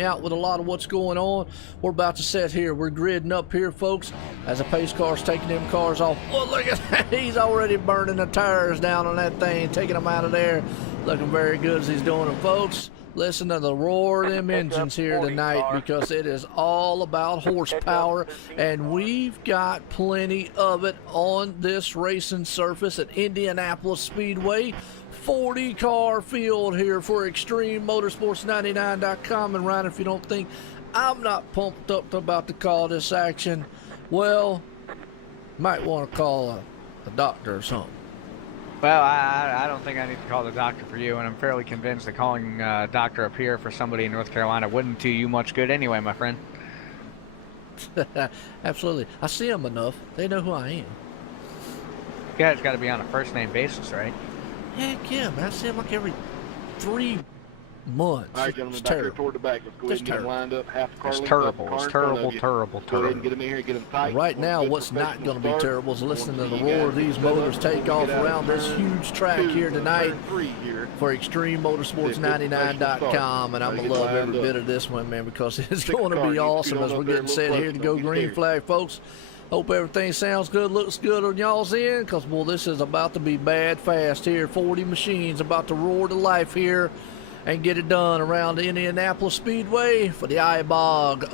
me out with a lot of what's going on. We're about to set here. We're gridding up here, folks, as the pace car's taking them cars off. Oh, look at that. He's already burning the tires down on that thing, taking them out of there. Looking very good as he's doing them, folks. Listen to the roar of them engines here tonight, because it is all about horsepower, and we've got plenty of it on this racing surface at Indianapolis Speedway. 40-car field here for ExtremeMotorsports99.com. And Ryan, if you don't think I'm not pumped up about to call this action, well, might want to call a doctor or something. Well, I don't think I need to call the doctor for you, and I'm fairly convinced that calling a doctor up here for somebody in North Carolina wouldn't do you much good anyway, my friend. Absolutely. I see them enough. They know who I am. Yeah, it's got to be on a first-name basis, right? Heck yeah, man. I see them like every 3 months. All right, gentlemen, back here toward the back. Let's go ahead and get them lined up. Half the car it's terrible. It's terrible, terrible, Go ahead and get them in here, get them tight. Right now, what's not going to be terrible is listening to the roar of these motors take off around this huge track here tonight for ExtremeMotorsports99.com. And I'm going to love every bit of this one, man, because it's going to be awesome as we're getting set here to go green flag, folks. Hope everything sounds good, looks good on y'all's end, because, well, this is about to be bad fast here. 40 machines about to roar to life here and get it done around the Indianapolis Speedway for the iBog,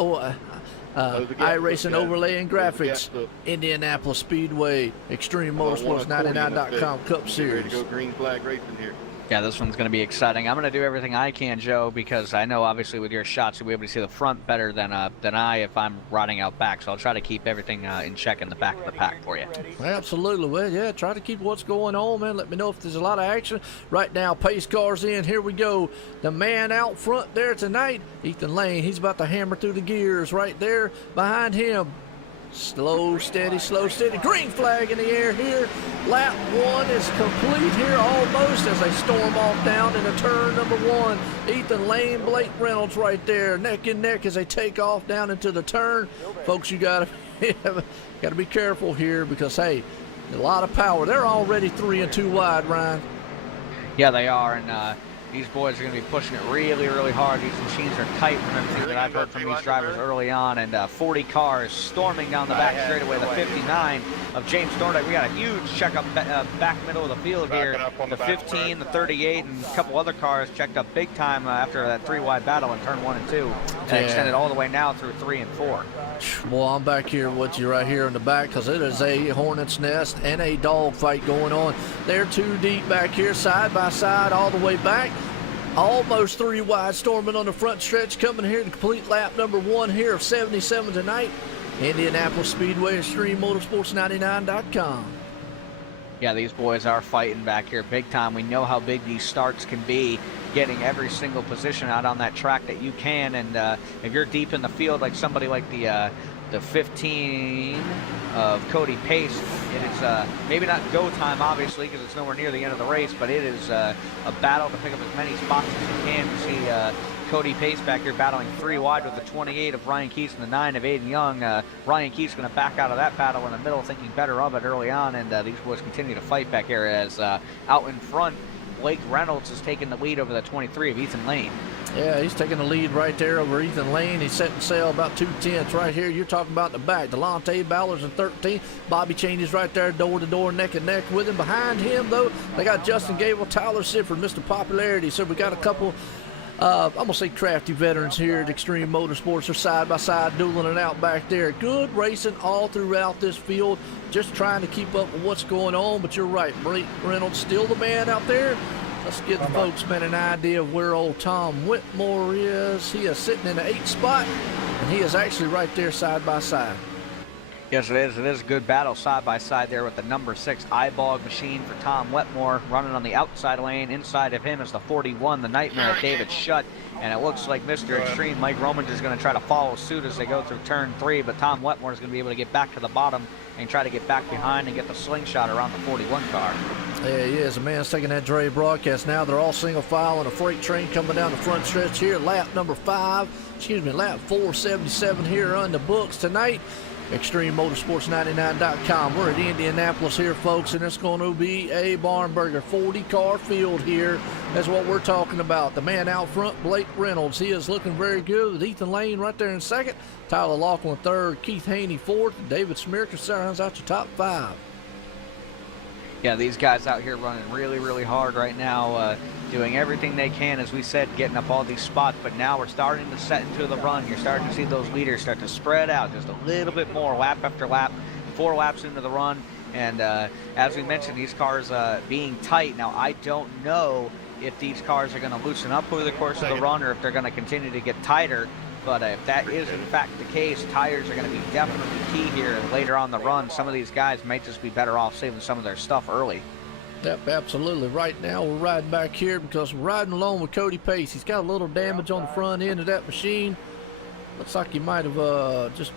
iRacing Overlay and Graphics, Indianapolis Speedway, ExtremeMotorsports99.com Cup Series. Go green flag racing here. Yeah, this one's going to be exciting. I'm going to do everything I can, Joe, because I know obviously with your shots you'll be able to see the front better than I if I'm riding out back. So I'll try to keep everything in check in the back of the pack for you. Absolutely. Well, yeah, try to keep what's going on, man. Let me know if there's a lot of action. Right now, pace car's in. Here we go. The man out front there tonight, Ethan Lane. He's about to hammer through the gears right there behind him. Slow, steady, green flag in the air here. Lap 1 is complete here almost as they storm off down into turn number 1. Ethan Lane, Blake Reynolds right there, neck and neck as they take off down into the turn. Folks, you gotta be careful here because, hey, a lot of power. They're already 3 and 2 wide, Ryan. Yeah, they are, and these boys are going to be pushing it really, really hard. These machines are tight from everything that I've heard from these drivers early on, and 40 cars storming down the back straightaway. The 59 of James Thorndike. We got a huge checkup back middle of the field here. The 15, the 38, and a couple other cars checked up big time after that 3-wide battle in turn 1 and 2. And extended all the way now through 3 and 4. Well, I'm back here with you right here in the back because it is a hornet's nest and a dog fight going on. They're 2 deep back here, side by side, all the way back. Almost 3 wide, storming on the front stretch, coming here to complete lap number 1 here of 77 tonight. Indianapolis Speedway, ExtremeMotorsports99.com. Yeah, these boys are fighting back here big time. We know how big these starts can be, getting every single position out on that track that you can. And if you're deep in the field, like somebody like the 15 of Cody Pace, it is maybe not go time, obviously, because it's nowhere near the end of the race, but it is a battle to pick up as many spots as you can. You see Cody Pace back here battling 3 wide with the 28 of Ryan Keese and the 9 of Aiden Young. Ryan Keese going to back out of that battle in the middle, thinking better of it early on, and these boys continue to fight back here as out in front, Blake Reynolds is taking the lead over the 23 of Ethan Lane. Yeah, he's taking the lead right there over Ethan Lane. He's setting sail about 2/10 right here. You're talking about the back. Delonte Ballard's in 13. Bobby Cheney's right there, door to door, neck and neck with him. Behind him, though, they got Justin Gable, Tyler Sifford, Mr. Popularity. So we got a couple, I'm going to say crafty veterans here at Extreme Motorsports. Are side by side dueling it out back there. Good racing all throughout this field. Just trying to keep up with what's going on. But you're right, Blake Reynolds still the man out there. Let's give the folks, man, an idea of where old Tom Whitmore is. He is sitting in the 8th spot, and he is actually right there side by side. Yes, it is. It is a good battle side by side there with the number 6 iBog machine for Tom Wetmore running on the outside lane. Inside of him is the 41, the Nightmare of David Shutt. And it looks like Mr. Extreme, Mike Roman, is going to try to follow suit as they go through turn 3. But Tom Wetmore is going to be able to get back to the bottom and try to get back behind and get the slingshot around the 41 car. Yeah, he is. The man's taking that Dre broadcast now. They're all single file on a freight train coming down the front stretch here. Lap number 477 here on the books tonight. ExtremeMotorsports99.com. We're at Indianapolis here, folks, and it's going to be a barn burger. 40-car field here. That's what we're talking about. The man out front, Blake Reynolds, he is looking very good with Ethan Lane right there in second. Tyler Laughlin third, Keith Haney fourth, David Smirka rounds out your top five. Yeah, these guys out here running really, really hard right now, doing everything they can, as we said, getting up all these spots. But now we're starting to set into the run. You're starting to see those leaders start to spread out just a little bit more, lap after lap, 4 laps into the run. And as we mentioned, these cars being tight. Now, I don't know if these cars are going to loosen up over the course of the run or if they're going to continue to get tighter. But if that is, in fact, the case, tires are going to be definitely key here later on the run. Some of these guys might just be better off saving some of their stuff early. Yep, absolutely. Right now, we're riding back here because we're riding along with Cody Pace. He's got a little damage on the front end of that machine. Looks like he might have just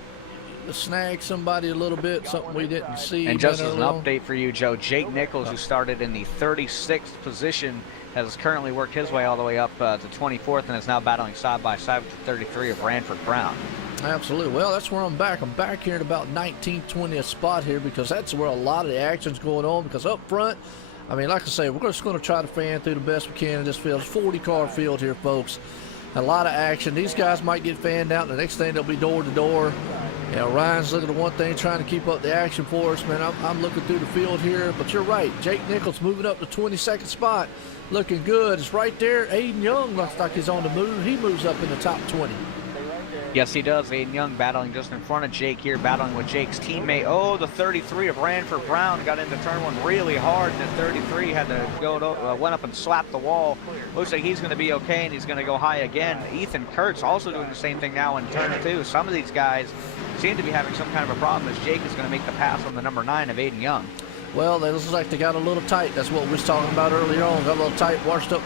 snagged somebody a little bit, something we didn't see. And just as an update for you, Joe, Jake Nichols, who started in the 36th position, has currently worked his way all the way up to 24th and is now battling side by side with the 33 of Ranford Brown. Absolutely. Well, that's where I'm back. I'm back here at about 19th, 20th spot here because that's where a lot of the action's going on. Because up front, I mean, like I say, we're just going to try to fan through the best we can in this field. It's a 40-car field here, folks. A lot of action. These guys might get fanned out, and the next thing they'll be door to door. You know, Ryan's looking at one thing, trying to keep up the action for us, man. I'm looking through the field here, but you're right. Jake Nichols moving up to 22nd spot. Looking good. It's right there. Aiden Young looks like he's on the move. He moves up in the top 20. Yes, he does. Aiden Young battling just in front of Jake here, battling with Jake's teammate. Oh, the 33 of Ranford Brown got into turn one really hard, and the 33 had to go went up and slapped the wall. Looks like he's going to be okay, and he's going to go high again. Ethan Kurtz also doing the same thing now in turn two. Some of these guys seem to be having some kind of a problem, as Jake is going to make the pass on the number 9 of Aiden Young. Well, it looks like they got a little tight. That's what we was talking about earlier on. Got a little tight, washed up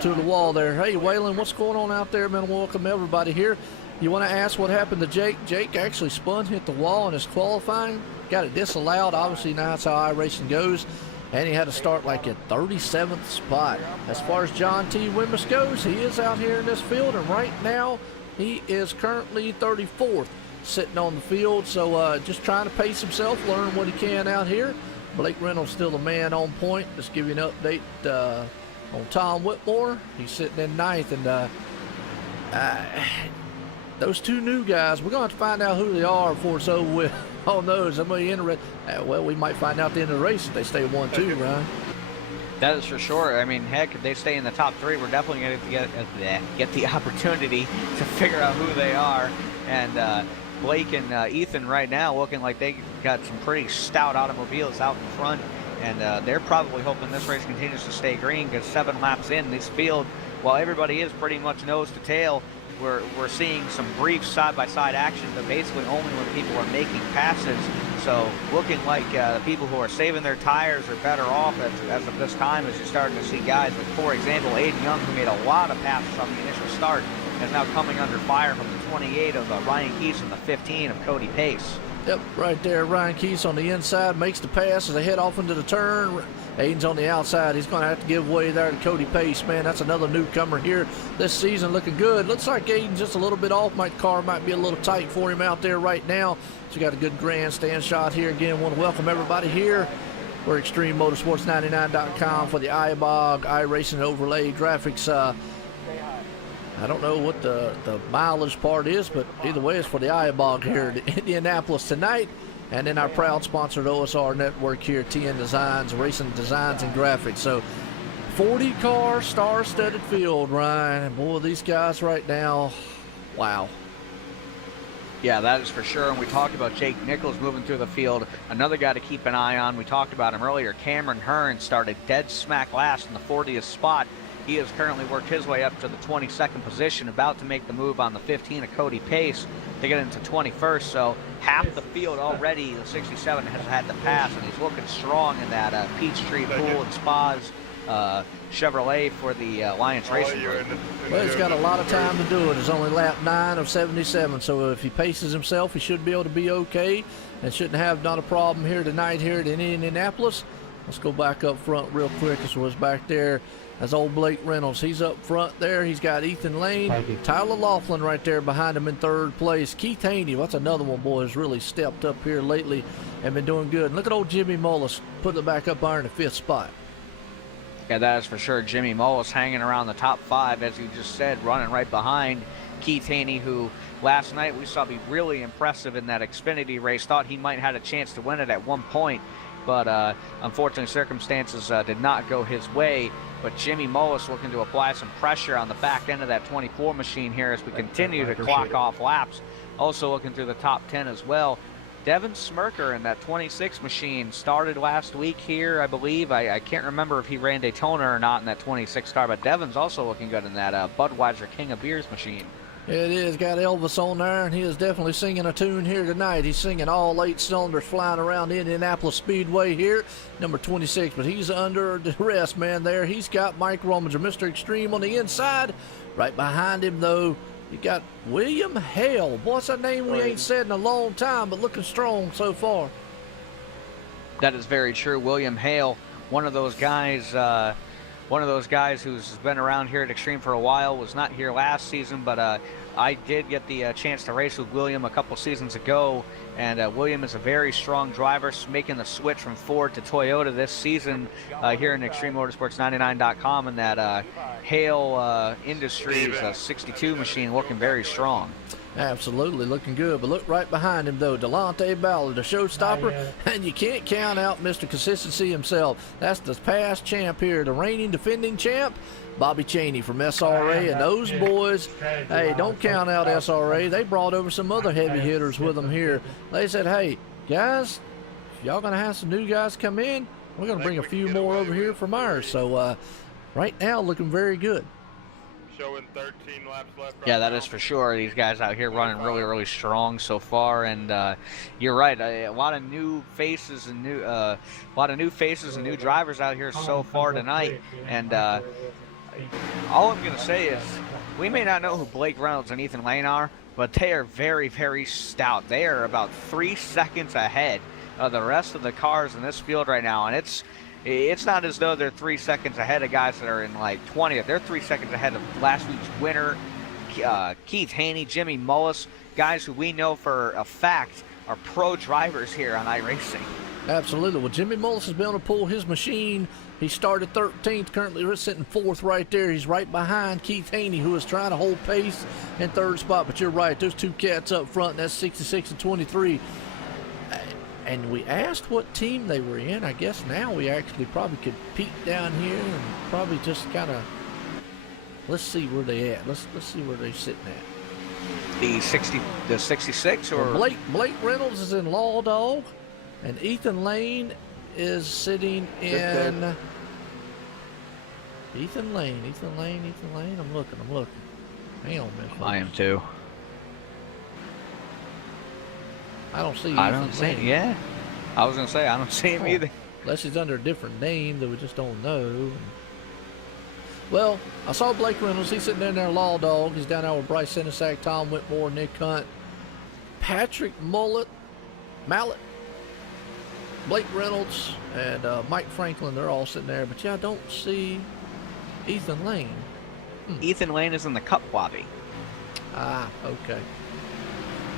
to the wall there. Hey, Waylon, what's going on out there, man? Welcome everybody here. You want to ask what happened to Jake? Jake actually spun, hit the wall in his qualifying, got it disallowed. Obviously, now that's how iRacing goes. And he had to start like at 37th spot. As far as John T. Wimmis goes, he is out here in this field, and right now he is currently 34th. Sitting on the field, so just trying to pace himself, learn what he can out here. Blake Reynolds still the man on point. Just give you an update on Tom Whitmore. He's sitting in 9th, and those two new guys, we're going to have to find out who they are before it's over with on those. I'm really interested. Well, we might find out at the end of the race if they stay 1-2, Ryan. That is for sure. I mean, heck, if they stay in the top 3, we're definitely going to get the opportunity to figure out who they are. And Blake and Ethan right now looking like they got some pretty stout automobiles out in front, and they're probably hoping this race continues to stay green, because 7 laps in this field, while everybody is pretty much nose to tail, we're seeing some brief side-by-side action, but basically only when people are making passes. So looking like the people who are saving their tires are better off as of this time, as you're starting to see guys like, for example, Aiden Young, who made a lot of passes on the initial start, is now coming under fire from the 28 of Ryan Keese and the 15 of Cody Pace. Yep, right there, Ryan Keese on the inside makes the pass as they head off into the turn. Aiden's on the outside. He's going to have to give way there to Cody Pace. Man, that's another newcomer here this season, looking good. Looks like Aiden's just a little bit off. My car might be a little tight for him out there right now. So got a good grandstand shot here. Again, want to welcome everybody here. We're ExtremeMotorsports99.com for the iRacing overlay graphics. I don't know what the mileage part is, but either way, it's for the iBog here in Indianapolis tonight. And then our proud sponsored OSR network here, TN Designs, Racing Designs and Graphics. So 40-car star-studded field, Ryan. And boy, these guys right now, wow. Yeah, that is for sure. And we talked about Jake Nichols moving through the field. Another guy to keep an eye on. We talked about him earlier. Cameron Hearn started dead smack last in the 40th spot. He has currently worked his way up to the 22nd position, about to make the move on the 15 of Cody Pace to get into 21st. So half the field already, the 67 has had to pass, and he's looking strong in that Peachtree Pool and Spas Chevrolet for the Alliance Racing Group. Well, he's got a lot of time to do it. It's only lap 9 of 77, so if he paces himself, he should be able to be okay and shouldn't have not a problem here tonight here in Indianapolis. Let's go back up front real quick as was back there. That's old Blake Reynolds. He's up front there. He's got Ethan Lane, Tyler Laughlin right there behind him in third place. Keith Haney, that's another one, boy, has really stepped up here lately and been doing good. And look at old Jimmy Mullis putting it back up there in the 5th spot. Yeah, that is for sure. Jimmy Mullis hanging around the top 5, as you just said, running right behind Keith Haney, who last night we saw be really impressive in that Xfinity race. Thought he might have had a chance to win it at one point, but unfortunately circumstances did not go his way. But Jimmy Mullis looking to apply some pressure on the back end of that 24 machine here as we continue to clock off laps. Also looking through the top 10 as well. Devin Smirker in that 26 machine started last week here, I believe. I can't remember if he ran Daytona or not in that 26 car, but Devin's also looking good in that Budweiser King of Beers machine. It is. Got Elvis on there, and he is definitely singing a tune here tonight. He's singing all 8 cylinders flying around Indianapolis Speedway here, number 26. But he's under duress, man, there. He's got Mike Rominger, Mr. Extreme, on the inside. Right behind him, though, you got William Hale. Boy, that's a name we ain't said in a long time, but looking strong so far. That is very true. William Hale, one of those guys who's been around here at Extreme for a while, was not here last season, but I did get the chance to race with William a couple seasons ago, and William is a very strong driver, making the switch from Ford to Toyota this season here in ExtremeMotorsports99.com, and that Hale Industries 62 machine looking very strong. Absolutely, looking good. But look right behind him, though. Delonte Ballard, the showstopper. And you can't count out Mr. Consistency himself. That's the past champ here, the reigning defending champ, Bobby Chaney from SRA. And those boys, hey, don't count out SRA. They brought over some other heavy hitters with them here. They said, hey, guys, if y'all going to have some new guys come in, we're going to bring a few more over here from ours. So right now, looking very good. Showing 13 laps left. Yeah, that is for sure. These guys out here running really, really strong so far, and you're right. A lot of new faces and new drivers out here so far tonight. And all I'm gonna say is, we may not know who Blake Reynolds and Ethan Lane are, but they are very, very stout. They are about 3 seconds ahead of the rest of the cars in this field right now, and it's not as though they're 3 seconds ahead of guys that are in like 20th. They're 3 seconds ahead of last week's winner, Keith Haney, Jimmy Mullis, guys who we know for a fact are pro drivers here on iRacing. Absolutely. Well, Jimmy Mullis has been able to pull his machine. He started 13th. Currently, we're sitting 4th right there. He's right behind Keith Haney, who is trying to hold pace in 3rd spot. But you're right. Those two cats up front, and that's 66 and 23. And we asked what team they were in. I guess now we actually probably could peek down here and probably just kind of, let's see where they at. Let's see where they're sitting at. The 66 or well, Blake Reynolds is in Law Dog, and Ethan Lane is sitting in. Ethan Lane. I'm looking. Hang on, man. I am too. I don't see. I don't see. Yeah, I was gonna say I don't see him either. Unless he's under a different name that we just don't know. Well, I saw Blake Reynolds. He's sitting down there, Law Dog. He's down there with Bryce Senesack, Tom Whitmore, Nick Hunt, Patrick Mallet, Blake Reynolds, and Mike Franklin. They're all sitting there. But yeah, I don't see Ethan Lane. Ethan Lane is in the Cup lobby. Ah, okay.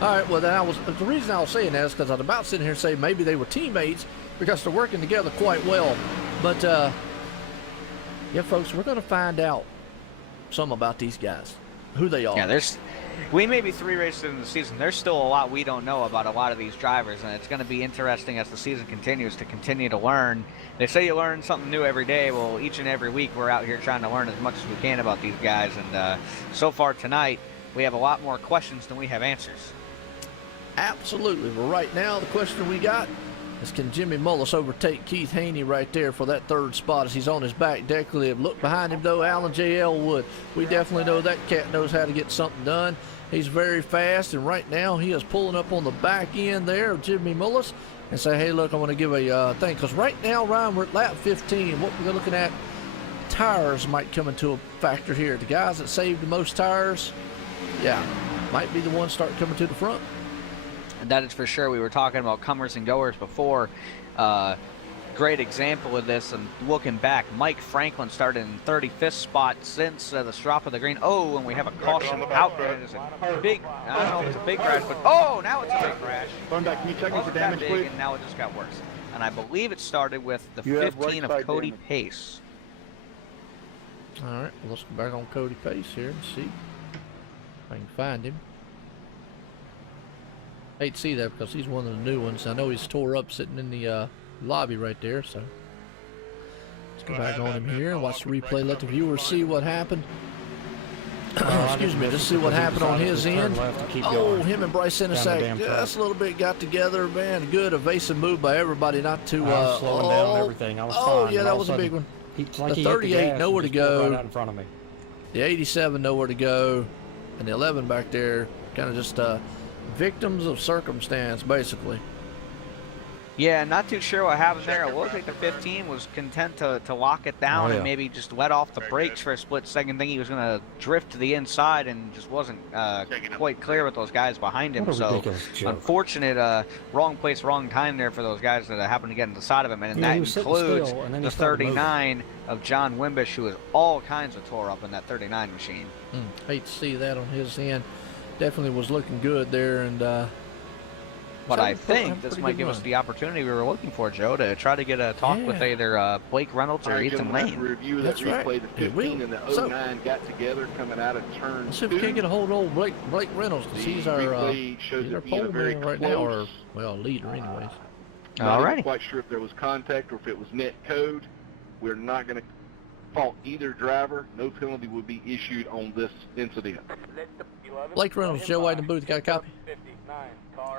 All right, well, then the reason I was saying that is because I was about sitting here saying maybe they were teammates because they're working together quite well. But, yeah, folks, we're going to find out some about these guys, who they are. Yeah, we may be 3 races in the season. There's still a lot we don't know about a lot of these drivers, and it's going to be interesting as the season continues to continue to learn. They say you learn something new every day. Well, each and every week we're out here trying to learn as much as we can about these guys, and so far tonight we have a lot more questions than we have answers. Absolutely. Well, right now, the question we got is, can Jimmy Mullis overtake Keith Haney right there for that 3rd spot as he's on his back deck lib? Look behind him, though, Alan J. Elwood. We definitely know that cat knows how to get something done. He's very fast, and right now he is pulling up on the back end there of Jimmy Mullis and say, hey, look, I want to give a thing. Because right now, Ryan, we're at lap 15. What we're looking at, tires might come into a factor here. The guys that saved the most tires, yeah, might be the ones start coming to the front. And that is for sure. We were talking about comers and goers before. great example of this. And looking back, Mike Franklin started in 35th spot since the drop of the green. Oh, and we have a caution out there. It's a big, I don't know if it's a big crash, but oh, now it's a big crash. Going back, can you check me for damage, please? And now it just got worse. And I believe it started with the 15 of Cody Pace. All right, well, let's go back on Cody Pace here and see if I can find him. Hate to see that because he's one of the new ones. I know he's tore up sitting in the lobby right there, so let's go back on him here and watch the replay. Let the viewers see what happened. Excuse me, just see what happened on his end. Oh, him and Bryce Senasek just a little bit got together, man. Good evasive move by everybody, not to slowing down everything. I was fine, yeah, that was a big one. The 38 nowhere to go. Right in front of me. The 87 nowhere to go, and the 11 back there, kind of just victims of circumstance, basically. Yeah, not too sure what happened there. It looked like the 15 was content to lock it down and maybe just let off the brakes for a split second. Think he was going to drift to the inside and just wasn't quite clear with those guys behind him. So unfortunate, wrong place, wrong time there for those guys that happened to get in the side of him. And that includes the 39 of John Wimbish, who was all kinds of tore up in that 39 machine. Hate to see that on his end. Definitely was looking good there, and but I think this might give us the opportunity we were looking for, Joe, to try to get a talk with either Blake Reynolds or Ethan Lane. That's right. The 15 and the 09 got together coming out of turn. Let's see if we can get a hold of old Blake Reynolds, because he's our pole man right now, or well, leader anyways. All right. Not quite sure if there was contact or if it was net code. We're not going to fault either driver. No penalty will be issued on this incident. Blake Reynolds, Joe White in the booth, got a copy?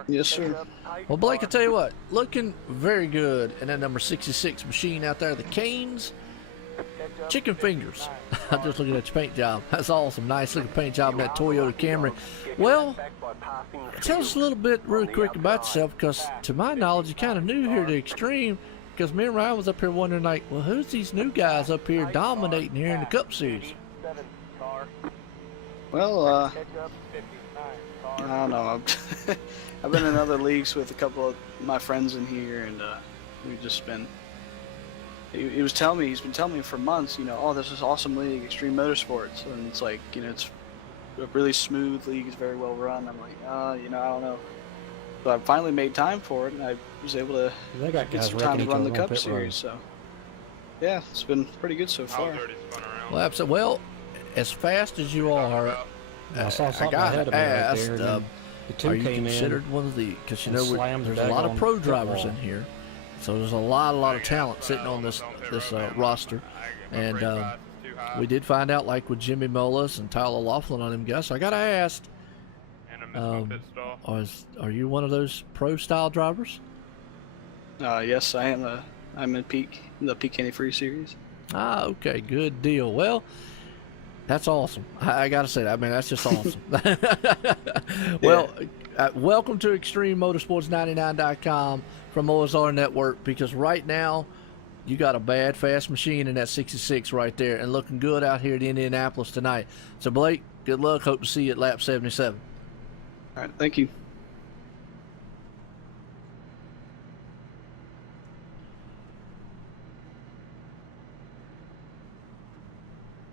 Yes, sir. Well, Blake, I tell you what, looking very good in that number 66 machine out there, the Canes. Chicken fingers. I'm just looking at your paint job. That's awesome. Nice looking paint job in that Toyota Camry. Well, tell us a little bit really quick about yourself, because to my knowledge, you're kind of new here to Extreme, because me and Ryan was up here wondering, like, well, who's these new guys up here dominating here in the Cup Series? Well, I don't know. I've been in other leagues with a couple of my friends in here, and we've just been. He's been telling me for months, you know, oh, this is awesome league, Extreme Motorsports, and it's like, you know, it's a really smooth league, it's very well run. I'm like, you know, I don't know. So I finally made time for it, and I was able to get some time to run the Cup Series. So, yeah, it's been pretty good so far. Well, absolutely. Well, as fast as you are, I saw something ahead of me right there. Are you considered one of the? Because you know there's a lot of pro drivers in here, so there's a lot of talent sitting on this roster, and we did find out, like with Jimmy Mullis and Tyler Laughlin on them guys. So I gotta ask, are you one of those pro style drivers? Yes, I am. I'm in the Peak Antifreeze series. Ah, okay, good deal. Well, that's awesome. I gotta say that. I mean, that's just awesome. Well, welcome to ExtremeMotorsports99.com from OSR Network, because right now you got a bad fast machine in that 66 right there, and looking good out here at Indianapolis tonight. So Blake, good luck. Hope to see you at lap 77. All right, thank you.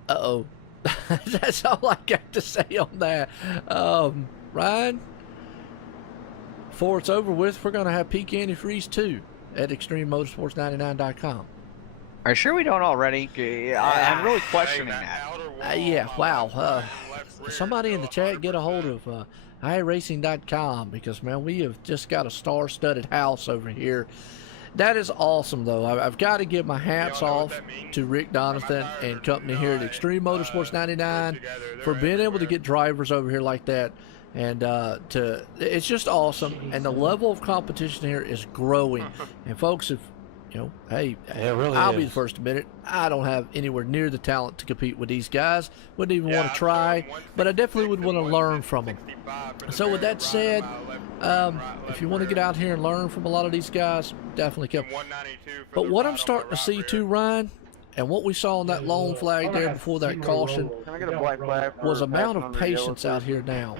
Uh-oh. That's all I got to say on that. Ryan, before it's over with, we're going to have Peak Antifreeze 2 at ExtremeMotorsports99.com. Are you sure we don't already? I'm really questioning that. Yeah, wow. Somebody in the chat get a hold of iRacing.com, because, man, we have just got a star-studded house over here. That is awesome, though. I've got to give my hats off to Rick Donathan and company here at Extreme Motorsports 99 for being able to get drivers over here like that. And it's just awesome. And the level of competition here is growing. And folks, if you know, hey, I'll be the first to admit it. I don't have anywhere near the talent to compete with these guys. Wouldn't even want to try, but I definitely would want to learn from them. So with that said, if you want to get out here and learn from a lot of these guys, definitely come. But what I'm starting to see too, Ryan, and what we saw on that lone flag there before that caution, was amount of patience out here now.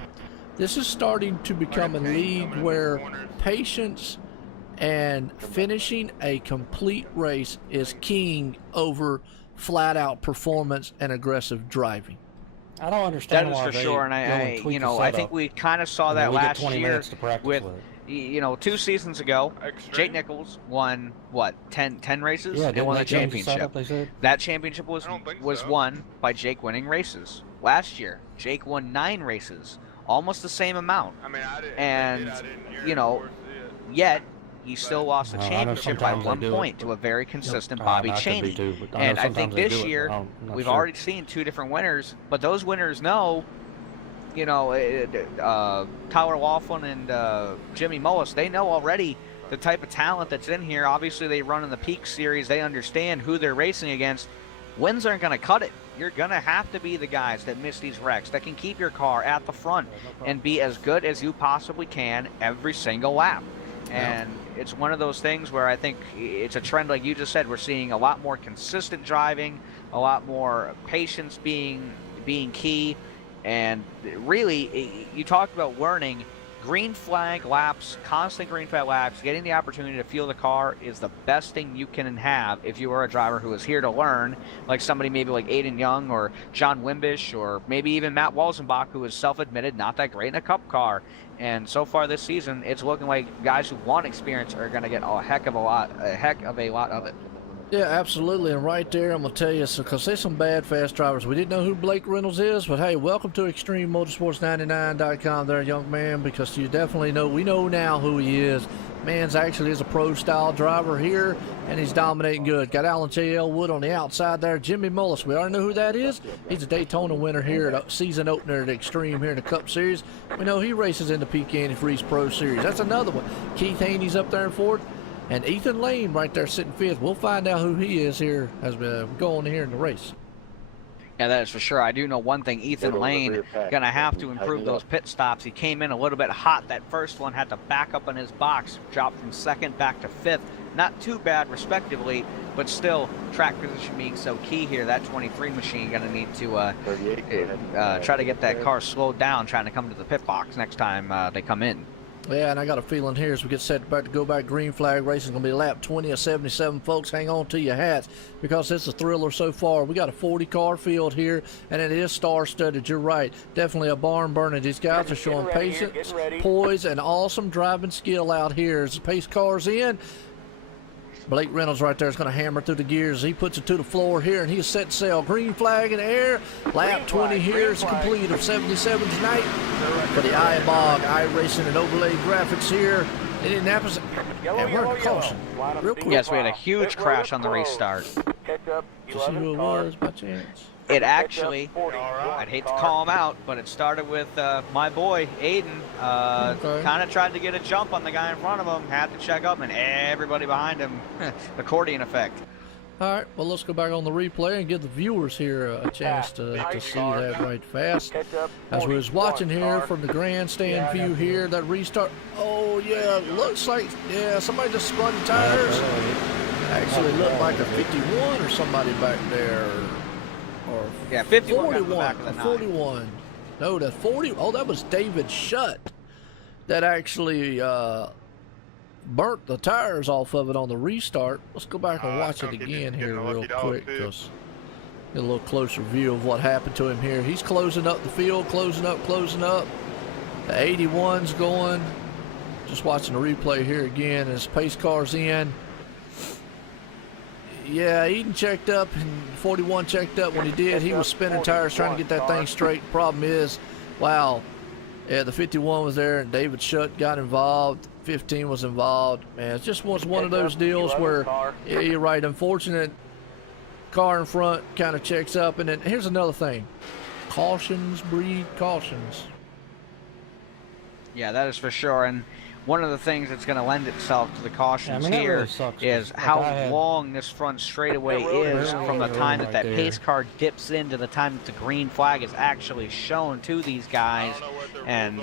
This is starting to become a league where patience And finishing a complete race is king over flat-out performance and aggressive driving. I don't understand That is why for they sure, and I think we kind of saw that last year with, 2 seasons ago. Jake Nichols won what 10 races? Yeah, they won the championship. Setup, that championship was won by Jake winning races. Last year, Jake won 9 races, almost the same amount. I mean, I and didn't yet he still lost the championship by 1 point to a very consistent Bobby Cheney. And I think this year we've already seen 2 different winners, but those winners know, Tyler Laughlin and Jimmy Mullis, they know already the type of talent that's in here. Obviously, they run in the Peak Series. They understand who they're racing against. Wins aren't going to cut it. You're going to have to be the guys that miss these wrecks, that can keep your car at the front and be as good as you possibly can every single lap. And it's one of those things where I think it's a trend, like you just said. We're seeing a lot more consistent driving, a lot more patience being key. And really, you talked about learning. Green flag laps, constant green flag laps, getting the opportunity to feel the car is the best thing you can have if you are a driver who is here to learn, like somebody maybe like Aiden Young or John Wimbish or maybe even Matt Walzenbach, who is self-admitted not that great in a Cup car. And so far this season, it's looking like guys who want experience are going to get a heck of a lot of it. Yeah, absolutely. And right there, I'm going to tell you, because there's some bad fast drivers. We didn't know who Blake Reynolds is, but hey, welcome to ExtremeMotorsports99.com there, young man, because you definitely know, we know now who he is. Man's actually is a pro-style driver here, and he's dominating good. Got Alan J. Elwood on the outside there. Jimmy Mullis, we already know who that is. He's a Daytona winner here at a season opener at Extreme here in the Cup Series. We know he races in the Peak Antifreeze Pro Series. That's another one. Keith Haney's up there in fourth. And Ethan Lane right there sitting 5th. We'll find out who he is here as we go on here in the race. Yeah, that is for sure. I do know one thing. Ethan Lane going to have to improve those pit stops. He came in a little bit hot. That first one had to back up in his box, dropped from 2nd back to 5th. Not too bad, respectively, but still track position being so key here. That 23 machine going to need to try to get that car slowed down trying to come to the pit box next time they come in. Yeah, and I got a feeling here as we get set back to go back, green flag racing is going to be lap 20 of 77. Folks, hang on to your hats because it's a thriller so far. We got a 40-car field here, and it is star-studded. You're right. Definitely a barn burner. These guys are showing patience, poise, and awesome driving skill out here. As the pace car's in, Blake Reynolds right there is going to hammer through the gears. He puts it to the floor here, and he's set sail. Green flag in the air. Lap 20 here is complete of 77 tonight for the iRacing and overlay graphics here in Indianapolis. And we're in the caution. Real quick. Yes, we had a huge crash on the restart. Did you see who it was by chance? It actually, I'd hate to call him out, but it started with my boy, Aiden. Kind of tried to get a jump on the guy in front of him, had to check up, and everybody behind him, accordion effect. All right, well, let's go back on the replay and give the viewers here a chance to see that right fast. As we was watching here from the grandstand view here, that restart. Oh, yeah, looks like, yeah, somebody just spun tires. Actually looked like a 51 or somebody back there. Or yeah, 51 41, 41. No, that 40. Oh, that was David Shutt that actually burnt the tires off of it on the restart. Let's go back and watch it again here real quick, because get a little closer view of what happened to him here. He's closing up the field, closing up. The 81's going. Just watching the replay here again as pace car's in. Yeah, Eden checked up and 41 checked up when he did. He was spinning tires trying to get that thing straight. Problem is, wow, yeah, the 51 was there and David Shutt got involved. 15 was involved. Man, it just was one of those deals where, yeah, you're right, unfortunate. Car in front kind of checks up. And then here's another thing. Cautions breed cautions. Yeah, that is for sure. And one of the things that's going to lend itself to the cautions here is how long this front straightaway is from the time that pace car dips into the time that the green flag is actually shown to these guys. And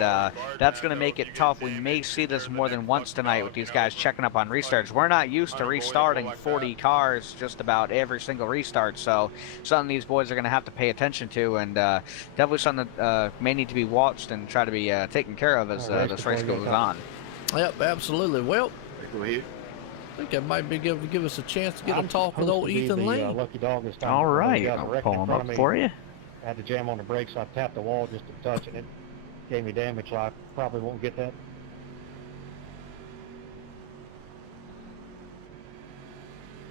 that's going to make it tough. We may see this more than once tonight with these guys checking up on restarts. We're not used to restarting 40 cars just about every single restart. So something these boys are going to have to pay attention to, and definitely something that may need to be watched and try to be taken care of as this race goes on. Yep, absolutely. Well, Go ahead. I think that might be give us a chance to get a talk with old Ethan Lane. Lucky dog this time. All right, I'll pull him up for you. I had to jam on the brakes, so I tapped the wall just to touch it. It gave me damage, so I probably won't get that.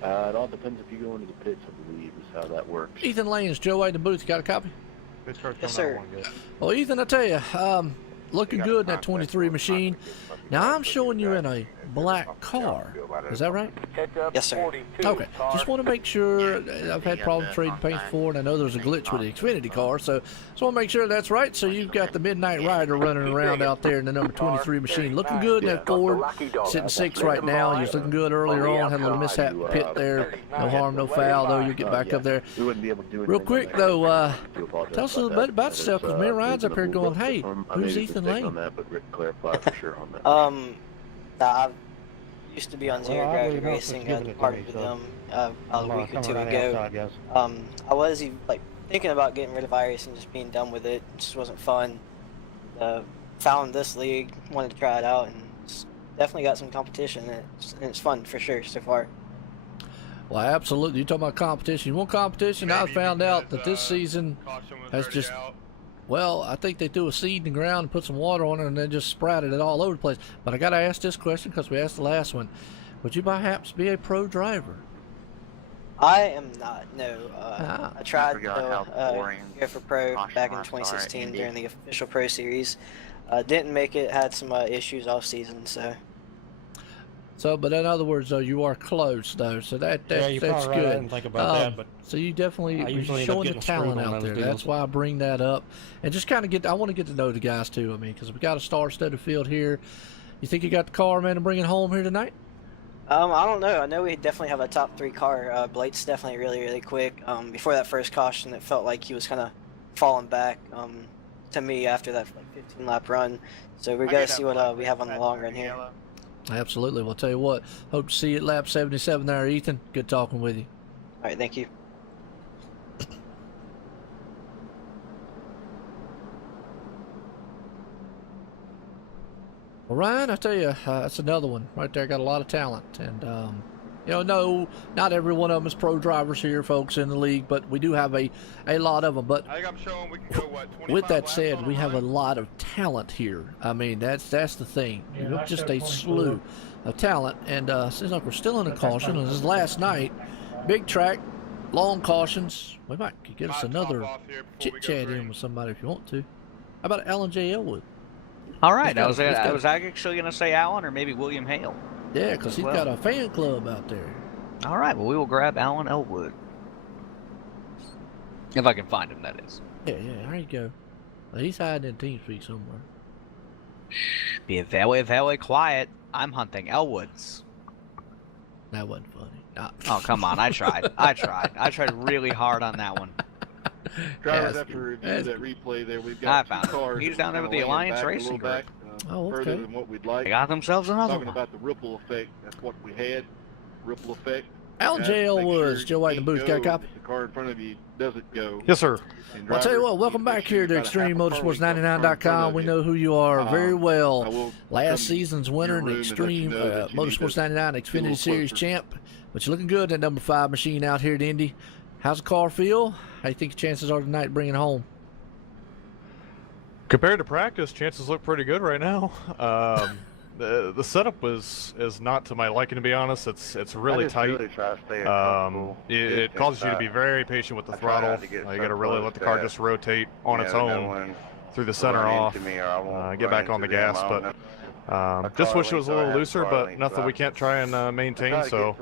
It all depends if you go into the pits, I believe, is how that works. Ethan Lane's Joe at the booth. You got a copy? Yes, sir. Well, Ethan, I tell you, looking good in that 23 machine. Now I'm showing you in a black car. Is that right? Yes, sir. Okay. Just want to make sure. I've had problems trading paint before, and I know there's a glitch with the Xfinity car, so just want to make sure that's right. So you've got the Midnight Rider running around out there in the number 23 machine, looking good in that Ford, sitting 6th right now. You're looking good earlier on. Had a little mishap pit there. No harm, no foul, though. You'll get back up there. Real quick, though, tell us a little bit about yourself, because me and Ryan's up here going, hey, who's Ethan Lane? I used to be on Zero Gravity Racing. I departed with them a week or two ago. I was thinking about getting rid of iRacing, just being done with it. It just wasn't fun. Found this league, wanted to try it out, and it's definitely got some competition. And it's fun for sure so far. Well, absolutely. You talking about competition? You want competition? I found out that this season has just. Well, I think they threw a seed in the ground and put some water on it and then just sprouted it all over the place. But I got to ask this question because we asked the last one. Would you perhaps be a pro driver? I am not, no. I tried to go for pro back in 2016 during the official pro series. Didn't make it, had some issues off season, so. So, but in other words, though, you are close, though, so that's you're good. probably right. I didn't think about that, but so you definitely usually showing the talent out there. That's why I bring that up, and just kind of I want to get to know the guys too. I mean, because we got a star-studded field here. You think you got the car, man, to bring it home here tonight? I don't know. I know we definitely have a top 3 car. Blake's definitely really quick. Before that first caution, it felt like he was kind of falling back to me after that 15-lap run. So we got to see what we have on the long run here. Absolutely. Well, I'll tell you what. Hope to see you at lap 77 there, Ethan. Good talking with you. All right, thank you. Well, Ryan, I tell you, that's another one right there. Got a lot of talent, and you know, no, not every one of them is pro drivers here, folks, in the league, but we do have a lot of them. But I think I'm showing we can go, what, 25 with that laps said, we on have a run? lot of talent here. I mean, that's the thing. You know, just a slew of talent, and seems like we're still in a caution. And this is last night, big track, long cautions. We might could get us another chit chat in with somebody if you want to. How about Alan J. Elwood? All right, I was actually going to say Alan or maybe William Hale. Yeah, because he's got a fan club out there. All right, well, we will grab Alan Elwood. If I can find him, that is. Yeah, there you go. Well, he's hiding in TeamSpeak somewhere. Shh, be very quiet. I'm hunting Elwoods. That wasn't funny. Nah. Oh, come on, I tried. I tried really hard on that one. Drivers have to review that replay there. We've got I found cars. He's down there with the Alliance Racing Group. Further than what we'd like. They got themselves another Talking one. about the ripple effect, that's what we had. Ripple effect. Alan J. Elwood, Joe White in the booth. Got a copy? The car in front of you doesn't go. yes, sir. Well, I'll tell you what, welcome back here to ExtremeMotorsports99.com. We know who you are very well. Last season's winner in the Extreme Motorsports 99 Xfinity Series champ. But you're looking good in that number 5 machine out here at Indy. How's the car feel? How do you think the chances are tonight bringing it home? Compared to practice, chances look pretty good right now. The setup is not to my liking, to be honest. It's really tight. It causes you to be very patient with the throttle. You got to really let the car just rotate on its own through the center off. Get back on the gas, but just wish it was a little looser, but nothing we can't try and maintain. So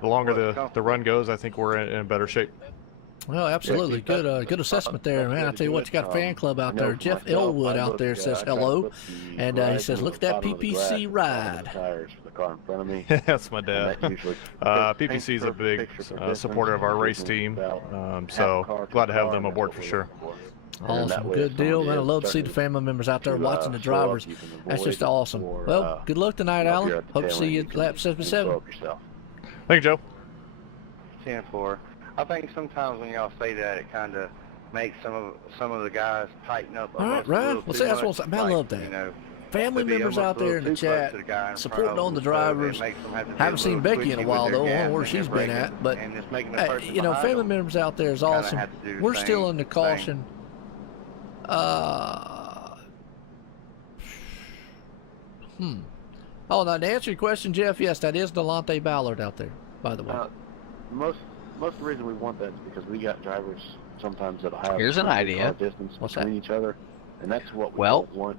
the longer the run goes, I think we're in better shape. Well, absolutely. Good assessment there, man. I tell you what, you got a fan club out there. Jeff Elwood out there says hello, and he says, look at that PPC ride. That's my dad. PPC is a big supporter of our race team, so glad to have them aboard for sure. Awesome. Good deal, man. I love to see the family members out there watching the drivers. That's just awesome. Well, good luck tonight, Alan. Hope to see you at lap 77. Thank you, Joe. 10-4. I think sometimes when y'all say that, it kind of makes some of the guys tighten up. All right, Ryan. Well, see, that's what I love that. You know, family members out there in the chat supporting on the drivers. Haven't seen Becky in a while though. I don't know where she's been at, but you know, family members out there is awesome. We're still in the caution. Oh, now to answer your question, Jeff, yes, that is Delonte Ballard out there, by the way. Most of the reason we want that is because we got drivers sometimes that'll have Here's an idea. distance between each other, and that's what we Well, don't want.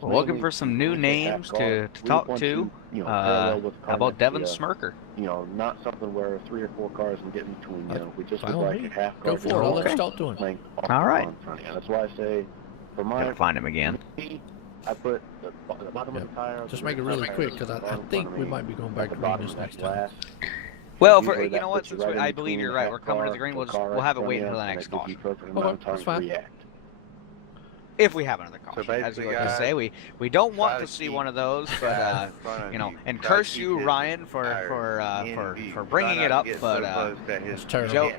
We're looking for some new names to talk to. How about Devin Smirker? You know, not something where 3 or 4 cars will get in between. You know, we just would like a half car. Go for it. Let's talk to him. All right. That's why I say, for my Gotta find him again. I put the bottom of the tire. Just make it really quick, because I think we might be going back to reading this next time. Well, you know what? Since I believe you're right, we're coming to the green. We'll have it wait until the next caution. Okay, that's fine. If we have another caution, as we like to say, we don't want to see one of those, but you know, and curse you, Ryan, for bringing it up. But it's terrible.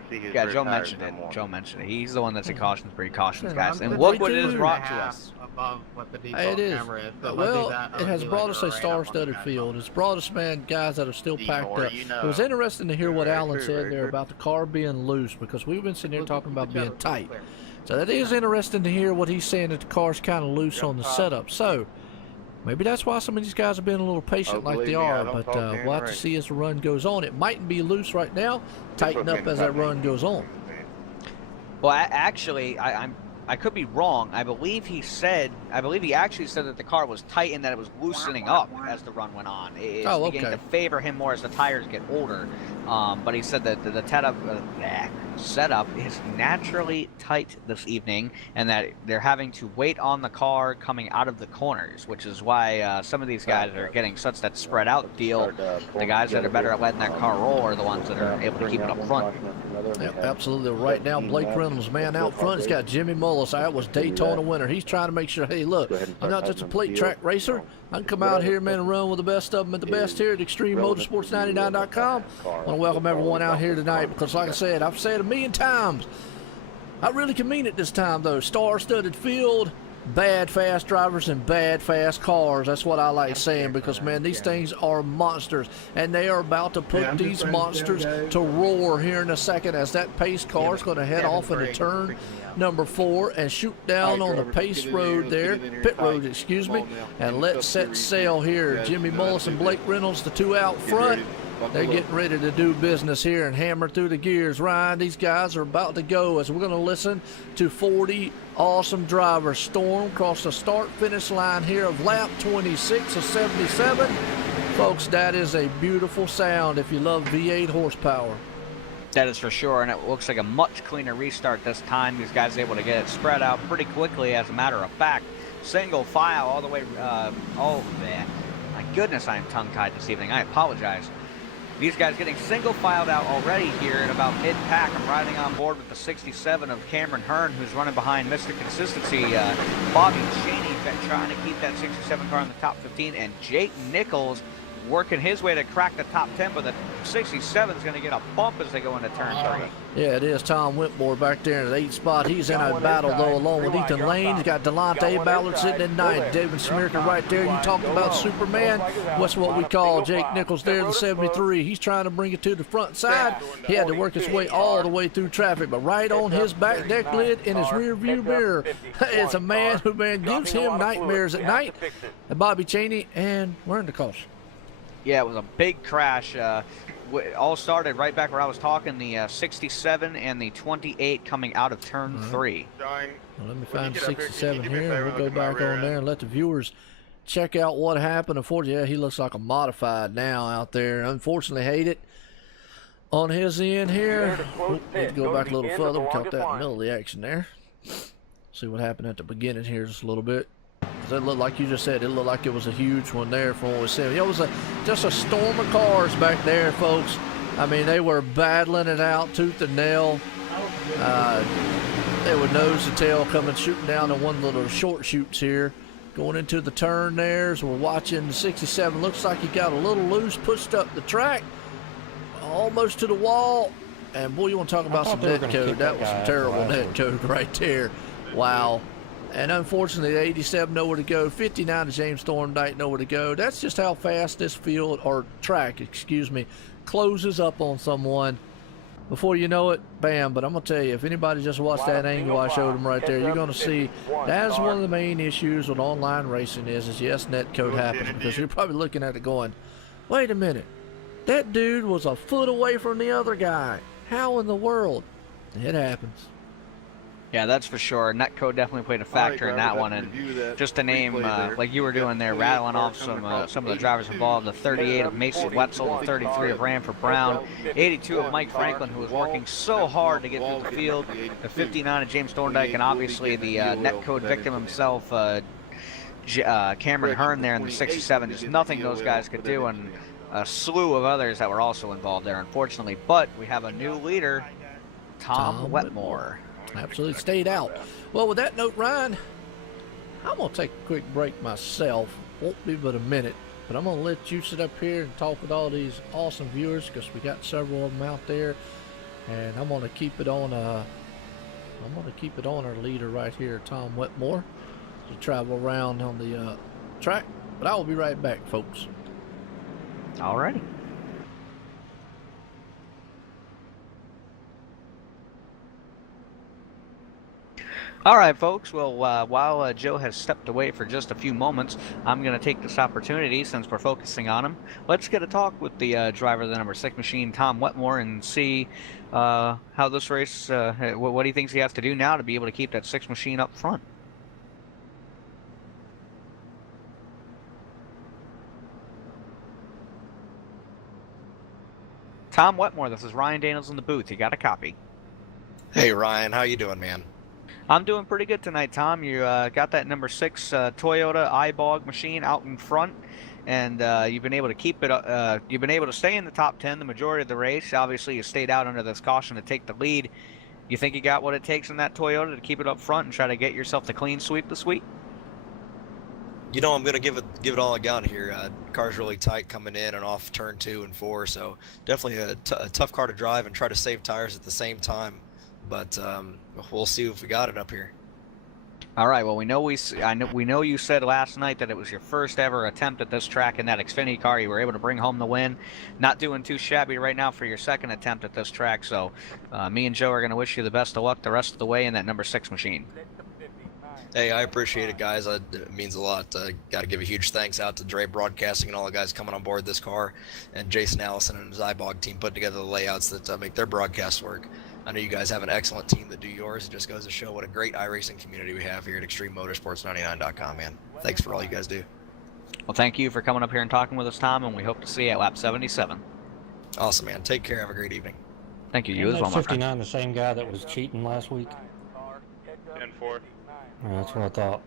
Joe mentioned it. Joe mentioned it. He's the one that's a cautions precautions, guys. And look what it has brought to us. Above what the It is. Well, it has brought us a star-studded field. It's brought us, man, guys that are still packed up. It was interesting to hear what Alan said there about the car being loose, because we've been sitting here talking about being tight. So that is interesting to hear what he's saying, that the car's kind of loose on the setup. So maybe that's why some of these guys are being a little patient like they are. But we'll have to see as the run goes on. It mightn't be loose right now. Tighten up as that run goes on. Well, actually, I could be wrong. I believe he actually said that the car was tight and that it was loosening up as the run went on. It's beginning to favor him more as the tires get older. But he said that the setup is naturally tight this evening, and that they're having to wait on the car coming out of the corners, which is why some of these guys are getting such that spread out deal. The guys that are better at letting that car roll are the ones that are able to keep it up front. Yeah, absolutely. Right now, Blake Reynolds, man, out front. He's got Jimmy Mullis. That was Daytona winner. He's trying to make sure, hey, look, I'm not just a plate track racer. I can come out here, man, and run with the best of them at the best here at ExtremeMotorsports99.com. I want to welcome everyone out here tonight because, like I said, I've said it a million times. I really can mean it this time, though. Star-studded field, bad fast drivers and bad fast cars. That's what I like saying, because, man, these things are monsters, and they are about to put these monsters to roar here in a second as that pace car is going to head off into turn number 4 and shoot down on the pace road there, pit road, excuse me, and let's set sail here. Jimmy Mullis and Blake Reynolds, the two out front. They're getting ready to do business here and hammer through the gears. Ryan, these guys are about to go as we're going to listen to 40 awesome drivers storm across the start-finish line here of lap 26 of 77. Folks, that is a beautiful sound if you love V8 horsepower. That is for sure, and it looks like a much cleaner restart this time. These guys are able to get it spread out pretty quickly, as a matter of fact. Single file all the way, oh man, my goodness, I am tongue-tied this evening. I apologize. These guys getting single filed out already here at about mid-pack. I'm riding on board with the 67 of Cameron Hearn, who's running behind Mr. Consistency, Bobby Cheney, trying to keep that 67 car in the top 15, and Jake Nichols working his way to crack the top 10, but the 67 is going to get a bump as they go into turn 3. Yeah, it is Tom Whitmore back there in the 8th spot. He's in a battle, though, along with Ethan Lane. He's got Delonte Ballard sitting in 9th. David Smirker right there. You talk about Superman. What's what we call Jake Nichols there, the 73. He's trying to bring it to the front side. He had to work his way all the way through traffic, but right on his back deck lid in his rear view mirror is a man who, man, gives him nightmares at night. Bobby Cheney, and we're in the caution. Yeah, it was a big crash. All started right back where I was talking, the 67 and the 28 coming out of turn 3. Well, let me find the 67 here. We'll go back on there and let the viewers check out what happened. Unfortunately, yeah, he looks like a modified now out there. Unfortunately, hate it on his end here. Need to go back a little further. We caught that in the middle of the action there. See what happened at the beginning here just a little bit. It looked like you just said, it looked like it was a huge one there for what we said. It was just a storm of cars back there, folks. I mean, they were battling it out tooth and nail. They were nose to tail coming, shooting down in one little short shoots here. Going into the turn there, so we're watching the 67. Looks like he got a little loose, pushed up the track, almost to the wall. And boy, you want to talk about some net code. That was some terrible net code right there. Wow. And unfortunately, 87 nowhere to go. 59 to James Thorndike nowhere to go. That's just how fast this field, or track, excuse me, closes up on someone. Before you know it, bam. But I'm going to tell you, if anybody just watched that angle I showed them right there, you're going to see that's one of the main issues with online racing is yes, net code happens, because you're probably looking at it going, wait a minute, that dude was a foot away from the other guy. How in the world? It happens. Yeah, that's for sure. Netcode definitely played a factor in that one. And just to name, like you were doing there, rattling off some of the drivers involved, the 38 of Mason Wetzel, the 33 of Ranford Brown, 82 of Mike Franklin, who was working so hard to get through the field, the 59 of James Thorndike, and obviously the Netcode victim himself, Cameron Hearn there in the 67. Just nothing those guys could do, and a slew of others that were also involved there, unfortunately. But we have a new leader, Tom Wetmore. Absolutely stayed out. Well, with that note, Ryan, I'm going to take a quick break myself. Won't be but a minute, but I'm going to let you sit up here and talk with all these awesome viewers, because we got several of them out there, and I'm going to keep it on our leader right here, Tom Wetmore, to travel around on the track. But I will be right back, folks. Alrighty. All right, folks. Well, while Joe has stepped away for just a few moments, I'm going to take this opportunity, since we're focusing on him. Let's get a talk with the driver of the number 6 machine, Tom Wetmore, and see how this race, what he thinks he has to do now to be able to keep that 6 machine up front. Tom Wetmore, this is Ryan Daniels in the booth. You got a copy. Hey, Ryan. How you doing, man? I'm doing pretty good tonight, Tom. You got that number 6 Toyota iBog machine out in front, and you've been able to keep it. You've been able to stay in the top 10 the majority of the race. Obviously, you stayed out under this caution to take the lead. You think you got what it takes in that Toyota to keep it up front and try to get yourself the clean sweep this week? You know, I'm gonna give it all I got here. Car's really tight coming in and off turn 2 and 4, so definitely a tough car to drive and try to save tires at the same time. But we'll see if we got it up here. All right. Well, we know you said last night that it was your first ever attempt at this track in that Xfinity car. You were able to bring home the win. Not doing too shabby right now for your second attempt at this track. So, me and Joe are going to wish you the best of luck the rest of the way in that number 6 machine. Hey, I appreciate it, guys. It means a lot. Got to give a huge thanks out to Dre Broadcasting and all the guys coming on board this car, and Jason Allison and his iBog team putting together the layouts that make their broadcasts work. I know you guys have an excellent team that do yours. It just goes to show what a great iRacing community we have here at ExtremeMotorsports99.com, man. Thanks for all you guys do. Well, thank you for coming up here and talking with us, Tom, and we hope to see you at lap 77. Awesome, man. Take care. Have a great evening. Thank you. You as well, my friend. 59, the same guy that was cheating last week? 10-4. That's what I thought.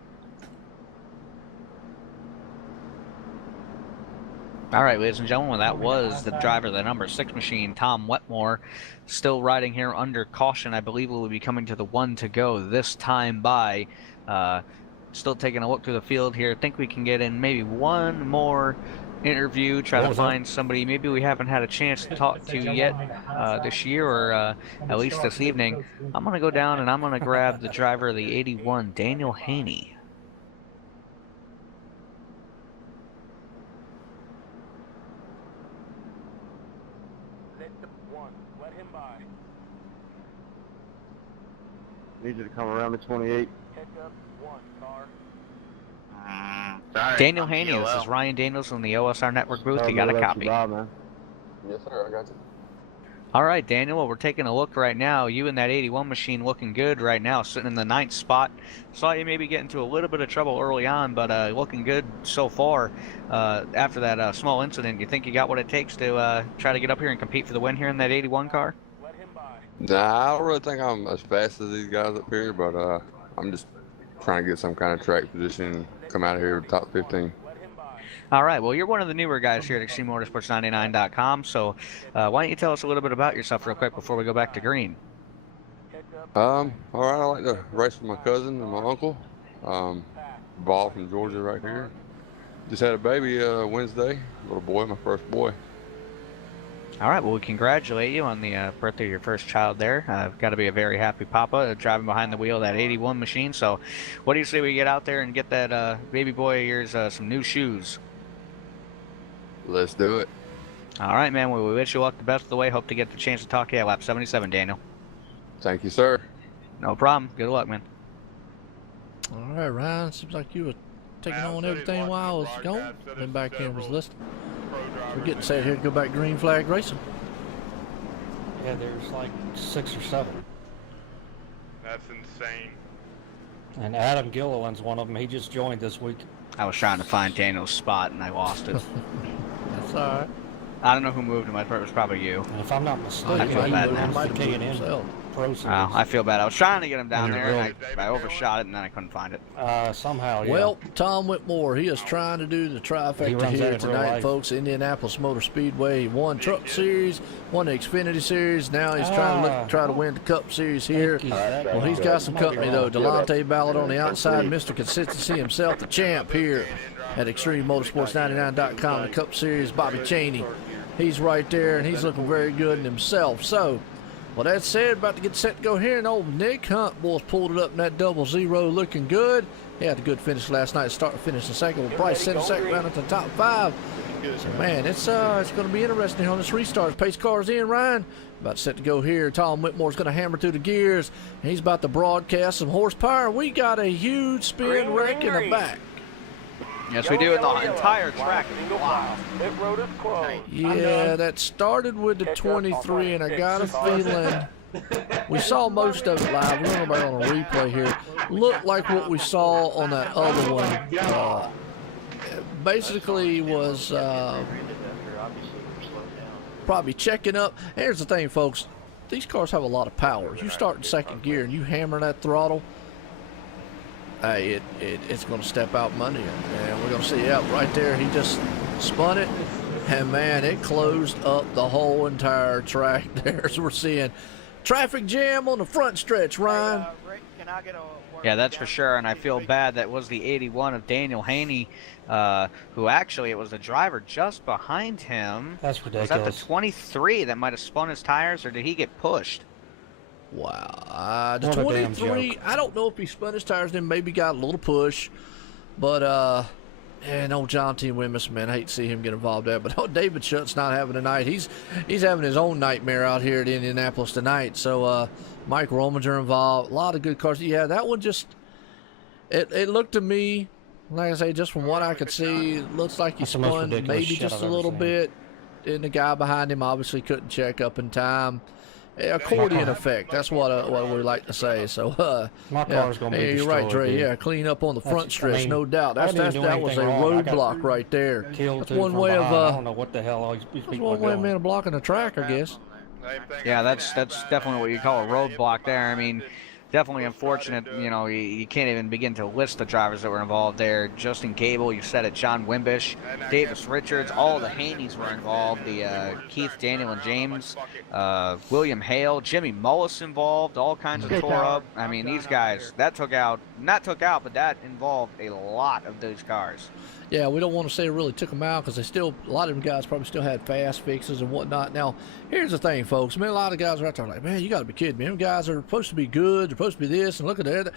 All right, ladies and gentlemen, that was the driver of the number 6 machine, Tom Wetmore, still riding here under caution. I believe we will be coming to the 1 to go this time by. Still taking a look through the field here. Think we can get in maybe one more interview, try to find somebody maybe we haven't had a chance to talk to yet this year, or at least this evening. I'm going to go down and I'm going to grab the driver of the 81, Daniel Haney. Need you to come around the 28. Daniel Haney, this is Ryan Daniels in the OSR Network booth. You got a copy. Yes, sir. I got you. All right, Daniel. Well, we're taking a look right now. You and that 81 machine looking good right now, sitting in the 9th spot. Saw you maybe get into a little bit of trouble early on, but looking good so far. After that small incident, you think you got what it takes to try to get up here and compete for the win here in that 81 car? Nah, I don't really think I'm as fast as these guys up here, but I'm just trying to get some kind of track position, come out of here with top 15. All right, well, you're one of the newer guys here at ExtremeMotorsports99.com, so why don't you tell us a little bit about yourself real quick before we go back to green? All right, I like to race with my cousin and my uncle. Ball from Georgia right here. Just had a baby Wednesday, little boy, my first boy. All right, well, we congratulate you on the birthday of your first child there. Got to be a very happy papa driving behind the wheel of that 81 machine. So what do you say we get out there and get that baby boy of yours some new shoes? Let's do it. All right, man. Well, we wish you luck the best of the way. Hope to get the chance to talk to you at lap 77, Daniel. Thank you, sir. No problem. Good luck, man. All right, Ryan. Seems like you were taking on everything while I was gone. Then back in was listening. We're getting set here to go back green flag racing. Yeah, there's like 6 or 7. That's insane. And Adam Gilliland's one of them. He just joined this week. I was trying to find Daniel's spot and I lost it. That's all right. I don't know who moved him. I thought it was probably you. And if I'm not mistaken, I feel bad now. the K&N Pro Series. Oh, I feel bad. I was trying to get him down there, and I overshot it, and then I couldn't find it. Somehow, yeah. Well, Tom Whitmore, he is trying to do the trifecta here tonight, folks. Indianapolis Motor Speedway. He won Truck Series, won the Xfinity Series. Now he's trying to try to win the Cup Series here. Well, he's got some company, though. Delonte Ballard on the outside, Mr. Consistency himself, the champ here at ExtremeMotorsports99.com. The Cup Series, Bobby Chaney. He's right there, and he's looking very good in himself. So, well, that said, about to get set to go here, and old Nick Hunt, boys, pulled it up in that 00, looking good. He had a good finish last night, finishing second with Bryce sitting second round at the top 5. So, man, it's going to be interesting here on this restart. Pace car's in, Ryan. About set to go here. Tom Whitmore's going to hammer through the gears, and he's about to broadcast some horsepower. We got a huge spin wreck in the back. Yes, we do, in the entire track. Yeah, that started with the 23, and I got a feeling we saw most of it live. We're going on a replay here. Looked like what we saw on that other one. Basically was probably checking up. Here's the thing, folks. These cars have a lot of power. You start in second gear and you hammer that throttle, hey, it's going to step out money, and we're going to see, yeah, right there, he just spun it, and man, it closed up the whole entire track there. So we're seeing traffic jam on the front stretch, Ryan. Yeah, that's for sure, and I feel bad. That was the 81 of Daniel Haney, who actually, it was the driver just behind him. That's ridiculous. Was that the 23 that might have spun his tires, or did he get pushed? Wow, the 23, I don't know if he spun his tires, then maybe got a little push, but and old John T. Wimmis, man, I hate to see him get involved there, but David Schutt's not having a night. He's having his own nightmare out here at Indianapolis tonight. So Mike Rominger involved, a lot of good cars. Yeah, that one just it looked to me, like I say, just from what I could see, it looks like he spun maybe just a little bit, and the guy behind him obviously couldn't check up in time. Accordion effect, that's what we like to say. So my car's gonna be you're right, Dre. Yeah, clean up on the front stretch, no doubt. That was a roadblock right there. That's one way of I don't know what the hell these people are doing. Man of blocking the track, I guess. Yeah, that's definitely what you call a roadblock there. I mean, definitely unfortunate. You know, you can't even begin to list the drivers that were involved there. Justin Gable, you said it, John Wimbish, Davis Richards, all the Haneys were involved. The Keith, Daniel, and James, William Hale, Jimmy Mullis involved, all kinds of tore up. I mean, these guys, that but that involved a lot of those cars. Yeah, we don't want to say it really took them out, because they still, a lot of them guys probably still had fast fixes and whatnot. Now, here's the thing, folks. I mean, a lot of guys are out there like, man, you got to be kidding me. Them guys are supposed to be good. They're supposed to be this, and look at that.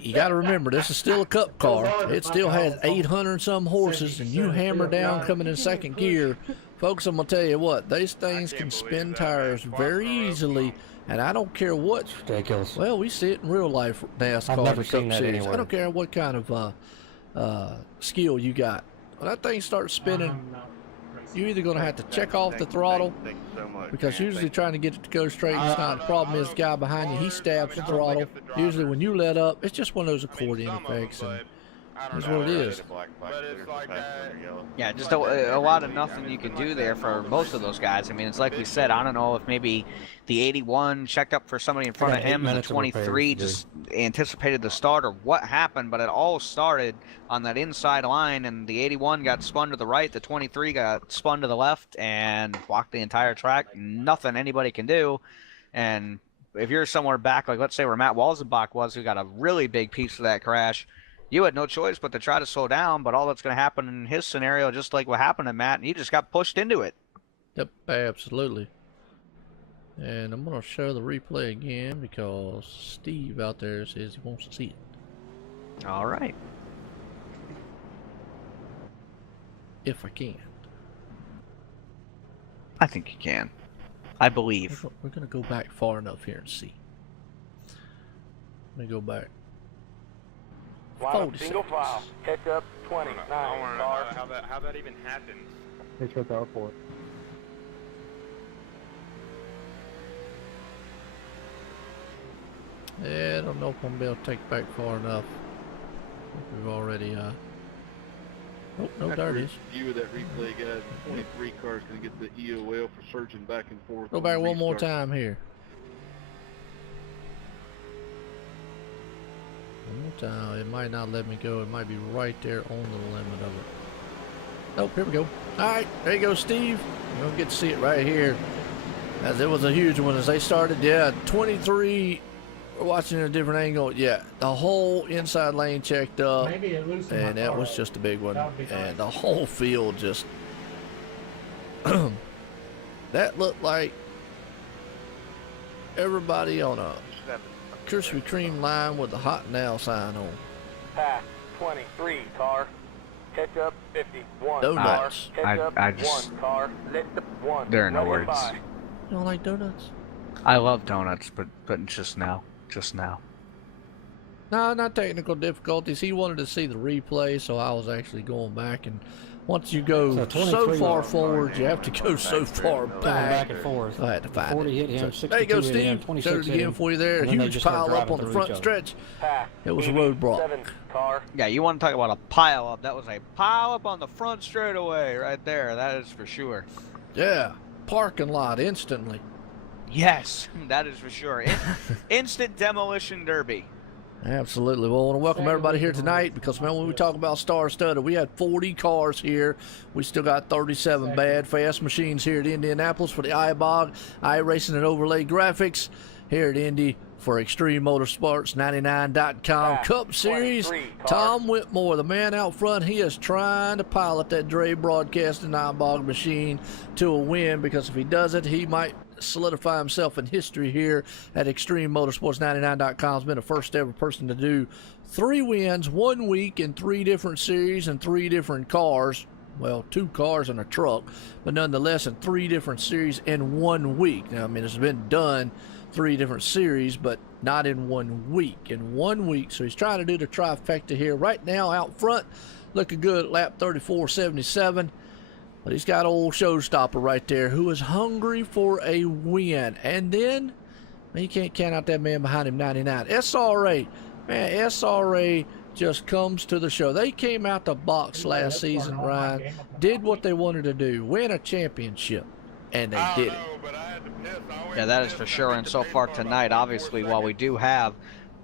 You got to remember, this is still a Cup car. It still has 800 and some horses, and you hammer down coming in second gear. Folks, I'm going to tell you what, these things can spin tires very easily. And I don't care what. It's ridiculous. Well, we see it in real life NASCAR. I've never seen that series. anywhere. I don't care what kind of skill you got. When that thing starts spinning, you're either going to have to check off the throttle, because usually trying to get it to go straight is not. The problem is the guy behind you, he stabs the throttle. Usually when you let up, it's just one of those accordion effects, and that's what it is. Yeah, just a lot of nothing you can do there for most of those guys. I mean, it's like we said, I don't know if maybe the 81 checked up for somebody in front of him, and the 23 just anticipated the start, or what happened, but it all started on that inside line, and the 81 got spun to the right, the 23 got spun to the left, and blocked the entire track. Nothing anybody can do. And if you're somewhere back, like let's say where Matt Walzenbach was, who got a really big piece of that crash, you had no choice but to try to slow down, but all that's going to happen in his scenario, just like what happened to Matt, and he just got pushed into it. Yep, absolutely. And I'm going to show the replay again because Steve out there says he wants to see it. All right. If I can. I think you can. I believe. We're going to go back far enough here and see. Let me go back. Line up single file. Catch up 29. I want to know how that even happened. It's with our port. Yeah, I don't know if I'm going to be able to take back far enough. I think we've already, oh, no, there it is. View of that replay, guys. 23 cars going to get the EOL for surging back and forth. Go back one more time here. One more time. It might not let me go. It might be right there on the limit of it. Nope, here we go. All right, there you go, Steve. You're going to get to see it right here. As it was a huge one as they started. Yeah, 23. We're watching a different angle. Yeah, the whole inside lane checked up. And that was just a big one. And the whole field just... that looked like everybody on a Krispy Kreme line with the hot now sign on. Pass 23 car. Catch up 51 donuts. Car. I just... One car. Let the one. There are no words. You don't like donuts? I love donuts, but just now. Just now. No, not technical difficulties. He wanted to see the replay, so I was actually going back. And once you go so far forward, you have to go so far back. And forth. I had to find 40 it. hit him, So, there you go, Steve. Showed it again for you there. A huge pile up on the front stretch. It was a roadblock. Yeah, you want to talk about a pile up? That was a pile up on the front straightaway right there. That is for sure. Yeah, parking lot instantly. Yes, that is for sure. Instant demolition derby. Absolutely. Well, I want to welcome everybody here tonight because, man, when we talk about star-studded, we had 40 cars here. We still got 37 bad, fast machines here at Indianapolis for the iBog, iRacing and Overlay Graphics here at Indy for Extreme Motorsports 99.com Cup Series. Tom Whitmore, the man out front, he is trying to pilot that Dre Broadcasting iBog machine to a win because if he does it, he might solidify himself in history here at Extreme Motorsports 99.com. Has been the first ever person to do 3 wins 1 week in 3 different series and 3 different cars. Well, 2 cars and a truck, but nonetheless in 3 different series in 1 week. Now, I mean, it's been done 3 different series, but not in 1 week. In 1 week, so he's trying to do the trifecta here. Right now, out front, looking good at lap 34.77. But he's got old Showstopper right there who is hungry for a win. And then, man, you can't count out that man behind him, 99. SRA, man, SRA just comes to the show. They came out the box last season, Ryan, did what they wanted to do, win a championship, and they did it. Yeah, that is for sure. And so far tonight, obviously, while we do have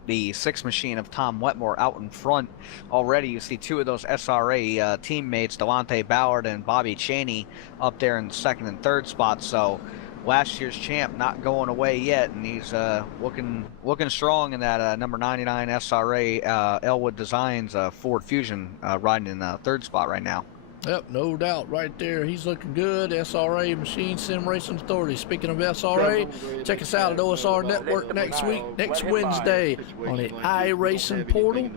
the 6 machine of Tom Wetmore out in front already, you see 2 of those SRA teammates, Delonte Ballard and Bobby Chaney, up there in 2nd and 3rd spots. So last year's champ not going away yet, and he's looking strong in that number 99 SRA Elwood Designs Ford Fusion, riding in 3rd spot right now. Yep, no doubt right there. He's looking good. SRA Machine Sim Racing Authority. Speaking of SRA, check us out at OSR Network next week, next Wednesday on the iRacing portal.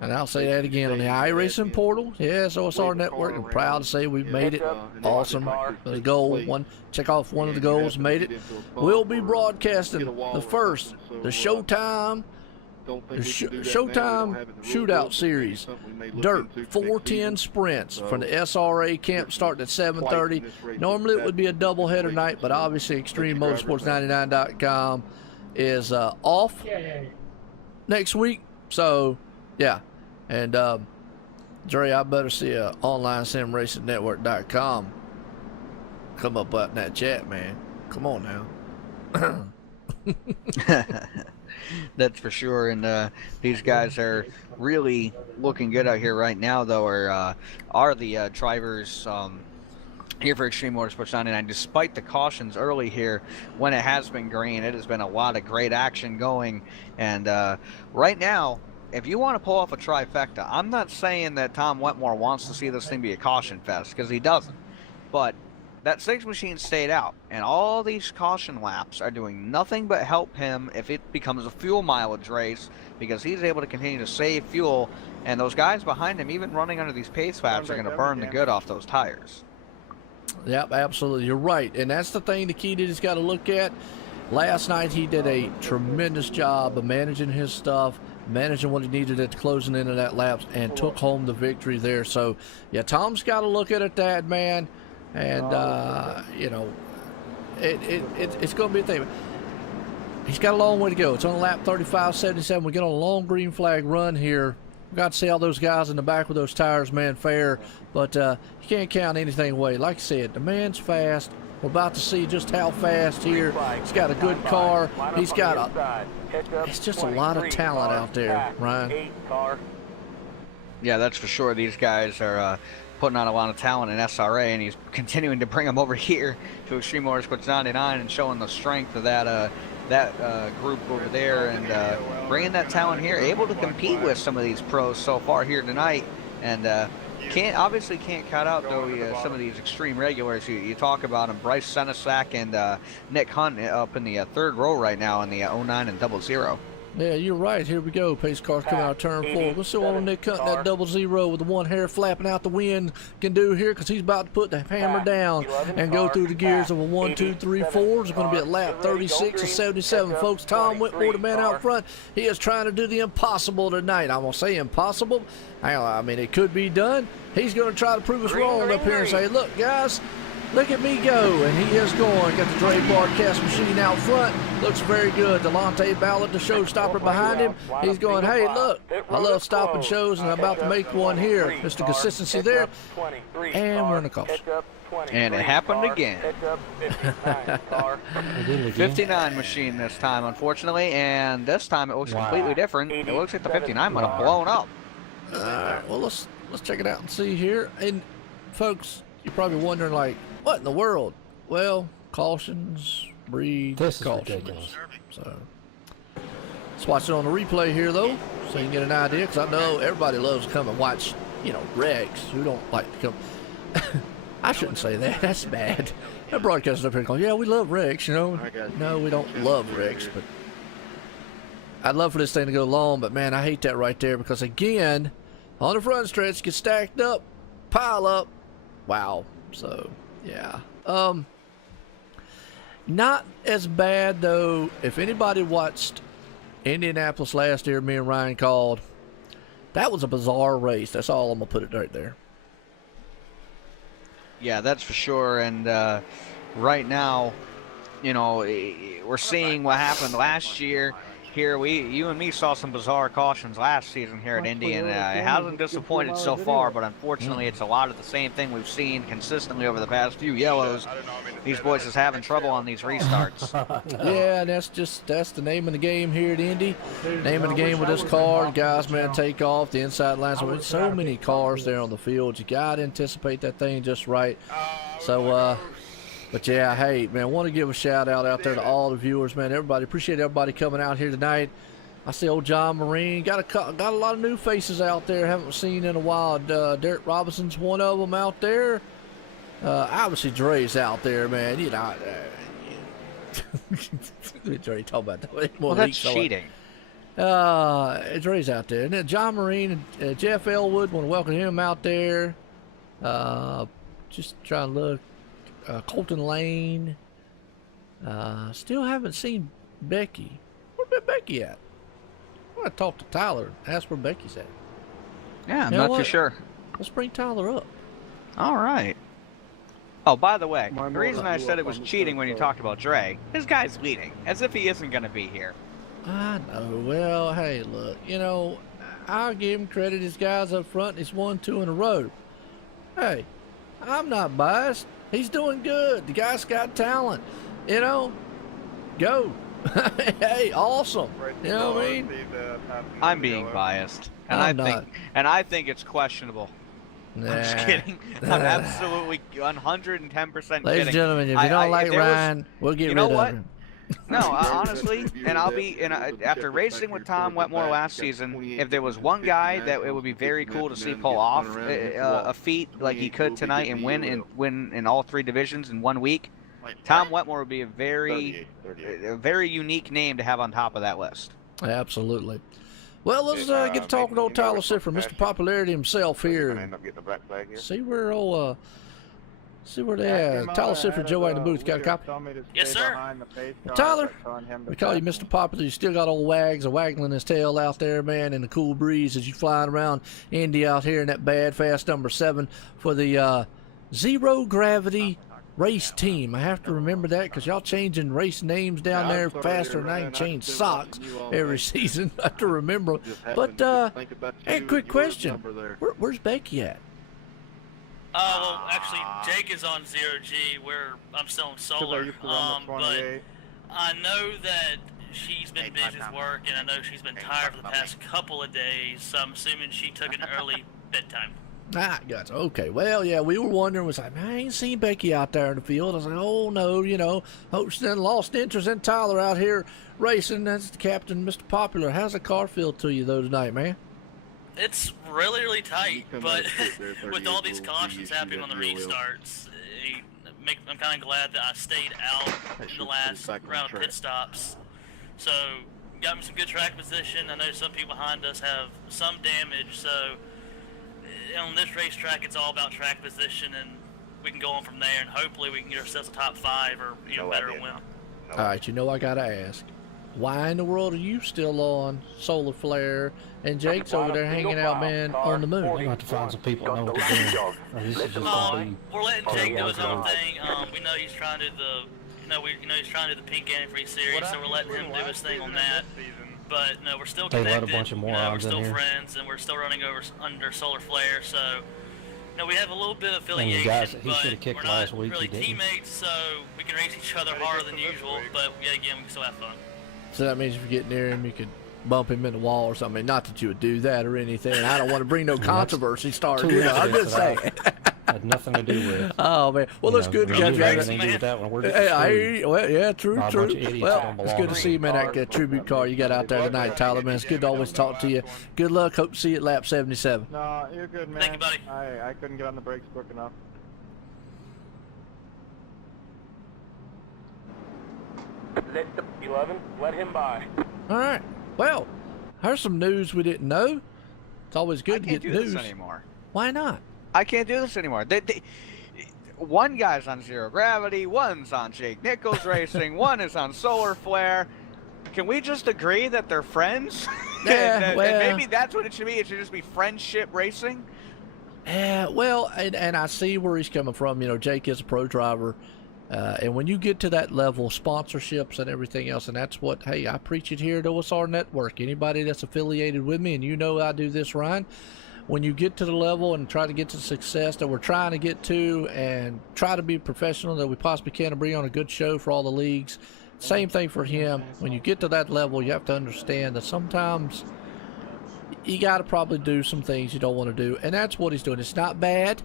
And I'll say that again, on the iRacing portal. Yes, OSR Network. I'm proud to say we've made it. Awesome. The goal, check off one of the goals, made it. We'll be broadcasting the first, the Showtime Shootout Series, Dirt 410 sprints from the SRA camp starting at 7:30. Normally it would be a doubleheader night, but obviously Extreme Motorsports 99.com is off next week. So, yeah. And, Dre, I better see OnlineSimRacingNetwork.com come up in that chat, man. Come on now. That's for sure. And these guys are really looking good out here right now, though, are the drivers here for Extreme Motorsports 99. Despite the cautions early here, when it has been green, it has been a lot of great action going. And right now, if you want to pull off a trifecta, I'm not saying that Tom Wetmore wants to see this thing be a caution fest, because he doesn't. But that 6 machine stayed out, and all these caution laps are doing nothing but help him if it becomes a fuel mileage race, because he's able to continue to save fuel, and those guys behind him, even running under these pace laps, are going to burn the good off those tires. Yep, absolutely. You're right. And that's the thing the key he's got to look at. Last night he did a tremendous job of managing his stuff, managing what he needed at the closing end of that laps, and took home the victory there. So, yeah, Tom's got to look at that, man. And, you know, it's going to be a thing. He's got a long way to go. It's on lap 35.77. We get on a long green flag run here. We got to see all those guys in the back with those tires, man, fair. But you can't count anything away. Like I said, the man's fast. We're about to see just how fast here. He's got a good car. He's got a... It's just a lot of talent out there, Ryan. Yeah, that's for sure. These guys are putting on a lot of talent in SRA, and he's continuing to bring them over here to Extreme Motorsports 99 and showing the strength of that group over there, and bringing that talent here, able to compete with some of these pros so far here tonight. And obviously can't cut out though some of these extreme regulars. You talk about them, Bryce Senesac and Nick Hunt up in the 3rd row right now in the 09 and 00. Yeah, you're right. Here we go. Pace car coming out of turn 4. Let's see what Nick Hunt, that 00 with the one hair flapping out the wind, can do here, because he's about to put the hammer down and go through the gears of a 1, 2, 3, 4. It's going to be at lap 36 or 77, folks. Tom Whitmore, the man out front, he is trying to do the impossible tonight. I'm going to say impossible. I mean, it could be done. He's going to try to prove us wrong up here and say, look, guys, look at me go. And he is going. Got the Dre broadcast machine out front. Looks very good. Delonte Ballard, the showstopper behind him. He's going, hey, look, I love stopping shows, and I'm about to make one here. Mr. Consistency there. And we're in the caution. And it happened again. 59 machine this time, unfortunately, and this time it looks completely different. It looks like the 59 might have blown up. All right, well, let's check it out and see here. And, folks, you're probably wondering, like, what in the world? Well, cautions breed cautions. So, let's watch it on the replay here, though, so you can get an idea, because I know everybody loves to come and watch, you know, regs who don't like to come. I shouldn't say that. That's bad. That broadcaster's up here going, yeah, we love regs, you know. No, we don't love regs, but I'd love for this thing to go long, but, man, I hate that right there, because, again, on the front stretch, get stacked up, pile up. Wow. So, yeah. Not as bad, though. If anybody watched Indianapolis last year, me and Ryan called, that was a bizarre race. That's all I'm going to put it right there. Yeah, that's for sure. And right now, you know, we're seeing what happened last year. Here, you and me saw some bizarre cautions last season here at Indy, and it hasn't disappointed so far, but unfortunately it's a lot of the same thing we've seen consistently over the past few yellows. These boys is having trouble on these restarts. Yeah, that's the name of the game here at Indy. Name of the game with this car. Guys, man, take off the inside lines. With so many cars there on the field, you got to anticipate that thing just right. So, but yeah, hey, man, want to give a shout out there to all the viewers, man. Everybody, appreciate everybody coming out here tonight. I see old John Marine. Got a lot of new faces out there. Haven't seen in a while. Derek Robinson's one of them out there. Obviously, Dre's out there, man. You know, Dre talking about that. Well, that's cheating. Dre's out there. And then John Marine and Jeff Elwood, want to welcome him out there. Just trying to look. Colton Lane. Still haven't seen Becky. Where's Becky at? I'm going to talk to Tyler. Ask where Becky's at. Yeah, I'm not too sure. Let's bring Tyler up. All right. Oh, by the way, the reason I said it was cheating when you talked about Dre, this guy's leading, as if he isn't going to be here. I know. Well, hey, look, you know, I'll give him credit. His guys up front, he's won 2 in a row. Hey, I'm not biased. He's doing good. The guy's got talent. You know, go. Hey, awesome. You know what I mean? I'm being biased, and I think it's questionable. Nah. I'm just kidding. I'm absolutely 110% kidding. Ladies and gentlemen, if you don't like Ryan, we'll get rid of him. No, honestly, and after racing with Tom Wetmore last season, if there was one guy that it would be very cool to see pull off a feat like he could tonight and win in all 3 divisions in 1 week, Tom Wetmore would be a very unique name to have on top of that list. Absolutely. Well, let's get to talking to old Tyler Sifford, Mr. Popularity himself here. See where they at. Tyler Sifford, Joe in the booth. Got a copy? Yes, sir. Well, Tyler, we call you Mr. Popular. You still got old Wags waggling his tail out there, man, in the cool breeze as you flying around Indy out here in that bad fast number 7 for the Zero Gravity race team. I have to remember that because y'all changing race names down there faster than I can change socks every season. I have to remember. But, hey, quick question. Where's Becky at? Well, actually, Jake is on 0G where I'm still on Solar. But I know that she's been busy with work, and I know she's been tired for the past couple of days, so I'm assuming she took an early bedtime. Ah, gotcha. Okay. Well, yeah, we were wondering. Was like, man, I ain't seen Becky out there in the field. I was like, oh no, hope she done lost interest in Tyler out here racing. That's the captain, Mr. Popular. How's the car feel to you though tonight, man? It's really, really tight, but with all these cautions happening on the restarts, I'm kind of glad that I stayed out in the last round of pit stops. So, got me some good track position. I know some people behind us have some damage, so on this racetrack, it's all about track position, and we can go on from there, and hopefully we can get ourselves a top 5 or even better win. All right, I gotta ask, why in the world are you still on Solar Flare and Jake's over there hanging out, man, on the moon? We're going to have to find some people that know what they're doing. We're letting Jake do his own thing. We know he's trying to do he's trying to do the Pink Antifreeze series, so we're letting him do his thing on that. But no, we're still connected. We're still friends, and we're still running under Solar Flare. So, we have a little bit of affiliation, but we're not really teammates. So we can race each other harder than usual. But yet again, we can still have fun. So that means if you get near him, you could bump him in the wall or something. Not that you would do that or anything. I don't want to bring no controversy started. I'm just saying. Had nothing to do with. Oh man, well that's good to get you. Well, yeah, true. Well, it's good to see you, man. That tribute car you got out there tonight, Tyler. Man, it's good to always talk to you. Good luck. Hope to see you at lap 77. No, you're good, man. Thank you, buddy. I couldn't get on the brakes quick enough. Let him by. All right. Well, here's some news we didn't know. It's always good to get news. I can't do this anymore. Why not? I can't do this anymore. One guy's on Zero Gravity, one's on Jake Nichols Racing, one is on Solar Flare. Can we just agree that they're friends? Yeah, and maybe that's what it should be. It should just be friendship racing. Yeah, well, and I see where he's coming from. Jake is a pro driver. And when you get to that level, sponsorships and everything else, and that's what, hey, I preach it here at OSR Network. Anybody that's affiliated with me, and I do this, Ryan, when you get to the level and try to get to the success that we're trying to get to and try to be professional that we possibly can to bring on a good show for all the leagues, same thing for him. When you get to that level, you have to understand that sometimes you got to probably do some things you don't want to do, and that's what he's doing. It's not bad,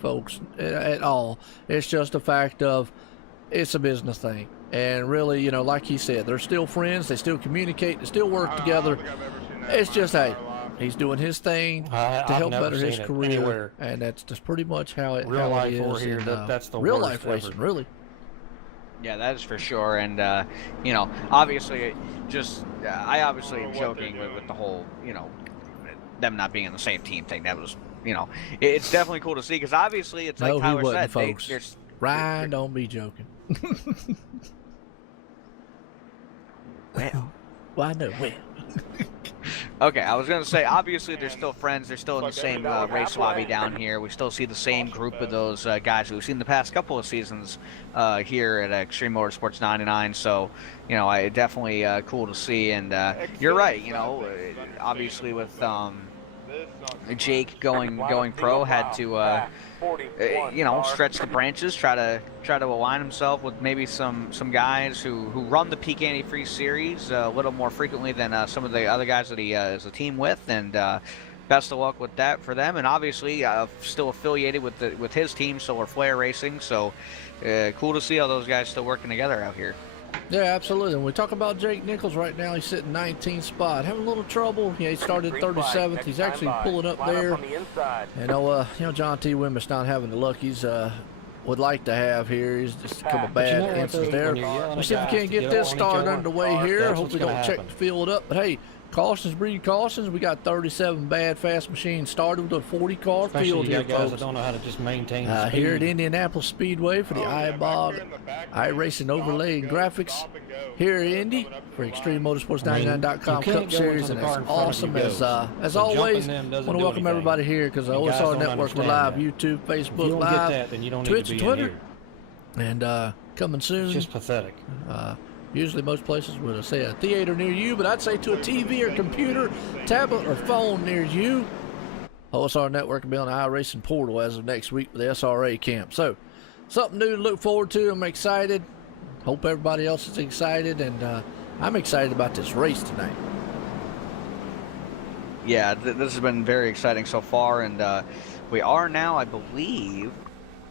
folks, at all. It's just a fact of it's a business thing, and really, like he said, they're still friends. They still communicate. They still work together. It's just, hey, he's doing his thing to help better his career, and that's just pretty much how it is. Here, that's the real life racing, really. Yeah, that is for sure. And obviously, I obviously am joking with the whole, them not being on the same team thing. That was, it's definitely cool to see because obviously it's like Tyler said, folks. Ryan, don't be joking. Well, I know when. Okay, I was going to say, obviously they're still friends. They're still in the same race lobby down here. We still see the same group of those guys who we've seen the past couple of seasons here at Extreme Motorsports 99. So, I definitely cool to see. And you're right, obviously with Jake going pro, had to stretch the branches, try to align himself with maybe some guys who run the Peak Antifreeze series a little more frequently than some of the other guys that he is a team with, and best of luck with that for them. And obviously still affiliated with his team, Solar Flare Racing, so cool to see all those guys still working together out here. Yeah, absolutely. When we talk about Jake Nichols right now, he's sitting 19th spot. Having a little trouble. Yeah, he started 37th. He's actually pulling up there. You know, John T. Wimmis not having the luck he's would like to have here. He's just a couple bad incidents there. Let's see if we can't get this started underway here. Hope we don't check the field up. But hey, cautions breed cautions. We got 37 bad fast machines started with a 40-car field here, guys folks. that don't know how to just maintain the speed. Here at Indianapolis Speedway for the iRacing overlay and graphics here at Indy for ExtremeMotorsports99.com Cup Series, and as awesome as always, I want to welcome everybody here because the OSR Network, we're live, YouTube, Facebook Live, Twitch, and Twitter, and coming soon. It's just pathetic. Usually most places would say a theater near you, but I'd say to a TV or computer, tablet, or phone near you. OSR Network will be on the iRacing portal as of next week with the SRA camp. So, something new to look forward to. I'm excited. Hope everybody else is excited, and I'm excited about this race tonight. Yeah, this has been very exciting so far, and we are now, I believe,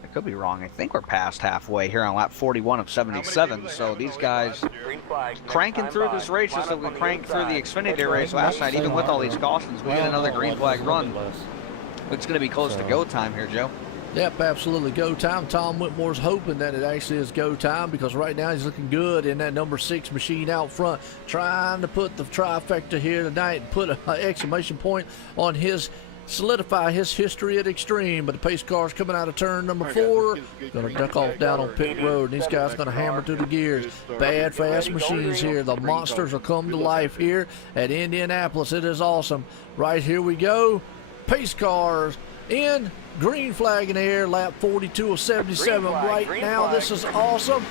I could be wrong, I think we're past halfway here on lap 41 of 77, so these guys cranking through this race just like we cranked through the Xfinity race last night. Even with all these cautions, we get another green flag run. It's going to be close to go time here, Joe. Yep, absolutely go time. Tom Whitmore's hoping that it actually is go time because right now he's looking good in that number 6 machine out front, trying to put the trifecta here tonight and put an exclamation point on his solidify his history at Extreme. But the pace car's coming out of turn number 4, going to duck off down on pit road, and these guys going to hammer through the gears. Bad fast machines here. The monsters will come to life here at Indianapolis. It is awesome. Right here we go. Pace cars in, green flag in the air, lap 42 of 77 right now. This is awesome.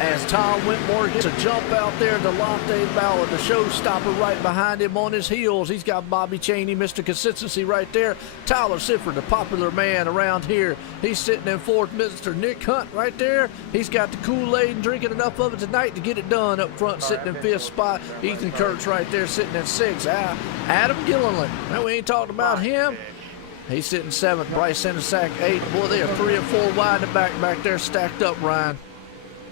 As Tom Whitmore gets a jump out there, Delonte Ballard, the showstopper, right behind him on his heels. He's got Bobby Chaney, Mr. Consistency, right there. Tyler Sifford, the popular man around here. He's sitting in 4th. Mr. Nick Hunt right there. He's got the Kool-Aid and drinking enough of it tonight to get it done up front, sitting in 5th spot. Ethan Kurtz right there sitting in 6th. Adam Gilliland. Now, we ain't talked about him. He's sitting 7th. Bryce Sendesack 8th. Boy, they are 3 and 4 wide in the back there, stacked up, Ryan.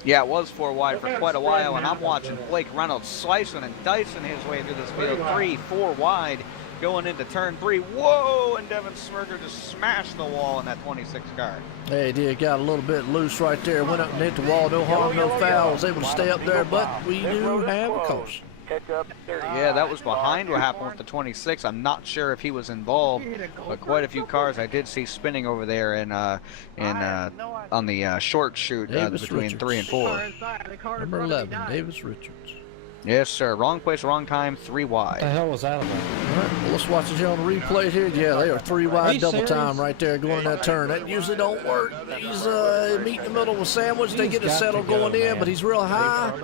Yeah, it was 4 wide for quite a while, and I'm watching Blake Reynolds slicing and dicing his way through this field. 3, 4 wide going into turn 3. Whoa! And Devin Smirker just smashed the wall in that 26 car. Yeah, he did. Got a little bit loose right there. Went up and hit the wall. No harm, no foul. Was able to stay up there, but we do have a caution. Yeah, that was behind what happened with the 26. I'm not sure if he was involved, but quite a few cars I did see spinning over there in on the short shoot between Richards. 3 and 4. Number 11, Davis Richards. Yes, sir. Wrong place, wrong time, 3 wide. What the hell was that about? All right, well, let's watch it here on the replay here. Yeah, they are 3 wide double time right there going that turn. That usually don't work. He's meet in the middle of a sandwich. They get a settle going in, but he's real high.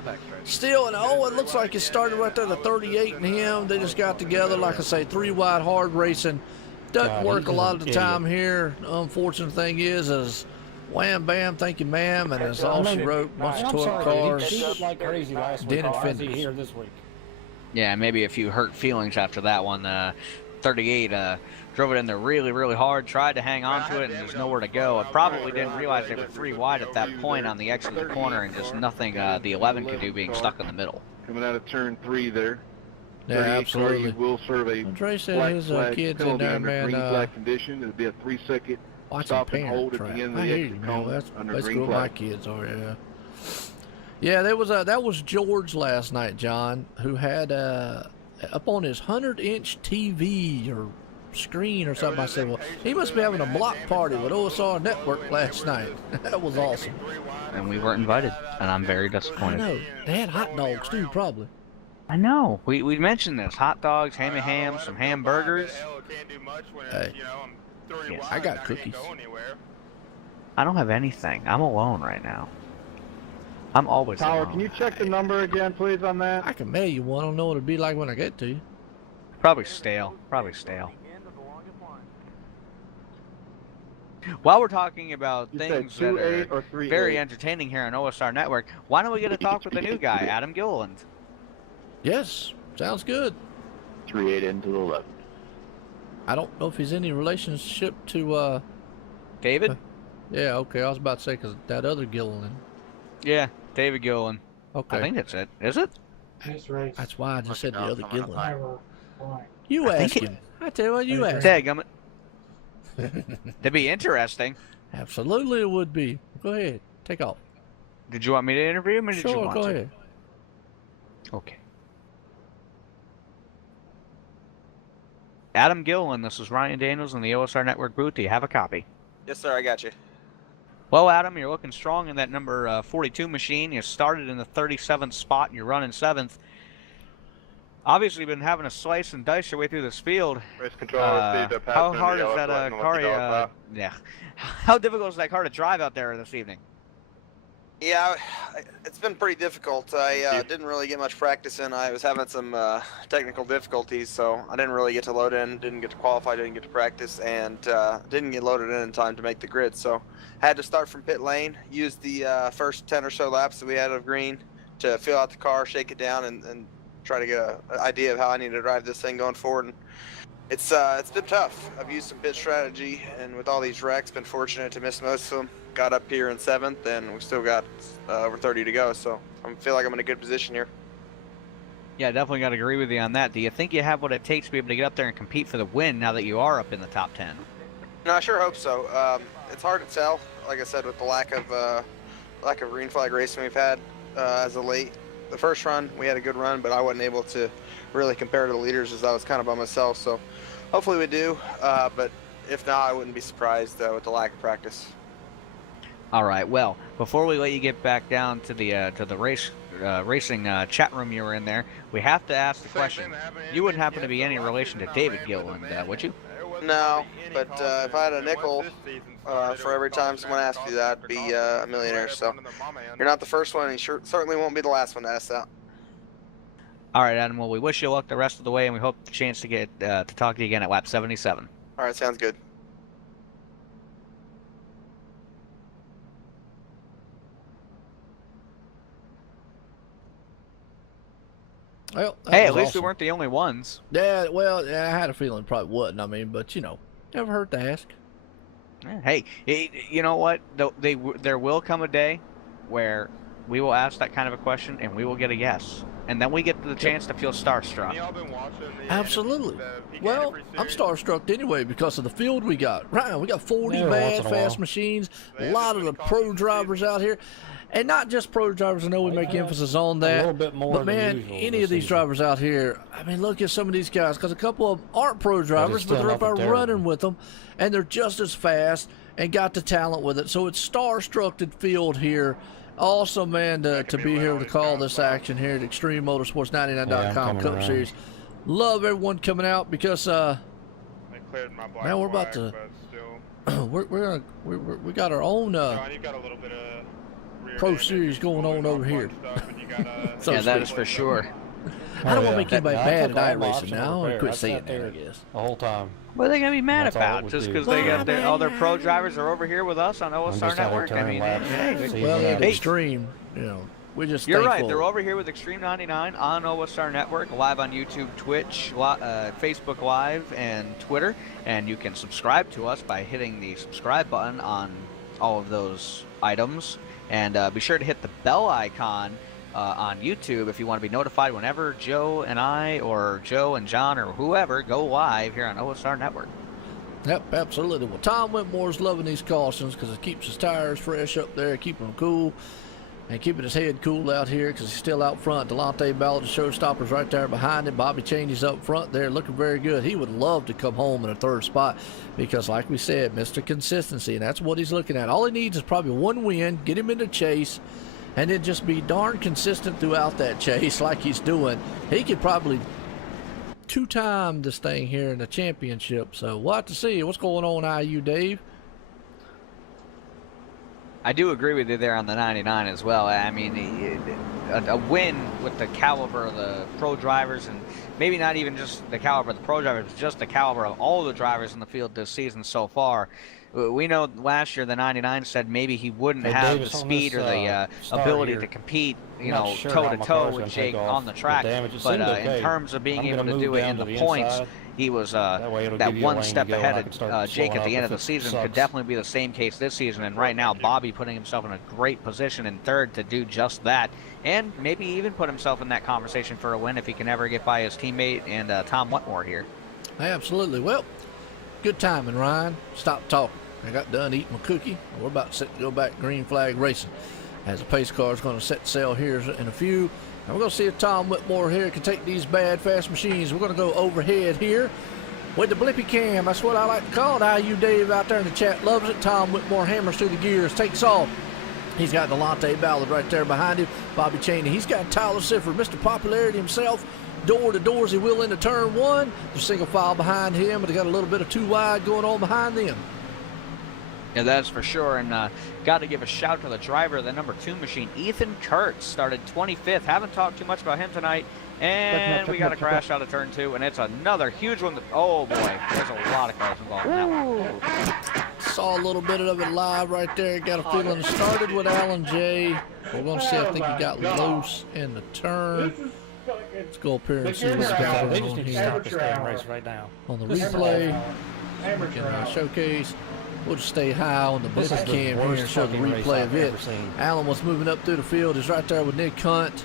Still, and it looks like it started right there, the 38 and him. They just got together, like I say, 3 wide hard racing. Doesn't work a lot of the time here. The unfortunate thing is wham, bam, thank you, ma'am, and as all she wrote, bunch of toy cars. He looked like crazy last week. Dented fenders. Here this week. Yeah, maybe a few hurt feelings after that one. 38 drove it in there really, really hard, tried to hang on to it, and there's nowhere to go. I probably didn't realize they were 3 wide at that point on the exit of the corner, and just nothing the 11 could do being stuck in the middle. Coming out of turn 3 there. Yeah, absolutely. Will serve a Dre said his kids in there, man. Green flag condition. It'll be a 3-second stop and hold at the end of the exit cone That's under basically green what my flag. kids are, yeah. Yeah, that was George last night, John, who had up on his 100-inch TV or screen or something. I said, well, he must be having a block party with OSR Network last night. That was awesome. And we weren't invited, and I'm very disappointed. I know. They had hot dogs too, probably. I know. We mentioned this. Hot dogs, hammy hams, some hamburgers. Hey, I got cookies. I don't have anything. I'm alone right now. I'm always Tyler, alone. can you check the number again, please, on that? I can mail you one. I don't know what it'd be like when I get to you. Probably stale. Probably stale. While we're talking about things that are very entertaining here on OSR Network, why don't we get a talk with the new guy, Adam Gilliland? Yes, sounds good. 3-8 into the 11. I don't know if he's any relationship to David? Yeah, okay. I was about to say because that other Gilliland. Yeah, David Gilliland. Okay. I think that's it. Is it? That's why I just said the other Gillen. I You ask think him. I tell you what, you ask him. Dadgummit. That'd be interesting. Absolutely it would be. Go ahead. Take off. Did you want me to interview him or did you Sure, want go to? ahead. Okay. Adam Gillen, this is Ryan Daniels in the OSR Network booth. Do you have a copy? Yes, sir. I got you. Well, Adam, you're looking strong in that number 42 machine. You started in the 37th spot and you're running 7th. Obviously, you've been having to slice and dice your way through this field. Race control how hard is that car? Yeah. How difficult is that car to drive out there this evening? Yeah, it's been pretty difficult. I didn't really get much practice in. I was having some technical difficulties, so I didn't really get to load in, didn't get to qualify, didn't get to practice, and didn't get loaded in time to make the grid. So I had to start from pit lane, use the first 10 or so laps that we had of green to feel out the car, shake it down, and try to get an idea of how I need to drive this thing going forward. And it's been tough. I've used some pit strategy, and with all these wrecks, been fortunate to miss most of them. Got up here in 7th, and we still got over 30 to go, so I feel like I'm in a good position here. Yeah, definitely got to agree with you on that. Do you think you have what it takes to be able to get up there and compete for the win now that you are up in the top 10? No, I sure hope so. It's hard to tell, like I said, with the lack of green flag racing we've had as of late. The first run, we had a good run, but I wasn't able to really compare to the leaders as I was kind of by myself, so hopefully we do, but if not, I wouldn't be surprised with the lack of practice. All right. Well, before we let you get back down to the racing chat room you were in there, we have to ask the question. You wouldn't happen to be any relation to David Gillen, would you? No, but if I had a nickel for every time someone asked you that, I'd be a millionaire. So you're not the first one, and you certainly won't be the last one to ask that. All right, Adam. Well, we wish you luck the rest of the way, and we hope the chance to get to talk to you again at lap 77. All right, sounds good. Well, hey, at least awesome. we weren't the only ones. Yeah, well, I had a feeling it probably wasn't. I mean, but, never hurt to ask. Hey, you know what? There will come a day where we will ask that kind of a question and we will get a yes. And then we get the chance to feel starstruck. Absolutely. Well, I'm starstruck anyway because of the field we got. Right, we got 40 bad, fast machines, a lot of the pro drivers out here. And not just pro drivers, I know we make emphasis on that. A little bit more but man, any of these drivers out here, I mean, look at some of these guys, because a couple of them aren't pro drivers, but they're up there running with them, and they're just as fast and got the talent with it. So it's star-structed field here. Awesome, man, to be here to call this action here at ExtremeMotorsports99.com Cup Series. Love everyone coming out because, man, we're about to. We got our own Pro Series going on over here. So yeah, that is for sure. I don't want to make anybody mad at iRacing now. I quit saying that, I guess. The whole time. What are they going to be mad about? Just because they got all their pro drivers are over here with us on OSR Network? I mean, well, at Extreme, we're just You're thankful. right. They're over here with Extreme 99 on OSR Network, live on YouTube, Twitch, Facebook Live, and Twitter. And you can subscribe to us by hitting the subscribe button on all of those items. And be sure to hit the bell icon on YouTube if you want to be notified whenever Joe and I or Joe and John or whoever go live here on OSR Network. Yep, absolutely. Well, Tom Whitmore's loving these cautions because it keeps his tires fresh up there, keeping them cool, and keeping his head cool out here because he's still out front. Delonte Ballard, the showstopper's right there behind him. Bobby Chaney's up front there looking very good. He would love to come home in a third spot because, like we said, Mr. Consistency, and that's what he's looking at. All he needs is probably one win, get him in the chase, and then just be darn consistent throughout that chase like he's doing. He could probably two-time this thing here in the championship. So we'll have to see. What's going on, IU, Dave? I do agree with you there on the 99 as well. I mean, a win with the caliber of the pro drivers, and maybe not even just the caliber of the pro drivers, just the caliber of all the drivers in the field this season so far. We know last year the 99 said maybe he wouldn't have the speed or the ability to compete, toe-to-toe with Jake on the track. But in terms of being able to do it in the points, he was that one step ahead of Jake at the end of the season. Could definitely be the same case this season. And right now, Bobby putting himself in a great position in third to do just that, and maybe even put himself in that conversation for a win if he can ever get by his teammate and Tom Wetmore here. Absolutely. Well, good timing, Ryan. Stop talking. I got done eating my cookie. We're about set to go back green flag racing, as the pace car is going to set sail here in a few. And we're going to see if Tom Whitmore here can take these bad fast machines. We're going to go overhead here with the blippy cam. That's what I like to call it. IU Dave out there in the chat loves it. Tom Whitmore hammers through the gears, takes off. He's got Delonte Ballard right there behind him. Bobby Cheney. He's got Tyler Sifford, Mr. Popularity himself. Door to door as he will into turn one. There's single file behind him, but they got a little bit of two wide going on behind them. Yeah, that's for sure, and got to give a shout to the driver of the number 2 machine, Ethan Kurtz, started 25th. Haven't talked too much about him tonight, and we got a crash out of turn 2, and it's another huge one. Oh boy, there's a lot of cars involved in that one. Saw a little bit of it live right there. Got a feeling it started with Alan J. We're going to see. I think he got loose in the turn. Let's go up here and see what's going on. They just need to stop this damn race right now. On the replay, we can showcase. We'll just stay high on the blippy cam here and show the replay of it. Allen was moving up through the field. He's right there with Nick Hunt.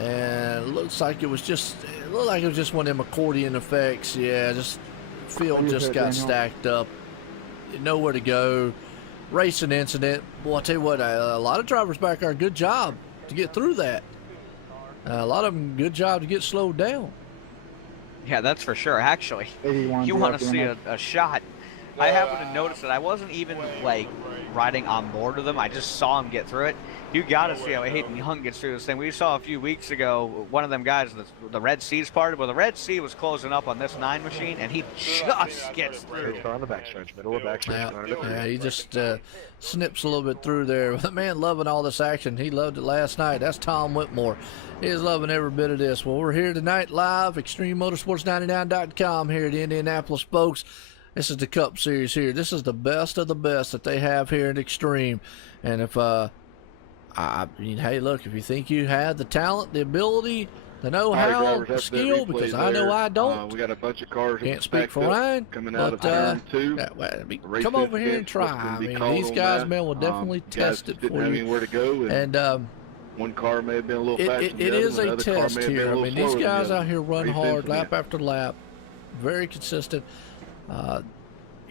And it looks like it was just one of them accordion effects. Yeah, just field just got stacked up. Nowhere to go. Racing incident. Boy, I tell you what, a lot of drivers back there, good job to get through that. A lot of them, good job to get slowed down. Yeah, that's for sure. Actually, you want to see a shot. I happened to notice that I wasn't even like riding on board with them. I just saw him get through it. You got to see how Hayden Young gets through this thing. We saw a few weeks ago one of them guys, the Red Sea's part. Well, the Red Sea was closing up on this 9 machine, and he just gets through. On the backstretch, middle of backstretch. Yeah, he just snips a little bit through there. The man loving all this action. He loved it last night. That's Tom Whitmore. He is loving every bit of this. Well, we're here tonight live, ExtremeMotorsports99.com here at Indianapolis, folks. This is the Cup Series here. This is the best of the best that they have here at Extreme. And if, I mean, hey, look, if you think you have the talent, the ability, the know-how, the skill, because I know I don't. We got a bunch of cars. Can't speak for Ryan, coming out of turn 2. Come over here and try. I mean, these guys, man, will definitely test it for you. Where to go. And one car may have been a little faster than the other. It is a test here. I mean, these guys out here run hard, lap after lap, very consistent.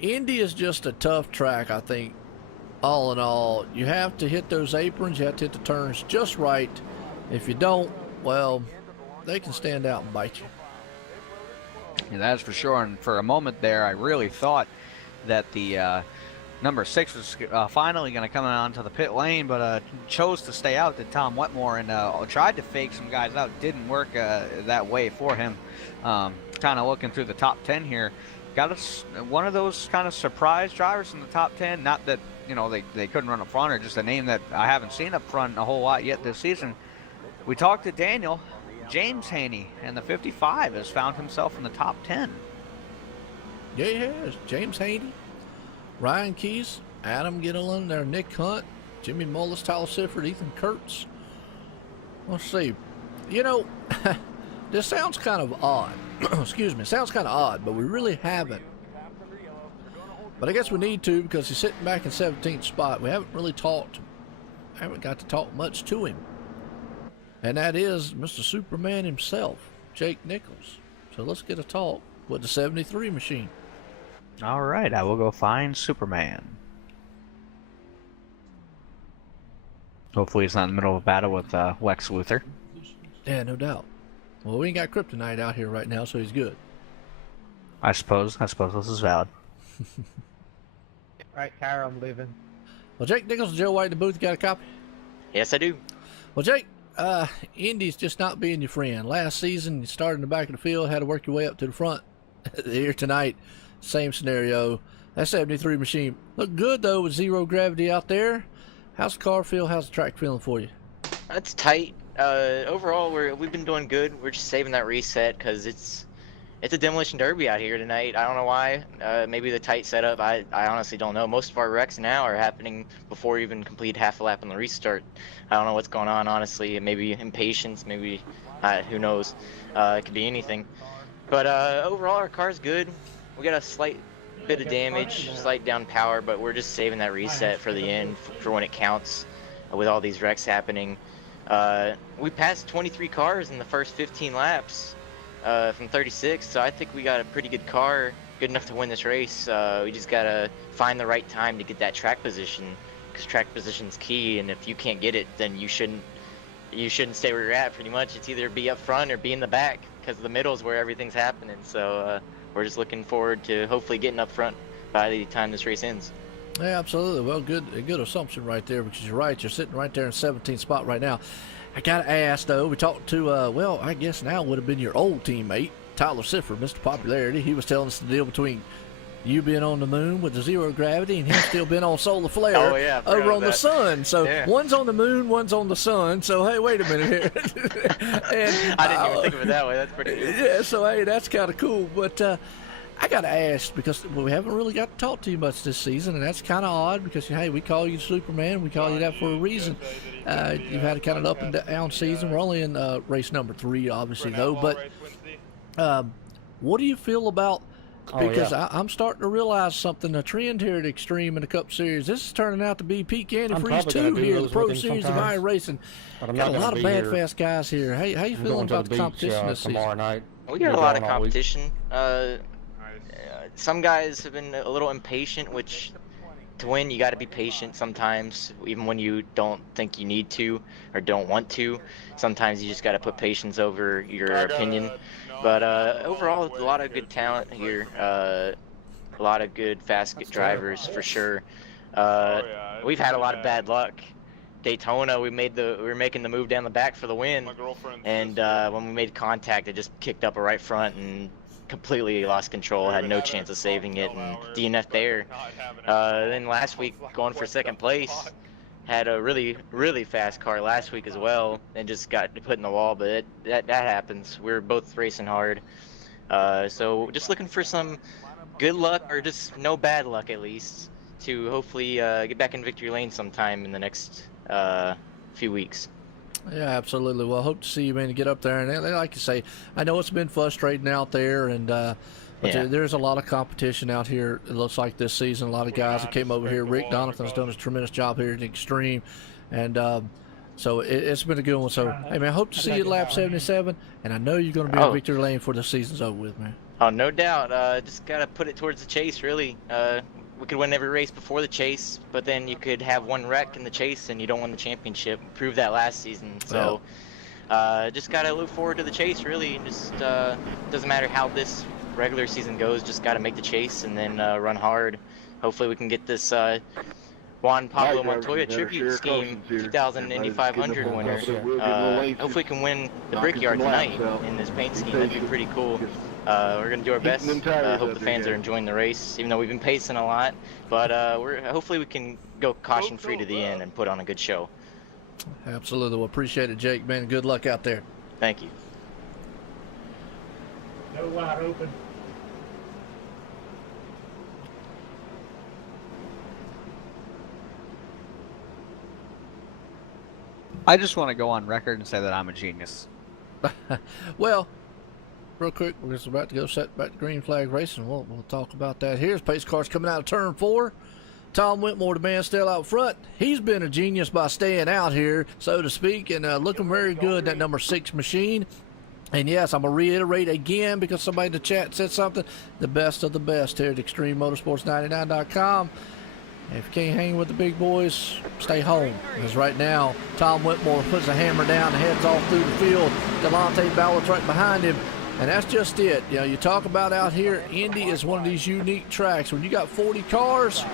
Indy is just a tough track, I think, all in all. You have to hit those aprons. You have to hit the turns just right. If you don't, well, they can stand out and bite you. Yeah, that's for sure. And for a moment there, I really thought that the number 6 was finally going to come onto the pit lane, but chose to stay out, did Tom Wetmore, and tried to fake some guys out. Didn't work that way for him. Kind of looking through the top 10 here. Got us one of those kind of surprise drivers in the top 10. Not that, you know, they couldn't run up front, or just a name that I haven't seen up front a whole lot yet this season. We talked to Daniel. James Haney, and the 55 has found himself in the top 10. Yeah, he has. James Haney, Ryan Keyes, Adam Gittleman, there, Nick Hunt, Jimmy Mullis, Tyler Sifford, Ethan Kurtz. Let's see. You know, this sounds kind of odd. Excuse me. It sounds kind of odd, but we really haven't. But I guess we need to, because he's sitting back in 17th spot. We haven't really haven't got to talk much to him. And that is Mr. Superman himself, Jake Nichols. So let's get a talk with the 73 machine. All right, I will go find Superman. Hopefully he's not in the middle of a battle with Lex Luthor. Yeah, no doubt. Well, we ain't got Kryptonite out here right now, so he's good. I suppose this is valid. Right, Kyra, I'm leaving. Well, Jake Nichols and Joe White in the booth, you got a copy? Yes, I do. Well, Jake, Indy's just not being your friend. Last season, you started in the back of the field, had to work your way up to the front. Here tonight, same scenario. That 73 machine looked good, though, with zero gravity out there. How's the car feel? How's the track feeling for you? It's tight. Overall, we've been doing good. We're just saving that reset because it's a demolition derby out here tonight. I don't know why. Maybe the tight setup. I honestly don't know. Most of our wrecks now are happening before we even complete half a lap on the restart. I don't know what's going on, honestly. Maybe impatience. Maybe who knows? It could be anything. But overall, our car's good. We got a slight bit of damage, slight down power, but we're just saving that reset for the end, for when it counts, with all these wrecks happening. We passed 23 cars in the first 15 laps from 36, so I think we got a pretty good car, good enough to win this race. We just gotta find the right time to get that track position, because track position's key, and if you can't get it, then you shouldn't stay where you're at. Pretty much, it's either be up front or be in the back, because the middle is where everything's happening. So we're just looking forward to hopefully getting up front by the time this race ends. Yeah, absolutely. Well, good assumption right there, because you're right. You're sitting right there in 17th spot right now. I got to ask, though, we talked to, well, I guess now would have been your old teammate, Tyler Sifford, Mr. Popularity. He was telling us the deal between you being on the moon with the zero gravity and him still being on solar flare over on the sun. So one's on the moon, one's on the sun. So, hey, wait a minute here. And I didn't even think of it that way. That's pretty good. Yeah, so, hey, that's kind of cool. But I got to ask, because we haven't really got to talk to you much this season, and that's kind of odd because, hey, we call you Superman. We call you that for a reason. You've had a kind of up and down season. We're only in race number 3, obviously, though. But what do you feel about, because I'm starting to realize something, a trend here at Extreme in the Cup Series. This is turning out to be peak antifreeze 2 here, the Pro Series of iRacing. Got a lot of bad, fast guys here. Hey, how you feeling about the competition this season? Tomorrow night. We got a lot of competition. Some guys have been a little impatient, which to win you got to be patient sometimes, even when you don't think you need to or don't want to. Sometimes you just got to put patience over your opinion. But overall, a lot of good talent here, a lot of good fast drivers for sure. We've had a lot of bad luck. Daytona, we were making the move down the back for the win, and when we made contact, it just kicked up a right front and completely lost control, had no chance of saving it, and DNF there. Then last week, going for second place, had a really, really fast car last week as well, and just got put in the wall, but that happens. We're both racing hard. So just looking for some good luck, or just no bad luck at least, to hopefully get back in victory lane sometime in the next few weeks. Yeah, absolutely. Well, I hope to see you, man, to get up there. And like you say, I know it's been frustrating out there, and but there's a lot of competition out here, it looks like, this season. A lot of guys that came over here. Rick Donovan's done a tremendous job here at Extreme. And so it's been a good one. So, hey, man, I hope to see you at lap 77, and I know you're going to be in victory lane before the season's over with, man. Oh, no doubt. Just got to put it towards the chase, really. We could win every race before the chase, but then you could have one wreck in the chase and you don't win the championship. We proved that last season. So just got to look forward to the chase, really. And just doesn't matter how this regular season goes, just got to make the chase and then run hard. Hopefully we can get this Juan Pablo Montoya tribute scheme 2000 Indy 500 winner. Hopefully we can win the Brickyard tonight in this paint scheme. That'd be pretty cool. We're going to do our best. Hope the fans are enjoying the race, even though we've been pacing a lot. But hopefully we can go caution-free to the end and put on a good show. Absolutely. Well, appreciate it, Jake, man. Good luck out there. Thank you. No wide open. I just want to go on record and say that I'm a genius. Well, real quick, we're just about to go set back to green flag racing. We'll talk about that. Here's pace cars coming out of turn 4. Tom Whitmore, the man still out front. He's been a genius by staying out here, so to speak, and looking very good, that number 6 machine. And yes, I'm going to reiterate again, because somebody in the chat said something, the best of the best here at ExtremeMotorsports99.com. If you can't hang with the big boys, stay home. Because right now, Tom Whitmore puts a hammer down and heads off through the field. Delonte Ballard's right behind him. And that's just it. You know, you talk about out here, Indy is one of these unique tracks. When you got 40 cars,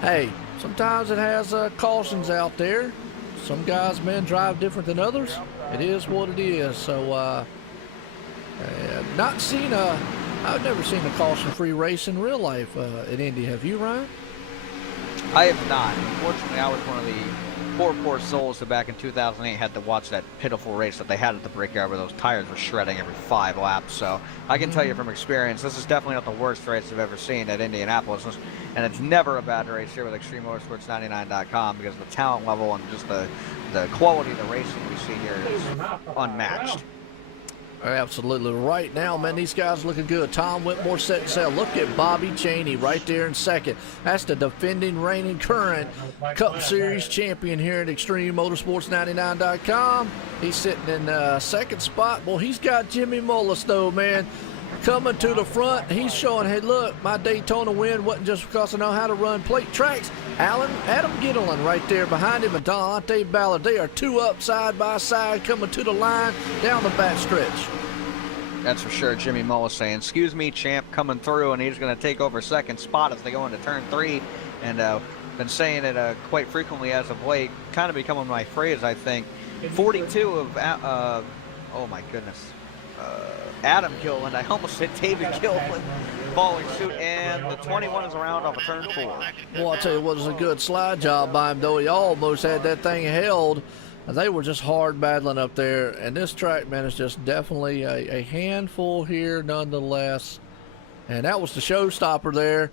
hey, sometimes it has cautions out there. Some guys, man, drive different than others. It is what it is. So, I've never seen a caution-free race in real life at Indy. Have you, Ryan? I have not. Unfortunately, I was one of the poor souls who back in 2008 had to watch that pitiful race that they had at the Brickyard where those tires were shredding every 5 laps. So I can tell you from experience, this is definitely not the worst race I've ever seen at Indianapolis. And it's never a bad race here with ExtremeMotorsports99.com, because the talent level and just the quality of the racing we see here is unmatched. Absolutely. Right now, man, these guys looking good. Tom Whitmore set sail. Look at Bobby Cheney right there in second. That's the defending, reigning, current Cup Series champion here at ExtremeMotorsports99.com. He's sitting in second spot. Well, he's got Jimmy Mullis, though, man, coming to the front. He's showing, hey, look, my Daytona win wasn't just because I know how to run plate tracks. Adam Gittleman right there behind him and Delonte Ballard. They are two up side by side coming to the line down the back stretch. That's for sure. Jimmy Mullis saying, excuse me, champ, coming through, and he's going to take over second spot as they go into turn 3. And been saying it quite frequently as of late, kind of becoming my phrase, I think. 42 of, oh my goodness, Adam Gilliland. I almost said David Gilliland following suit, and the 21 is around off of turn 4. Well, I'll tell you what, it was a good slide job by him, though. He almost had that thing held. They were just hard battling up there, and this track, man, is just definitely a handful here nonetheless. And that was the showstopper there.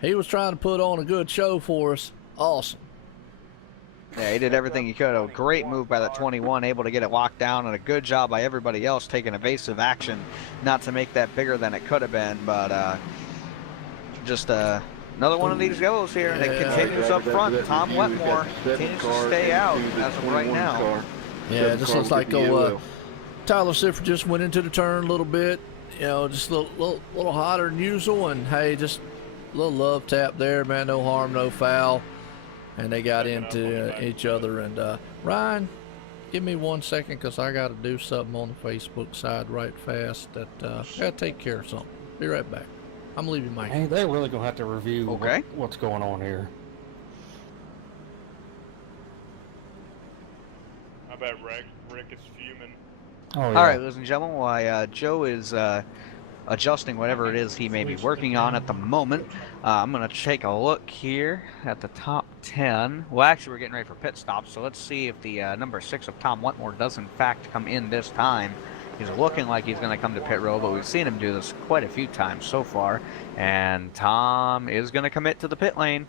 He was trying to put on a good show for us. Awesome. Yeah, he did everything he could. A great move by that 21, able to get it locked down, and a good job by everybody else taking evasive action, not to make that bigger than it could have been, but just another one of these goes here, and it continues up front. Tom Wetmore continues to stay out as of right now. Yeah, it just looks like Tyler Sifford just went into the turn a little bit, you know, just a little hotter than usual, and hey, just a little love tap there, man, no harm, no foul. And they got into each other. And Ryan, give me 1 second because I got to do something on the Facebook side right fast. That got to take care of something. Be right back. I'm leaving Mike. Hey, they're really going to have to review what's going on here. I bet Rick is fuming. Oh, yeah. All right, ladies and gentlemen, while Joe is adjusting whatever it is he may be working on at the moment, I'm going to take a look here at the top 10. Well, actually, we're getting ready for pit stops, so let's see if the number 6 of Tom Wetmore does in fact come in this time. He's looking like he's going to come to pit row, but we've seen him do this quite a few times so far. And Tom is going to commit to the pit lane.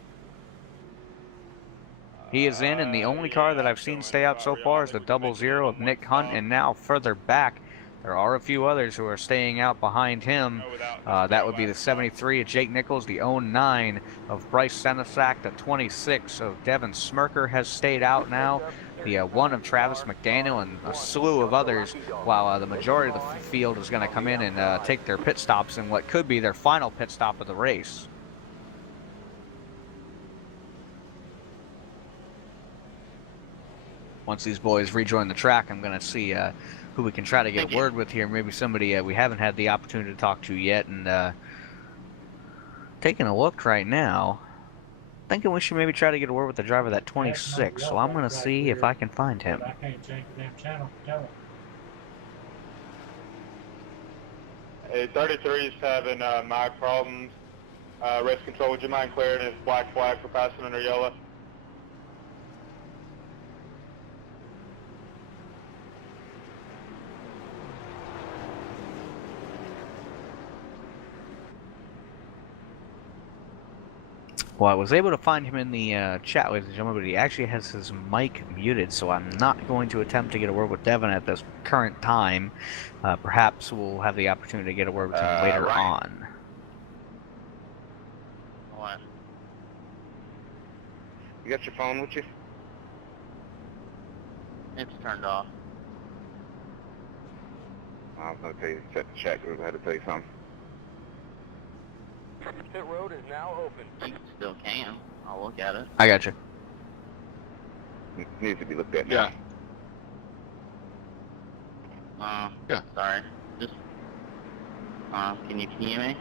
He is in, and the only car that I've seen stay out so far is the 00 of Nick Hunt, and now further back, there are a few others who are staying out behind him. That would be the 73 of Jake Nichols, the 09 of Bryce Senesac, the 26 of Devin Smirker has stayed out now, the 1 of Travis McDaniel, and a slew of others, while the majority of the field is going to come in and take their pit stops in what could be their final pit stop of the race. Once these boys rejoin the track, I'm going to see who we can try to get a word with here. Maybe somebody we haven't had the opportunity to talk to yet. And taking a look right now, thinking we should maybe try to get a word with the driver of that 26. So I'm going to see if I can find him. Hey, 33 is having mic problems. Race control, would you mind clearing his black flag for passing under yellow? Well, I was able to find him in the chat, ladies and gentlemen, but he actually has his mic muted, so I'm not going to attempt to get a word with Devin at this current time. Perhaps we'll have the opportunity to get a word with him later on. What? You got your phone with you? It's turned off. I was going to tell you to check the chat group. I had to tell you something. Pit road is now open. You still can. I'll look at it. I got you. It needs to be looked at now. Yeah. Sorry. Just, can you hear me?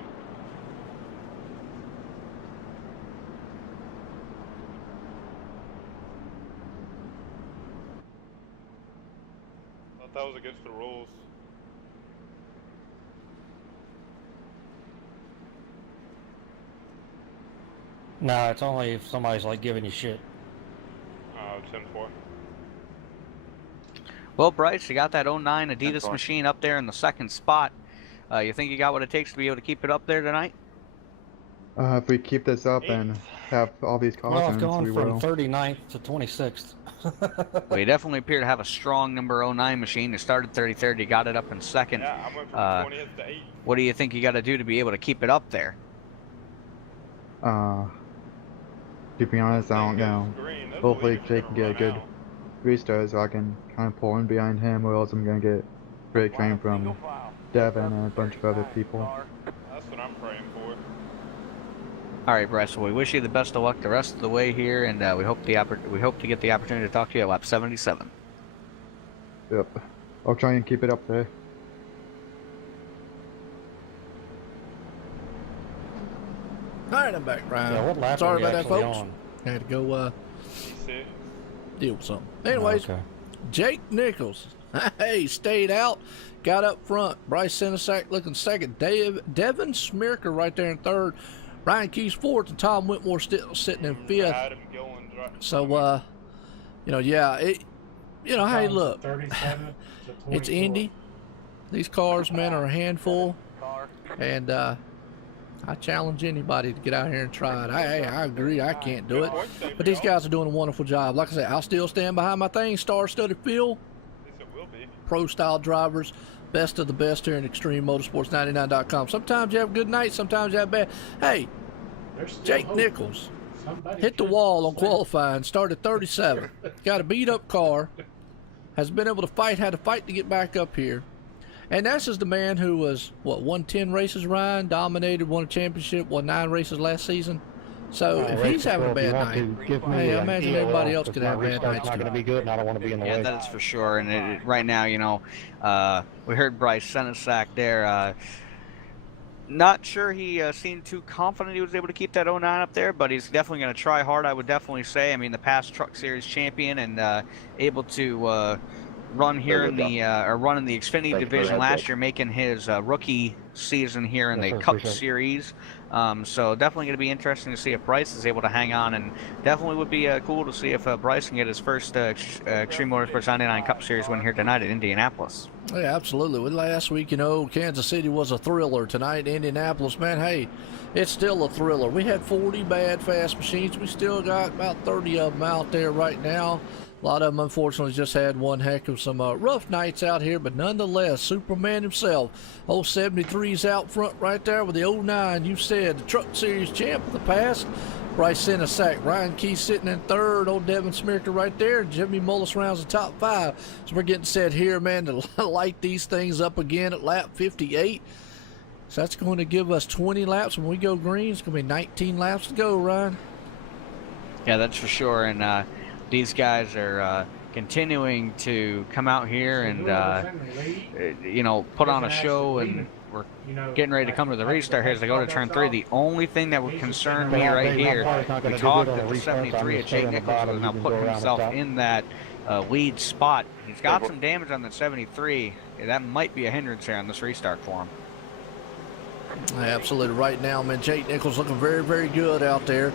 I thought that was against the rules. No, it's only if somebody's like giving you shit. 10-4. Well, Bryce, you got that 09 Adidas machine up there in the second spot. You think you got what it takes to be able to keep it up there tonight? If we keep this up and have all these Well, cautions. I've gone we from will. 39th to 26th. We definitely appear to have a strong number 09 machine. It started 33rd, you got it up in second. Yeah, I went from 20th to 8th. What do you think you got to do to be able to keep it up there? To be honest, I don't know. Hopefully Jake can get a good restart so I can kind of pull in behind him, or else I'm going to get great training from Devin and a bunch of other people. That's what I'm praying for. All right, Bryce. Well, we wish you the best of luck the rest of the way here, and we hope to get the opportunity to talk to you at lap 77. Yep. I'll try and keep it up there. All right, I'm back, Ryan. Yeah, what lap Sorry are we about that, actually folks. on? I had to go deal with something. Anyways, okay. Jake Nichols, hey, stayed out, got up front. Bryce Senesac looking second. Devin Smirker right there in third. Ryan Keys fourth, and Tom Whitmore still sitting in fifth. So, hey, look, it's Indy. These cars, man, are a handful, and I challenge anybody to get out here and try it. I agree, I can't do it, but these guys are doing a wonderful job. Like I said, I'll still stand behind my thing. Star-studded field, pro-style drivers, best of the best here in ExtremeMotorsports99.com. Sometimes you have a good night, sometimes you have bad. Hey, Jake Nichols hit the wall on qualifying, started 37, got a beat-up car, has been able to fight, had to fight to get back up here. And this is the man who was, won 10 races, Ryan, dominated, won a championship, won 9 races last season. So if he's having a bad night, hey, I imagine everybody else could have bad nights not going to be good, and I don't want to be in the way. Yeah, that is for sure. And right now, we heard Bryce Senesac there. Not sure he seemed too confident he was able to keep that 09 up there, but he's definitely going to try hard, I would definitely say. I mean, the past Truck Series champion and able to run here in the run in the Xfinity division last year, making his rookie season here in the Cup Series. So definitely going to be interesting to see if Bryce is able to hang on, and definitely would be cool to see if Bryce can get his first Extreme Motorsports 99 Cup Series win here tonight at Indianapolis. Yeah, absolutely. Well, last week, Kansas City was a thriller. Tonight, Indianapolis, man, hey, it's still a thriller. We had 40 bad fast machines. We still got about 30 of them out there right now. A lot of them, unfortunately, just had one heck of some rough nights out here, but nonetheless, Superman himself, old 73's out front right there with the 09. You said the Truck Series champ of the past, Bryce Senesac. Ryan Keys sitting in third, old Devin Smirker right there. Jimmy Mullis rounds the top 5. So we're getting set here, man, to light these things up again at lap 58. So that's going to give us 20 laps when we go green. It's going to be 19 laps to go, Ryan. Yeah, that's for sure. And these guys are continuing to come out here and, put on a show, and we're getting ready to come to the restart here as they go to turn 3. The only thing that would concern me right here, we talked at the 73 of Jake Nichols, who is now putting himself in that lead spot. He's got some damage on the 73. That might be a hindrance here on this restart for him. Absolutely. Right now, man, Jake Nichols looking very, very good out there.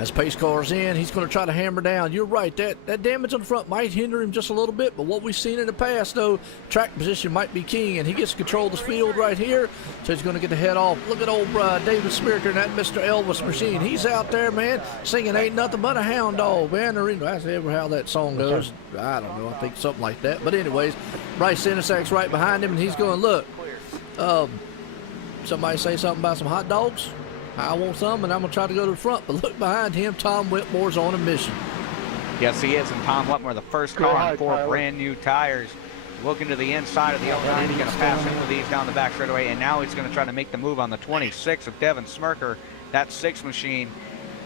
As pace car's in, he's going to try to hammer down. You're right, that damage on the front might hinder him just a little bit, but what we've seen in the past, though, track position might be king, and he gets to control this field right here, so he's going to get the head off. Look at old David Smirker and that Mr. Elvis machine. He's out there, man, singing Ain't Nothing But a Hound Dog, man. That's ever how that song goes. I don't know, I think something like that. But anyways, Bryce Senesac's right behind him, and he's going, look, somebody say something about some hot dogs? I want some, and I'm going to try to go to the front. But look behind him, Tom Whitmore's on a mission. Yes, he is. And Tom Whitmore, the first car on 4 brand new tires, looking to the inside of the open end. He's going to pass into these down the back straightaway. And now he's going to try to make the move on the 26 of Devin Smirker, that 6 machine.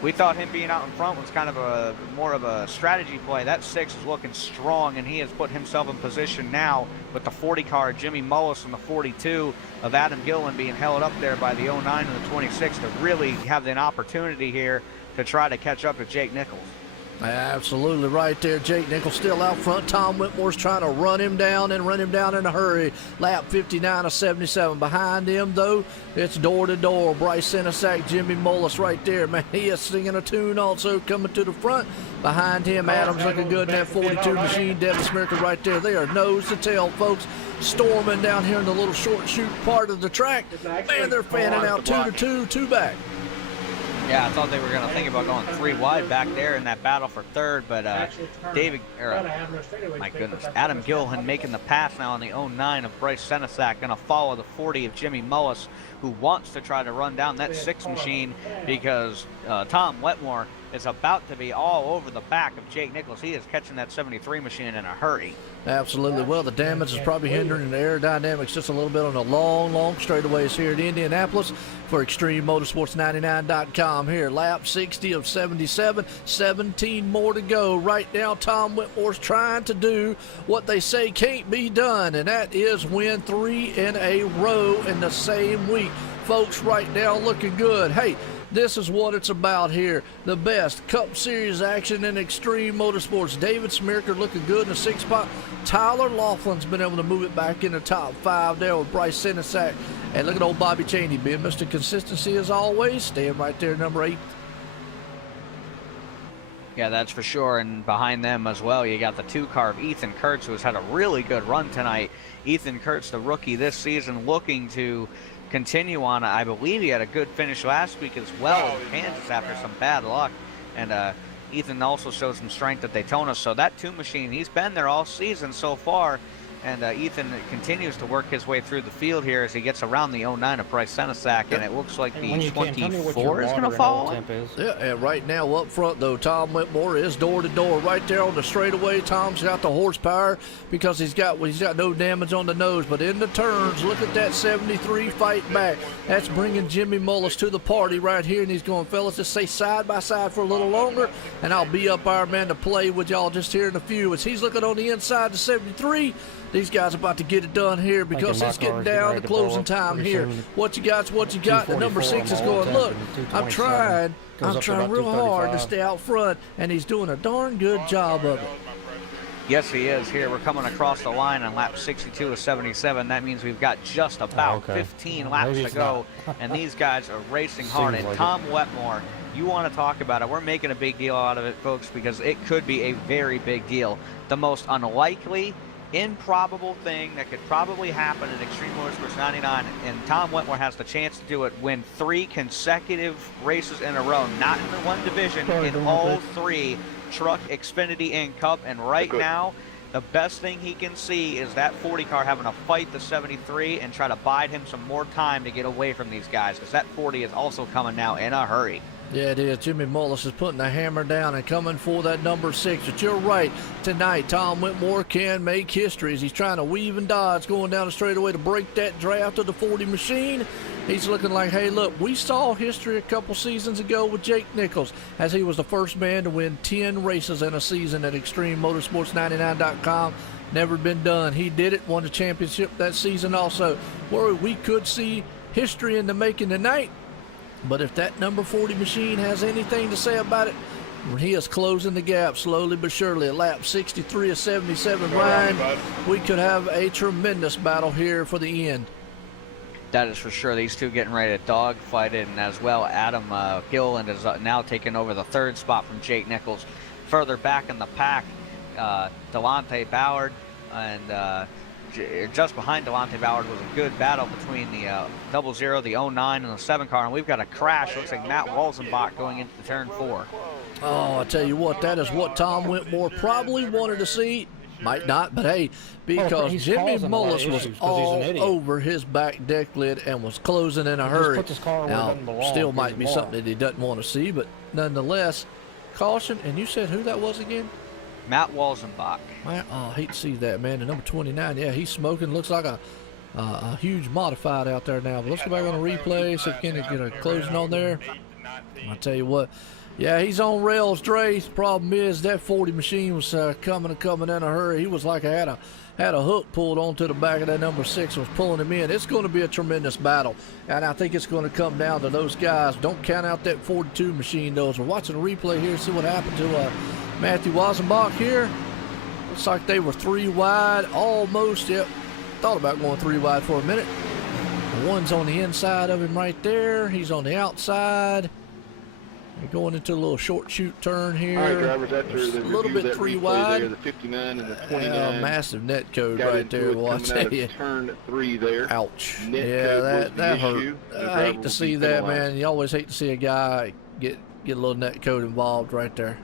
We thought him being out in front was kind of more of a strategy play. That 6 is looking strong, and he has put himself in position now with the 40 car, Jimmy Mullis, and the 42 of Adam Gillen being held up there by the 09 and the 26 to really have an opportunity here to try to catch up to Jake Nichols. Absolutely right there. Jake Nichols still out front. Tom Whitmore's trying to run him down in a hurry. Lap 59 of 77. Behind him, though, it's door to door. Bryce Senesac, Jimmy Mullis right there. Man, he is singing a tune also coming to the front. Behind him, Adams looking good in that 42 machine. Devin Smirker right there. They are nose to tail, folks. Storming down here in the little short shoot part of the track. Man, they're fanning out 2 to 2, 2 back. Yeah, I thought they were going to think about going 3 wide back there in that battle for third, but my goodness, Adam Gillihan making the pass now on the 09 of Bryce Senesac, going to follow the 40 of Jimmy Mullis, who wants to try to run down that 6 machine because Tom Wetmore is about to be all over the back of Jake Nichols. He is catching that 73 machine in a hurry. Absolutely. Well, the damage is probably hindering the aerodynamics just a little bit on the long straightaways here at Indianapolis. For ExtremeMotorsports99.com here, lap 60 of 77, 17 more to go. Right now, Tom Whitmore's trying to do what they say can't be done, and that is win 3 in a row in the same week. Folks, right now looking good. Hey, this is what it's about here. The best Cup Series action in Extreme Motorsports. David Smirker looking good in the 6th spot. Tyler Laughlin's been able to move it back in the top 5 there with Bryce Senesac. And look at old Bobby Cheney being Mr. Consistency as always. Staying right there, number 8. Yeah, that's for sure. And behind them as well, you got the 2-car of Ethan Kurtz, who has had a really good run tonight. Ethan Kurtz, the rookie this season, looking to continue on. I believe he had a good finish last week as well in Kansas after some bad luck. And Ethan also showed some strength at Daytona. So that 2 machine, he's been there all season so far. And Ethan continues to work his way through the field here as he gets around the 09 of Bryce Senesac, and it looks like the 24 is going to follow him. Yeah, and right now up front, though, Tom Whitmore is door-to-door right there on the straightaway. Tom's got the horsepower because he's got no damage on the nose. But in the turns, look at that 73 fight back. That's bringing Jimmy Mullis to the party right here, and he's going, fellas, just stay side by side for a little longer, and I'll be up our man to play with y'all just here in a few. As he's looking on the inside to 73, these guys are about to get it done here because it's getting down to closing time here. What you got's what you got. The number 6 is going, look, I'm trying real hard to stay out front, and he's doing a darn good job of it. Yes, he is here. We're coming across the line on lap 62 of 77. That means we've got just about 15 laps to go, and these guys are racing hard. And Tom Wetmore, you want to talk about it. We're making a big deal out of it, folks, because it could be a very big deal. The most unlikely, improbable thing that could probably happen in Extreme Motorsports 99, and Tom Wetmore has the chance to do it, win 3 consecutive races in a row, not in the one division, in all 3, Truck, Xfinity, and Cup. And right now, the best thing he can see is that 40 car having to fight the 73 and try to bide him some more time to get away from these guys, because that 40 is also coming now in a hurry. Yeah, it is. Jimmy Mullis is putting the hammer down and coming for that number 6. But you're right. Tonight, Tom Whitmore can make history as he's trying to weave and dodge going down the straightaway to break that draft of the 40 machine. He's looking like, hey, look, we saw history a couple seasons ago with Jake Nichols as he was the first man to win 10 races in a season at ExtremeMotorsports99.com. Never been done. He did it, won the championship that season also. Where we could see history in the making tonight. But if that number 40 machine has anything to say about it, he is closing the gap slowly but surely. At lap 63 of 77, Ryan, we could have a tremendous battle here for the end. That is for sure. These two getting ready to dogfight it, and as well, Adam Gilliland is now taking over the 3rd spot from Jake Nichols. Further back in the pack, Delonte Ballard and just behind Delonte Ballard was a good battle between the 00, the 09, and the 7 car, and we've got a crash. Looks like Matt Walzenbach going into turn 4. Oh, I tell you what, that is what Tom Whitmore probably wanted to see. Might not, but hey, because Jimmy Mullis was all over his back deck lid and was closing in a hurry. Now, still might be something that he doesn't want to see, but nonetheless, caution. And you said who that was again? Matt Walzenbach. Oh, I hate to see that, man. The number 29, yeah, he's smoking. Looks like a huge modified out there now. But let's go back on a replay, see if we can get a closing on there. I'll tell you what. Yeah, he's on rails, Dre. The problem is that 40 machine was coming in a hurry. He was like had a hook pulled onto the back of that number 6 and was pulling him in. It's going to be a tremendous battle, and I think it's going to come down to those guys. Don't count out that 42 machine, though. As we're watching a replay here, see what happened to Matthew Walzenbach here. Looks like they were 3 wide, almost. Yep, thought about going 3 wide for a minute. The one's on the inside of him right there. He's on the outside. We're going into a little short shoot turn here. All right, drivers, after the a little bit 3 wide. There, the 59 and the 29. Massive net code right there. Well, I tell you. Turn 3 there. Ouch. Net yeah, that hurt. I hate to see that, man. You always hate to see a guy get a little net code involved right there.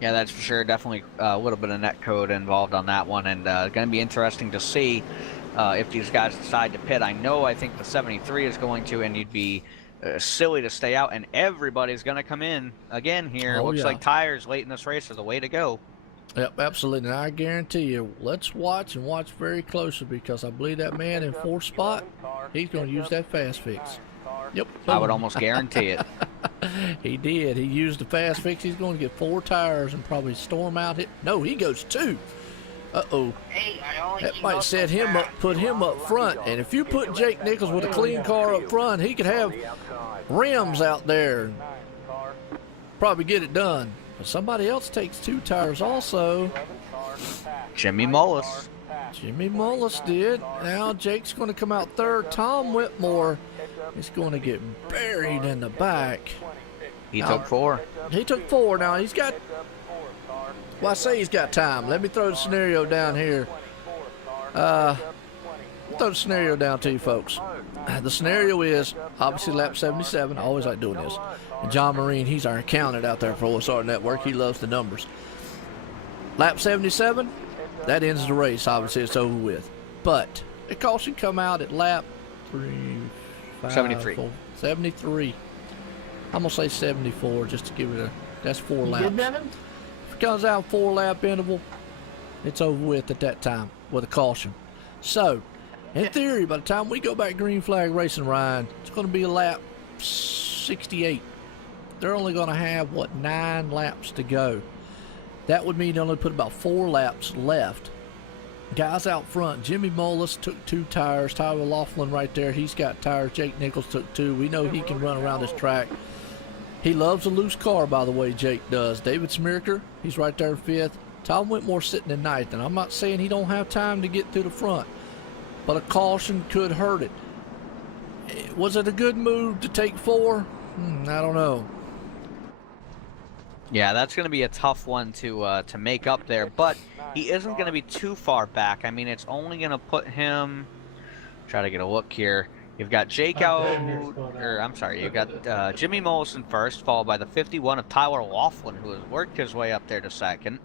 Yeah, that's for sure. Definitely a little bit of net code involved on that one, and going to be interesting to see if these guys decide to pit. I think the 73 is going to, and you'd be silly to stay out, and everybody's going to come in again here. Looks like tires late in this race are the way to go. Yep, absolutely. And I guarantee you, let's watch very closely, because I believe that man in 4th spot, he's going to use that fast fix. Yep. I would almost guarantee it. He did. He used the fast fix. He's going to get 4 tires and probably storm out it. No, he goes 2. Uh-oh. That might set him up, put him up front. And if you put Jake Nichols with a clean car up front, he could have rims out there and probably get it done. But somebody else takes 2 tires also. Jimmy Mullis. Jimmy Mullis did. Now Jake's going to come out 3rd. Tom Whitmore is going to get buried in the back. He took 4. He took 4. Now he's got, well, I say he's got time. Let me throw the scenario down here. Throw the scenario down to you folks. The scenario is obviously lap 77. I always like doing this. And John Marine, he's our accountant out there for OSR Network. He loves the numbers. Lap 77, that ends the race. Obviously, it's over with. But a caution come out at lap 73. 73. I'm going to say 74 just to give it a, that's 4 laps. If it comes out 4 lap interval, it's over with at that time with a caution. So, in theory, by the time we go back green flag racing, Ryan, it's going to be a lap 68. They're only going to have, 9 laps to go. That would mean they only put about 4 laps left. Guys out front, Jimmy Mullis took 2 tires. Tyler Laughlin right there, he's got tires. Jake Nichols took 2. We know he can run around this track. He loves a loose car, by the way, Jake does. David Smirker, he's right there 5th. Tom Whitmore sitting in 9th. And I'm not saying he don't have time to get to the front, but a caution could hurt it. Was it a good move to take 4? I don't know. Yeah, that's going to be a tough one to make up there, but he isn't going to be too far back. I mean, it's only going to put him, try to get a look here. You've got Jake out, or I'm sorry, you've got Jimmy Mullis in 1st, followed by the 51 of Tyler Laughlin, who has worked his way up there to 2nd.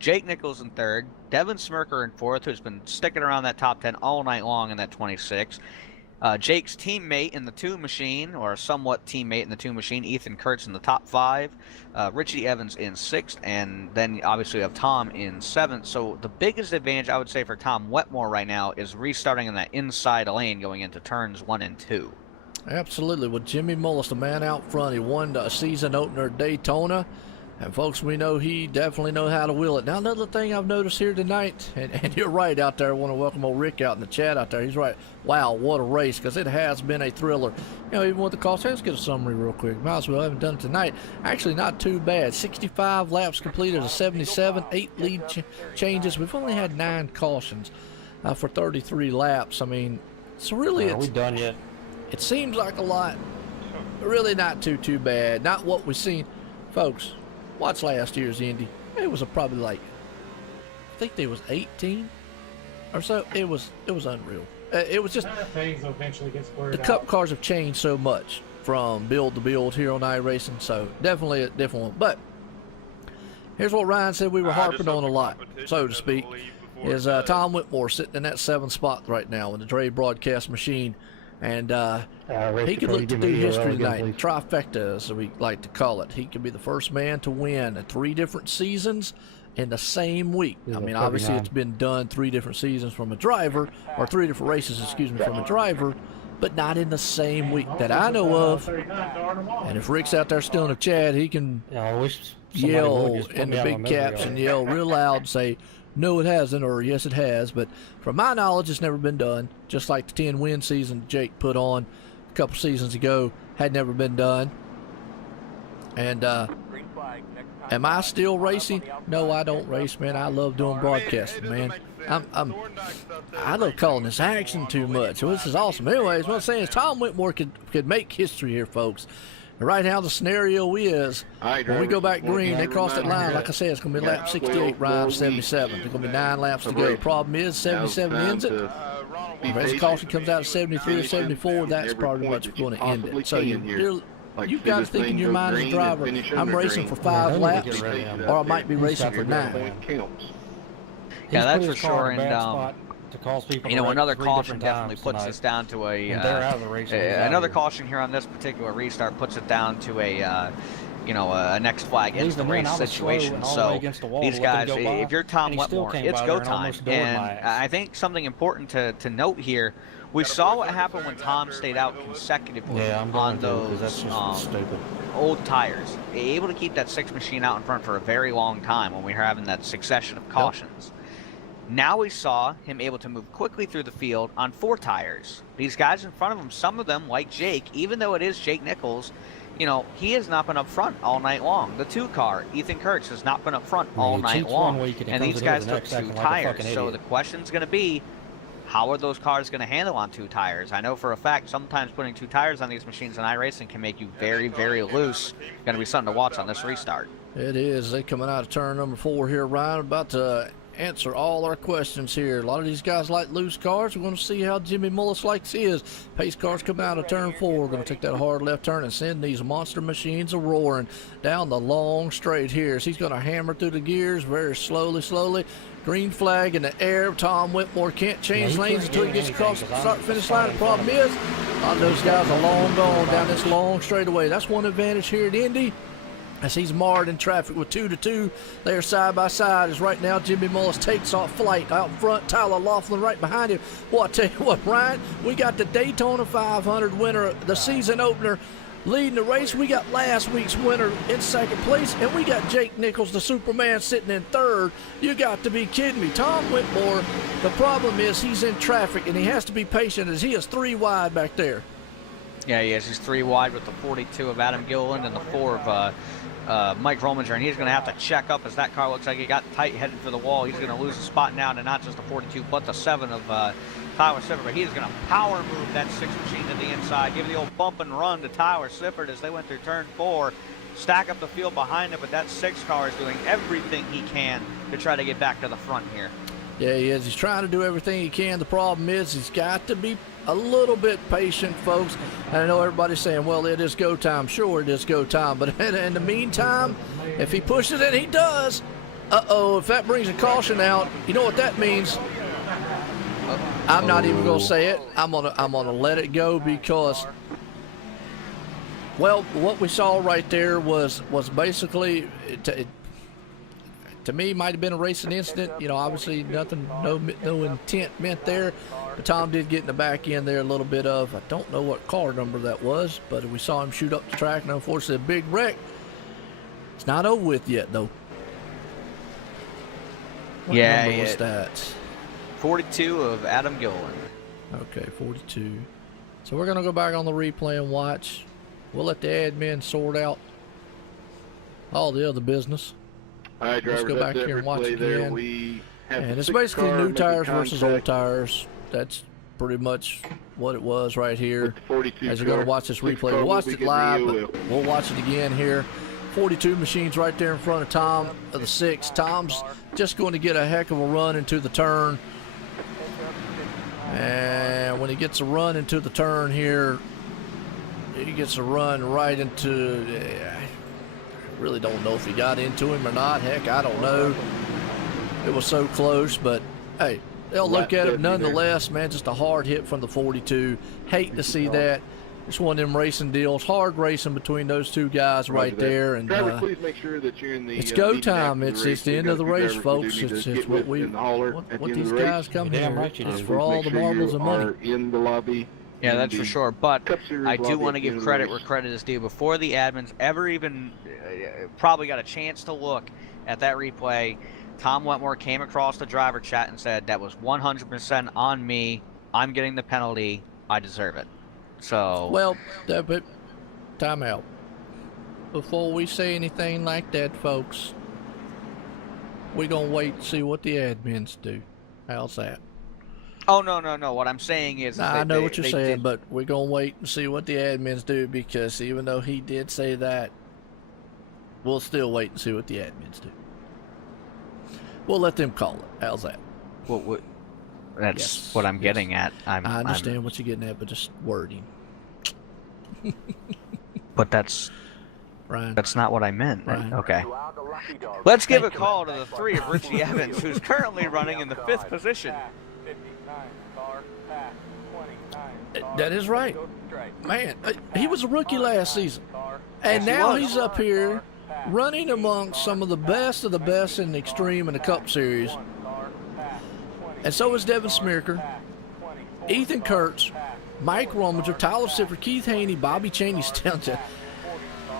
Jake Nichols in 3rd, Devin Smirker in 4th, who's been sticking around that top 10 all night long in that 26. Jake's teammate in the 2 machine, or somewhat teammate in the 2 machine, Ethan Kurtz in the top 5, Richie Evans in 6th, and then obviously we have Tom in 7th. So the biggest advantage I would say for Tom Wetmore right now is restarting in that inside lane going into turns 1 and 2. Absolutely. With Jimmy Mullis, the man out front, he won a season opener at Daytona. And folks, we know he definitely knows how to wheel it. Now, another thing I've noticed here tonight, and you're right out there, I want to welcome old Rick out in the chat out there. He's right. Wow, what a race, because it has been a thriller. You know, even with the cost, let's get a summary real quick. Might as well, I haven't done it tonight. Actually, not too bad. 65 laps completed, a 77, 8 lead changes. We've only had 9 cautions for 33 laps. I mean, it's really... Are we done yet? It seems like a lot, but really not too bad. Not what we've seen. Folks, watch last year's Indy. It was probably like, I think there was 18 or so. It was unreal. It was just things eventually get squared the Cup cars have changed so much from build to build here on iRacing. So definitely a different one. But here's what Ryan said we were harping on a lot, so to speak, is Tom Whitmore sitting in that 7th spot right now in the Dre broadcast machine. And he could look to do history tonight. Trifecta, as we like to call it. He could be the first man to win 3 different seasons in the same week. I mean, obviously it's been done 3 different seasons from a driver, or 3 different races, excuse me, from a driver, but not in the same week that I know of. And if Rick's out there still in the chat, he can yell in the big caps and yell real loud and say, no, it hasn't, or yes, it has. But from my knowledge, it's never been done. Just like the 10-win season Jake put on a couple seasons ago had never been done. And am I still racing? No, I don't race, man. I love doing broadcasting, man. I love calling this action too much. So this is awesome. Anyways, what I'm saying is Tom Whitmore could make history here, folks. Right now, the scenario is when we go back green, they cross that line. Like I said, it's going to be lap 68, Ryan, 77. There's going to be 9 laps to go. The problem is 77 ends it. If race caution comes out at 73 or 74, that's probably what's going to end it. So you're you've got to think in your mind as a driver, I'm racing for 5 laps, or I might be racing for 9. Yeah, that's for sure. And you know, another caution definitely puts us down to another caution here on this particular restart puts it down to a you know, a next flag ends the race situation. So these guys, if you're Tom Wetmore, it's go time. And I think something important to note here, we saw what happened when Tom stayed out consecutively on those old tires. Able to keep that 6 machine out in front for a very long time when we were having that succession of cautions. Now we saw him able to move quickly through the field on 4 tires. These guys in front of him, some of them, like Jake, even though it is Jake Nichols, you know, he has not been up front all night long. The 2 car, Ethan Kurtz, has not been up front all night long. And these guys took 2 tires. So the question's going to be, how are those cars going to handle on 2 tires? I know for a fact sometimes putting 2 tires on these machines in iRacing can make you very, very loose. Going to be something to watch on this restart. It is. They coming out of turn number 4 here, Ryan, about to answer all our questions here. A lot of these guys like loose cars. We're going to see how Jimmy Mullis likes his. Pace cars coming out of turn 4. We're going to take that hard left turn and send these monster machines a roaring down the long straight here. So he's going to hammer through the gears very slowly. Green flag in the air. Tom Whitmore can't change lanes until he gets across the start-finish line. The problem is, a lot of those guys are long gone down this long straightaway. That's one advantage here at Indy, as he's marred in traffic with 2-2. They are side by side as right now Jimmy Mullis takes off flight out front. Tyler Laughlin right behind him. Well, I tell you what, Ryan, we got the Daytona 500 winner, the season opener, leading the race. We got last week's winner in 2nd place, and we got Jake Nichols, the Superman, sitting in 3rd. You got to be kidding me. Tom Whitmore, the problem is he's in traffic, and he has to be patient as he is 3 wide back there. Yeah, he is. He's 3 wide with the 42 of Adam Gilliland and the 4 of Mike Rominger, and he's going to have to check up as that car looks like he got tight headed for the wall. He's going to lose a spot now to not just the 42 but the 7 of Tyler Sippert, but he's going to power move that 6 machine to the inside, give the old bump and run to Tyler Sippert as they went through turn 4, stack up the field behind him, but that 6 car is doing everything he can to try to get back to the front here. Yeah, he is. He's trying to do everything he can. The problem is he's got to be a little bit patient, folks. And I know everybody's saying, well, it is go time. Sure, it is go time. But in the meantime, if he pushes it, he does. If that brings a caution out, you know what that means? I'm not even going to say it. I'm gonna let it go because, well, what we saw right there was basically, to me, might have been a racing incident. You know, obviously nothing, no intent meant there. But Tom did get in the back end there a little bit of, I don't know what car number that was, but we saw him shoot up the track, and unfortunately a big wreck. It's not over with yet, though. What number was that? 42 of Adam Gilliland. Okay, 42. So we're going to go back on the replay and watch. We'll let the admin sort out all the other business. All right, drivers, let's go back here and watch it again. We have and it's basically new tires versus old tires. That's pretty much what it was right here. As you're going to watch this replay, we watched it live, but we'll watch it again here. 42 machines right there in front of Tom of the 6. Tom's just going to get a heck of a run into the turn. And when he gets a run into the turn here, he gets a run right into, I really don't know if he got into him or not. Heck, I don't know. It was so close, but hey, they'll look at it nonetheless, man. Just a hard hit from the 42. Hate to see that. It's one of them racing deals. Hard racing between those 2 guys right there. And driver, please make sure that you're in the. It's go time. It's the end of the race, folks. It's what these guys come here. It's for all the marbles and money. In the lobby. Yeah, that's for sure. But I do want to give credit where credit is due. Before the admins ever even probably got a chance to look at that replay, Tom Wetmore came across the driver chat and said, that was 100% on me. I'm getting the penalty. I deserve it. So. Well, but time out. Before we say anything like that, folks, we're going to wait and see what the admins do. How's that? Oh, no. What I'm saying is... I know what you're saying, but we're going to wait and see what the admins do, because even though he did say that, we'll still wait and see what the admins do. We'll let them call it. How's that? Well, that's what I'm getting at. I understand what you're getting at, but just wording. But that's not what I meant. Ryan. Okay. Let's give a call to the 3 of Richie Evans, who's currently running in the 5th position. That is right. Man, he was a rookie last season. And now he's up here running amongst some of the best in the Extreme and the Cup Series. And so is Devin Smirker, Ethan Kurtz, Mike Rominger, Tyler Sifford, Keith Haney, Bobby Cheney Stanton.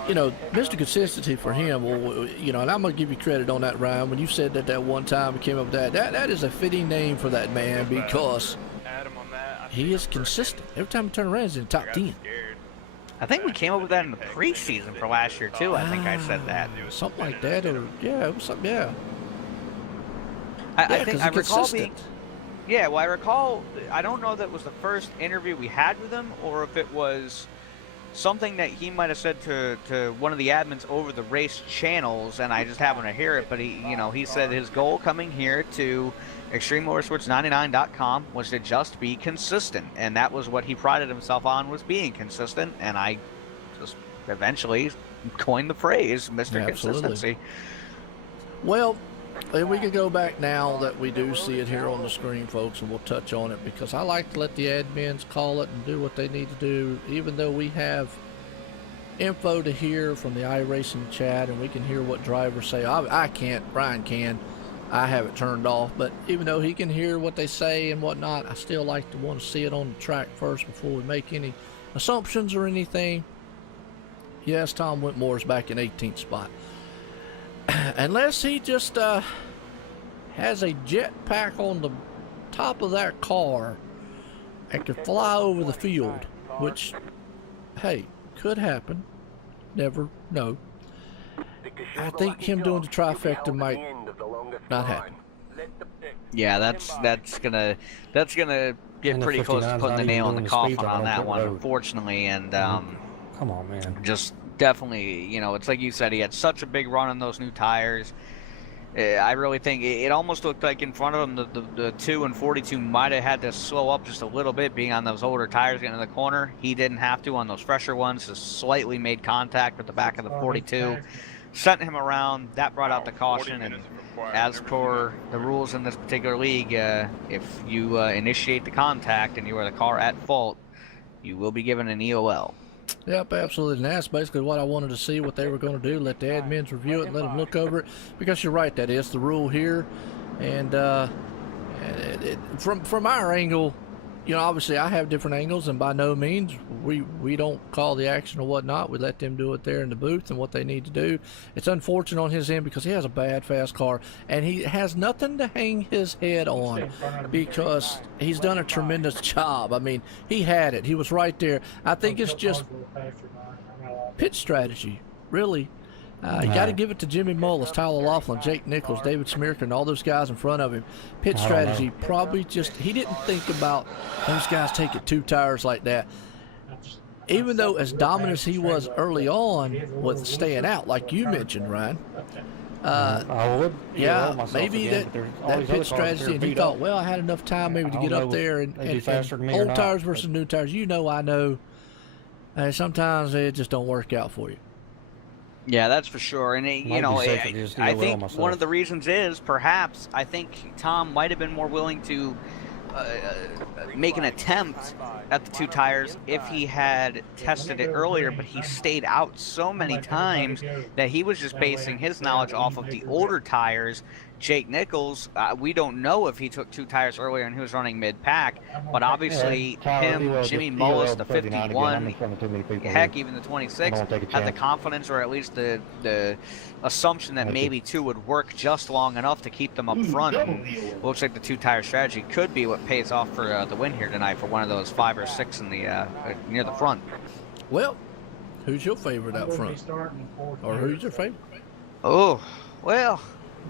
You know, Mr. Consistency for him, you know, and I'm going to give you credit on that, Ryan. When you said that one time he came up with that is a fitting name for that man because he is consistent. Every time he turns around, he's in the top 10. I think we came up with that in the preseason for last year, too. I think I said that. Something like that, or, yeah, it was something, yeah. I think I recall being... Yeah, well, I recall, I don't know if that was the first interview we had with him, or if it was something that he might have said to one of the admins over the race channels, and I just happened to hear it, but he said his goal coming here to ExtremeMotorsports99.com was to just be consistent, and that was what he prided himself on, was being consistent, and I just eventually coined the phrase, Mr. Consistency. Well, and we can go back now that we do see it here on the screen, folks, and we'll touch on it because I like to let the admins call it and do what they need to do, even though we have info to hear from the iRacing chat and we can hear what drivers say. I can't, Brian can. I have it turned off, but even though he can hear what they say and whatnot, I still like to want to see it on the track first before we make any assumptions or anything. Yes, Tom Whitmore is back in 18th spot. Unless he just has a jet pack on the top of that car and can fly over the field, which, hey, could happen. Never know. I think him doing the trifecta might not happen. Yeah, that's gonna get pretty close to putting the nail in the coffin on that one, unfortunately. And come on, man. Just definitely, you know, it's like you said, he had such a big run on those new tires. I really think it almost looked like in front of him, the 2 and 42 might have had to slow up just a little bit, being on those older tires getting in the corner. He didn't have to on those fresher ones, just slightly made contact with the back of the 42. Sent him around, that brought out the caution, and as per the rules in this particular league, if you initiate the contact and you are the car at fault, you will be given an EOL. Yep, absolutely. And that's basically what I wanted to see, what they were going to do. Let the admins review it and let them look over it. Because you're right, that is the rule here. And from our angle, you know, obviously I have different angles, and by no means we don't call the action or whatnot. We let them do it there in the booth and what they need to do. It's unfortunate on his end because he has a bad fast car, and he has nothing to hang his head on because he's done a tremendous job. I mean, he had it. He was right there. I think it's just pit strategy, really. You got to give it to Jimmy Mullis, Tyler Laughlin, Jake Nichols, David Smirka, and all those guys in front of him. Pit strategy probably just, he didn't think about those guys taking 2 tires like that. Even though as dominant as he was early on with staying out, like you mentioned, Ryan. Yeah, maybe that pit strategy, and he thought, well, I had enough time maybe to get up there and old tires versus new tires. You know, I know. And sometimes it just don't work out for you. Yeah, that's for sure. And, you know, I think one of the reasons is perhaps I think Tom might have been more willing to make an attempt at the 2 tires if he had tested it earlier, but he stayed out so many times that he was just basing his knowledge off of the older tires. Jake Nichols, we don't know if he took 2 tires earlier and he was running mid-pack, but obviously him, Jimmy Mullis, the 51, heck, even the 26, had the confidence or at least the assumption that maybe 2 would work just long enough to keep them up front. And looks like the 2-tire strategy could be what pays off for the win here tonight for one of those 5 or 6 in the near the front. Well, who's your favorite out front? Or who's your favorite? Oh, well,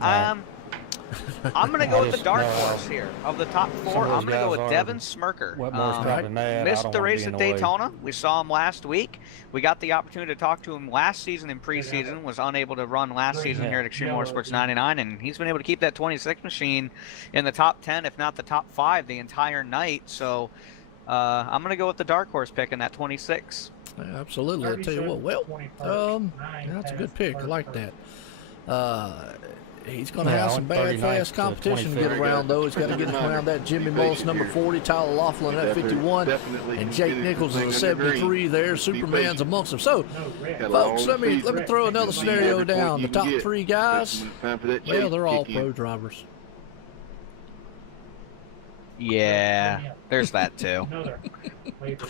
I'm going to go with the dark horse here. Of the top 4, I'm going to go with Devin Smirker. Missed the race at Daytona. We saw him last week. We got the opportunity to talk to him last season in preseason. Was unable to run last season here at Extreme Motorsports 99, and he's been able to keep that 26 machine in the top 10, if not the top 5, the entire night. So I'm going to go with the dark horse pick in that 26. Yeah, absolutely. I'll tell you what. Well, that's a good pick. I like that. He's going to have some bad, fast competition to get around, though. He's got to get around that Jimmy Mullis, number 40, Tyler Laughlin at 51, and Jake Nichols is a 73 there. Superman's amongst them. So, folks, let me throw another scenario down. The top 3 guys, well, they're all pro drivers. Yeah, there's that too.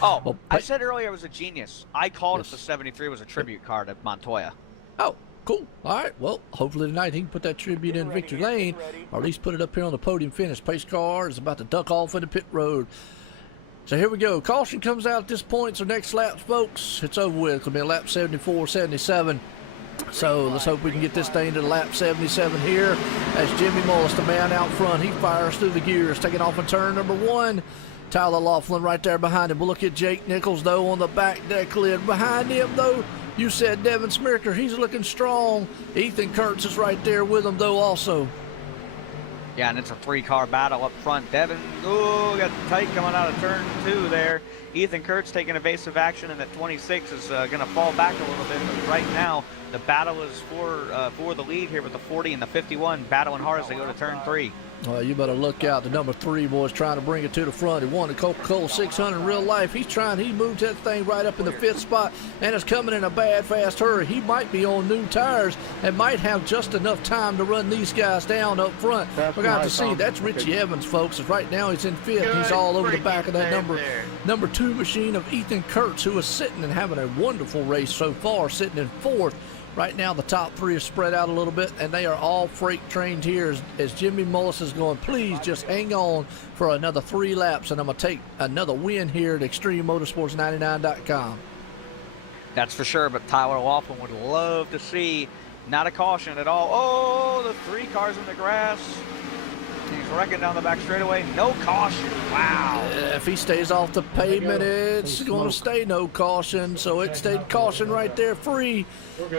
Oh, I said earlier it was a genius. I called it the 73 was a tribute car to Montoya. Oh, cool. All right. Well, hopefully tonight he can put that tribute in Victory Lane, or at least put it up here on the podium finish. Pace car is about to duck off into pit road. So here we go. Caution comes out at this point. So next lap, folks, it's over with. It'll be a lap 74, 77. So let's hope we can get this thing to the lap 77 here as Jimmy Mullis, the man out front, he fires through the gears, taking off in turn number 1. Tyler Laughlin right there behind him. We'll look at Jake Nichols, though, on the back deck lid. Behind him, though, you said Devin Smirker. He's looking strong. Ethan Kurtz is right there with him, though, also. Yeah, and it's a 3-car battle up front. Devin, got tight coming out of turn 2 there. Ethan Kurtz taking evasive action, and at 26 is going to fall back a little bit. But right now, the battle is for the lead here with the 40 and the 51, battling hard as they go to turn 3. Well, you better look out. The number 3 boy's trying to bring it to the front. He won the Coca-Cola 600 in real life. He moved that thing right up in the 5th spot, and is coming in a bad, fast hurry. He might be on new tires and might have just enough time to run these guys down up front. We're going to have to see. That's Richie Evans, folks. Right now he's in 5th. He's all over the back of that number 2 machine of Ethan Kurtz, who is sitting and having a wonderful race so far, sitting in 4th. Right now, the top 3 are spread out a little bit, and they are all freight trained here as Jimmy Mullis is going, please just hang on for another 3 laps, and I'm going to take another win here at ExtremeMotorsports99.com. That's for sure, but Tyler Laughlin would love to see not a caution at all. Oh, the 3 cars in the grass. He's wrecking down the back straightaway. No caution. Wow. If he stays off the pavement, it's going to stay no caution. So it stayed caution right there free.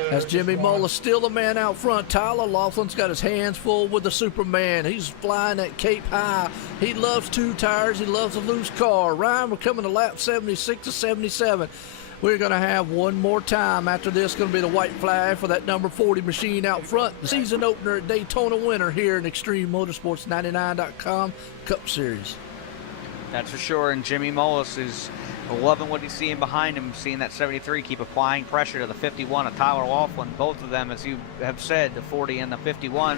As Jimmy Mullis still the man out front. Tyler Laughlin's got his hands full with the Superman. He's flying that Cape High. He loves 2 tires. He loves a loose car. Ryan, we're coming to lap 76 to 77. We're going to have one more time after this. Going to be the white flag for that number 40 machine out front. The season opener at Daytona winner here in ExtremeMotorsports99.com Cup Series. That's for sure. And Jimmy Mullis is loving what he's seeing behind him, seeing that 73 keep applying pressure to the 51 of Tyler Laughlin. Both of them, as you have said, the 40 and the 51,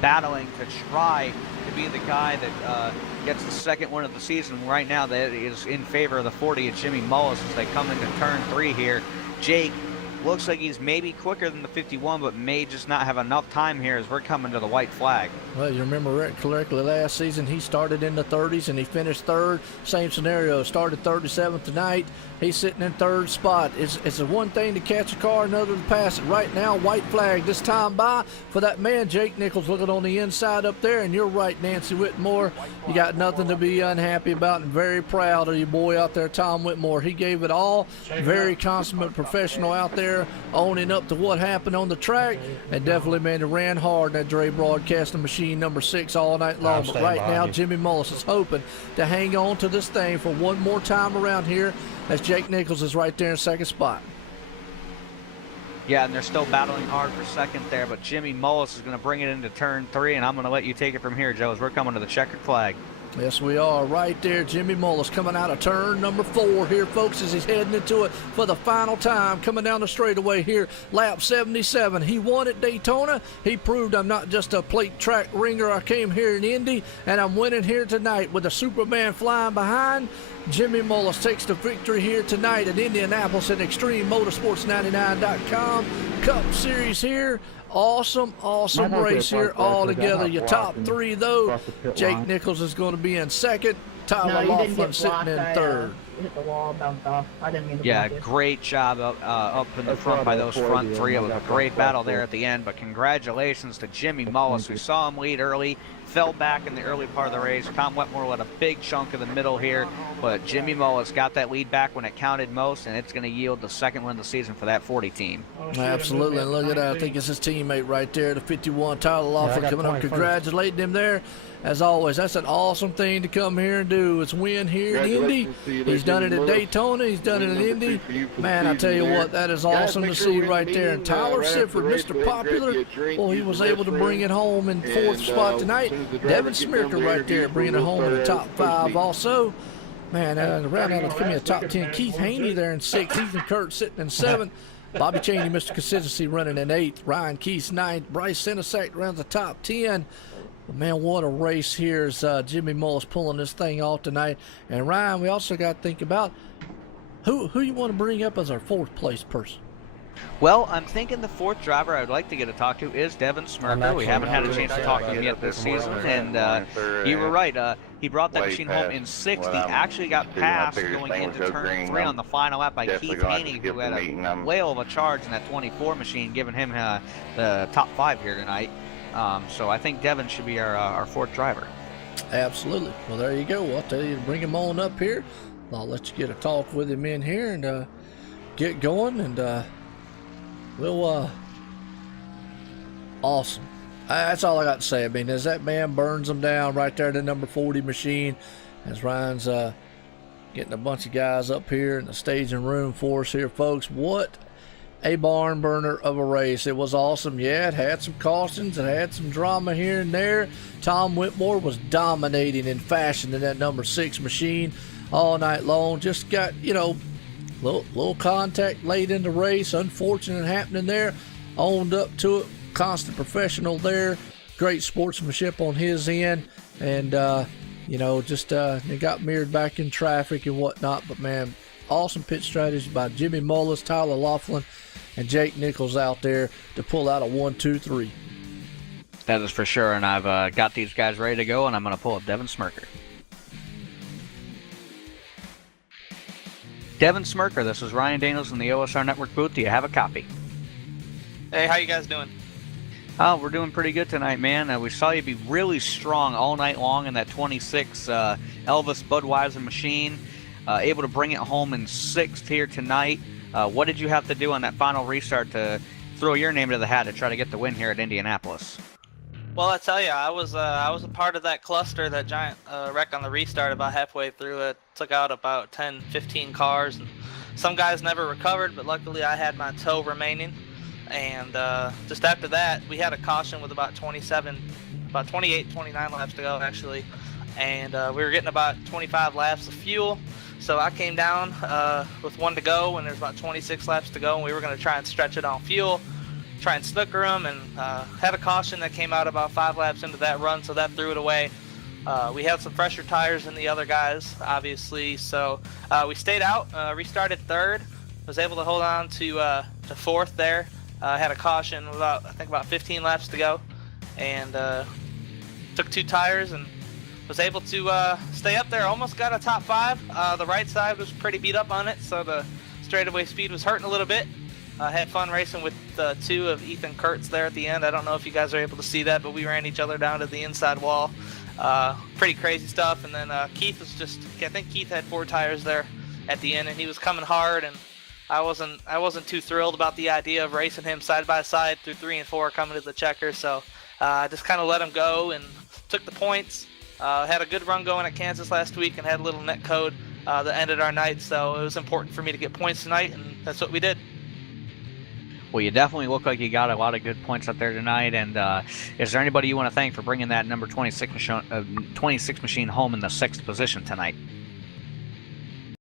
battling to try to be the guy that gets the second win of the season. Right now, that is in favor of the 40 of Jimmy Mullis as they come into turn 3 here. Jake looks like he's maybe quicker than the 51, but may just not have enough time here as we're coming to the white flag. Well, you remember correctly, last season he started in the 30s and he finished 3rd. Same scenario, started 37th tonight. He's sitting in 3rd spot. It's a one thing to catch a car, another to pass it. Right now, white flag this time by for that man, Jake Nichols, looking on the inside up there. And you're right, Nancy Whitmore. You got nothing to be unhappy about, and very proud of your boy out there, Tom Whitmore. He gave it all. Very consummate professional out there, owning up to what happened on the track. And definitely, man, he ran hard in that Dre Broadcasting machine number 6 all night long. But right now, Jimmy Mullis is hoping to hang on to this thing for one more time around here, as Jake Nichols is right there in 2nd spot. Yeah, and they're still battling hard for 2nd there, but Jimmy Mullis is going to bring it into turn 3, and I'm going to let you take it from here, Joe, as we're coming to the checkered flag. Yes, we are. Right there, Jimmy Mullis coming out of turn number 4 here, folks, as he's heading into it for the final time, coming down the straightaway here, lap 77. He won at Daytona. He proved I'm not just a plate track ringer. I came here in Indy, and I'm winning here tonight with the Superman flying behind. Jimmy Mullis takes the victory here tonight at Indianapolis at ExtremeMotorsports99.com Cup Series here. Awesome race here all together. Your top 3, though. Jake Nichols is going to be in 2nd. Tyler Laughlin sitting in 3rd. Hit the wall, bounced off. I didn't mean to Yeah, block it. great job up in the front by those front 3. It was a great battle there at the end, but congratulations to Jimmy Mullis. We saw him lead early, fell back in the early part of the race. Tom Whitmore led a big chunk of the middle here, but Jimmy Mullis got that lead back when it counted most, and it's going to yield the 2nd win of the season for that 40 team. Absolutely, and look at that. I think it's his teammate right there, the 51, Tyler Laughlin, coming up, congratulating him there. as always, that's an awesome thing to come here and do. It's win here in Indy. He's done it at Daytona. He's done it in Indy. Man, I tell you what, that is awesome to see right there. And Tyler Sifford, Mr. Popular, well, he was able to bring it home in 4th spot tonight. Devin Smirker right there bringing it home in the top 5 also. Man, around out of give me a top 10. Keith Haney there in 6th. Ethan Kurt sitting in 7th. Bobby Cheney, Mr. Consistency, running in 8th. Ryan Keith's 9th. Bryce Senesac around the top 10. But man, what a race here as Jimmy Mullis pulling this thing off tonight. And Ryan, we also got to think about who you want to bring up as our 4th place person. Well, I'm thinking the 4th driver I would like to get to talk to is Devin Smirker. We haven't had a chance to talk to him yet this season, and you were right. He brought that machine home in 6th. He actually got passed going into turn 3 on the final lap by Keith Haney, who had a whale of a charge in that 24 machine, giving him the top 5 here tonight. So I think Devin should be our 4th driver. Absolutely. Well, there you go. I'll tell you to bring him on up here. I'll let you get a talk with him in here and get going, and we'll awesome. That's all I got to say. I mean, as that man burns them down right there, the number 40 machine, as Ryan's getting a bunch of guys up here in the staging room for us here, folks. What a barn burner of a race. It was awesome. Yeah, it had some cautions. It had some drama here and there. Tom Whitmore was dominating in fashion in that number 6 machine all night long. Just got, little contact late in the race. Unfortunate happening there. Owned up to it. Constant professional there. Great sportsmanship on his end. And, it got mirrored back in traffic and whatnot. But, man, awesome pit strategy by Jimmy Mullis, Tyler Laughlin, and Jake Nichols out there to pull out a 1, 2, 3. That is for sure. And I've got these guys ready to go, and I'm going to pull up Devin Smirker. Devin Smirker, this is Ryan Daniels in the OSR Network booth. Do you have a copy? Hey, how you guys doing? Oh, we're doing pretty good tonight, man. We saw you be really strong all night long in that 26 Elvis Budweiser machine. Able to bring it home in 6th here tonight. What did you have to do on that final restart to throw your name to the hat to try to get the win here at Indianapolis? Well, I tell you, I was a part of that cluster, that giant wreck on the restart. About halfway through it, took out about 10, 15 cars. And some guys never recovered, but luckily I had my tow remaining. And just after that, we had a caution with about 28, 29 laps to go, actually. And we were getting about 25 laps of fuel. So I came down with 1 to go, and there's about 26 laps to go, and we were going to try and stretch it on fuel, try and snooker them, and had a caution that came out about 5 laps into that run, so that threw it away. We had some fresher tires than the other guys, obviously, so we stayed out, restarted 3rd, was able to hold on to 4th there. Had a caution I think about 15 laps to go, and took 2 tires and was able to stay up there. Almost got a top 5. The right side was pretty beat up on it, so the straightaway speed was hurting a little bit. Had fun racing with 2 of Ethan Kurtz there at the end. I don't know if you guys are able to see that, but we ran each other down to the inside wall. Pretty crazy stuff. And then Keith was I think Keith had 4 tires there at the end, and he was coming hard, and I wasn't too thrilled about the idea of racing him side by side through 3 and 4 coming to the checker. So I just kind of let him go and took the points. Had a good run going at Kansas last week and had a little net code that ended our night. So it was important for me to get points tonight, and that's what we did. Well, you definitely look like you got a lot of good points up there tonight. And is there anybody you want to thank for bringing that number 26 machine home in the 6th position tonight?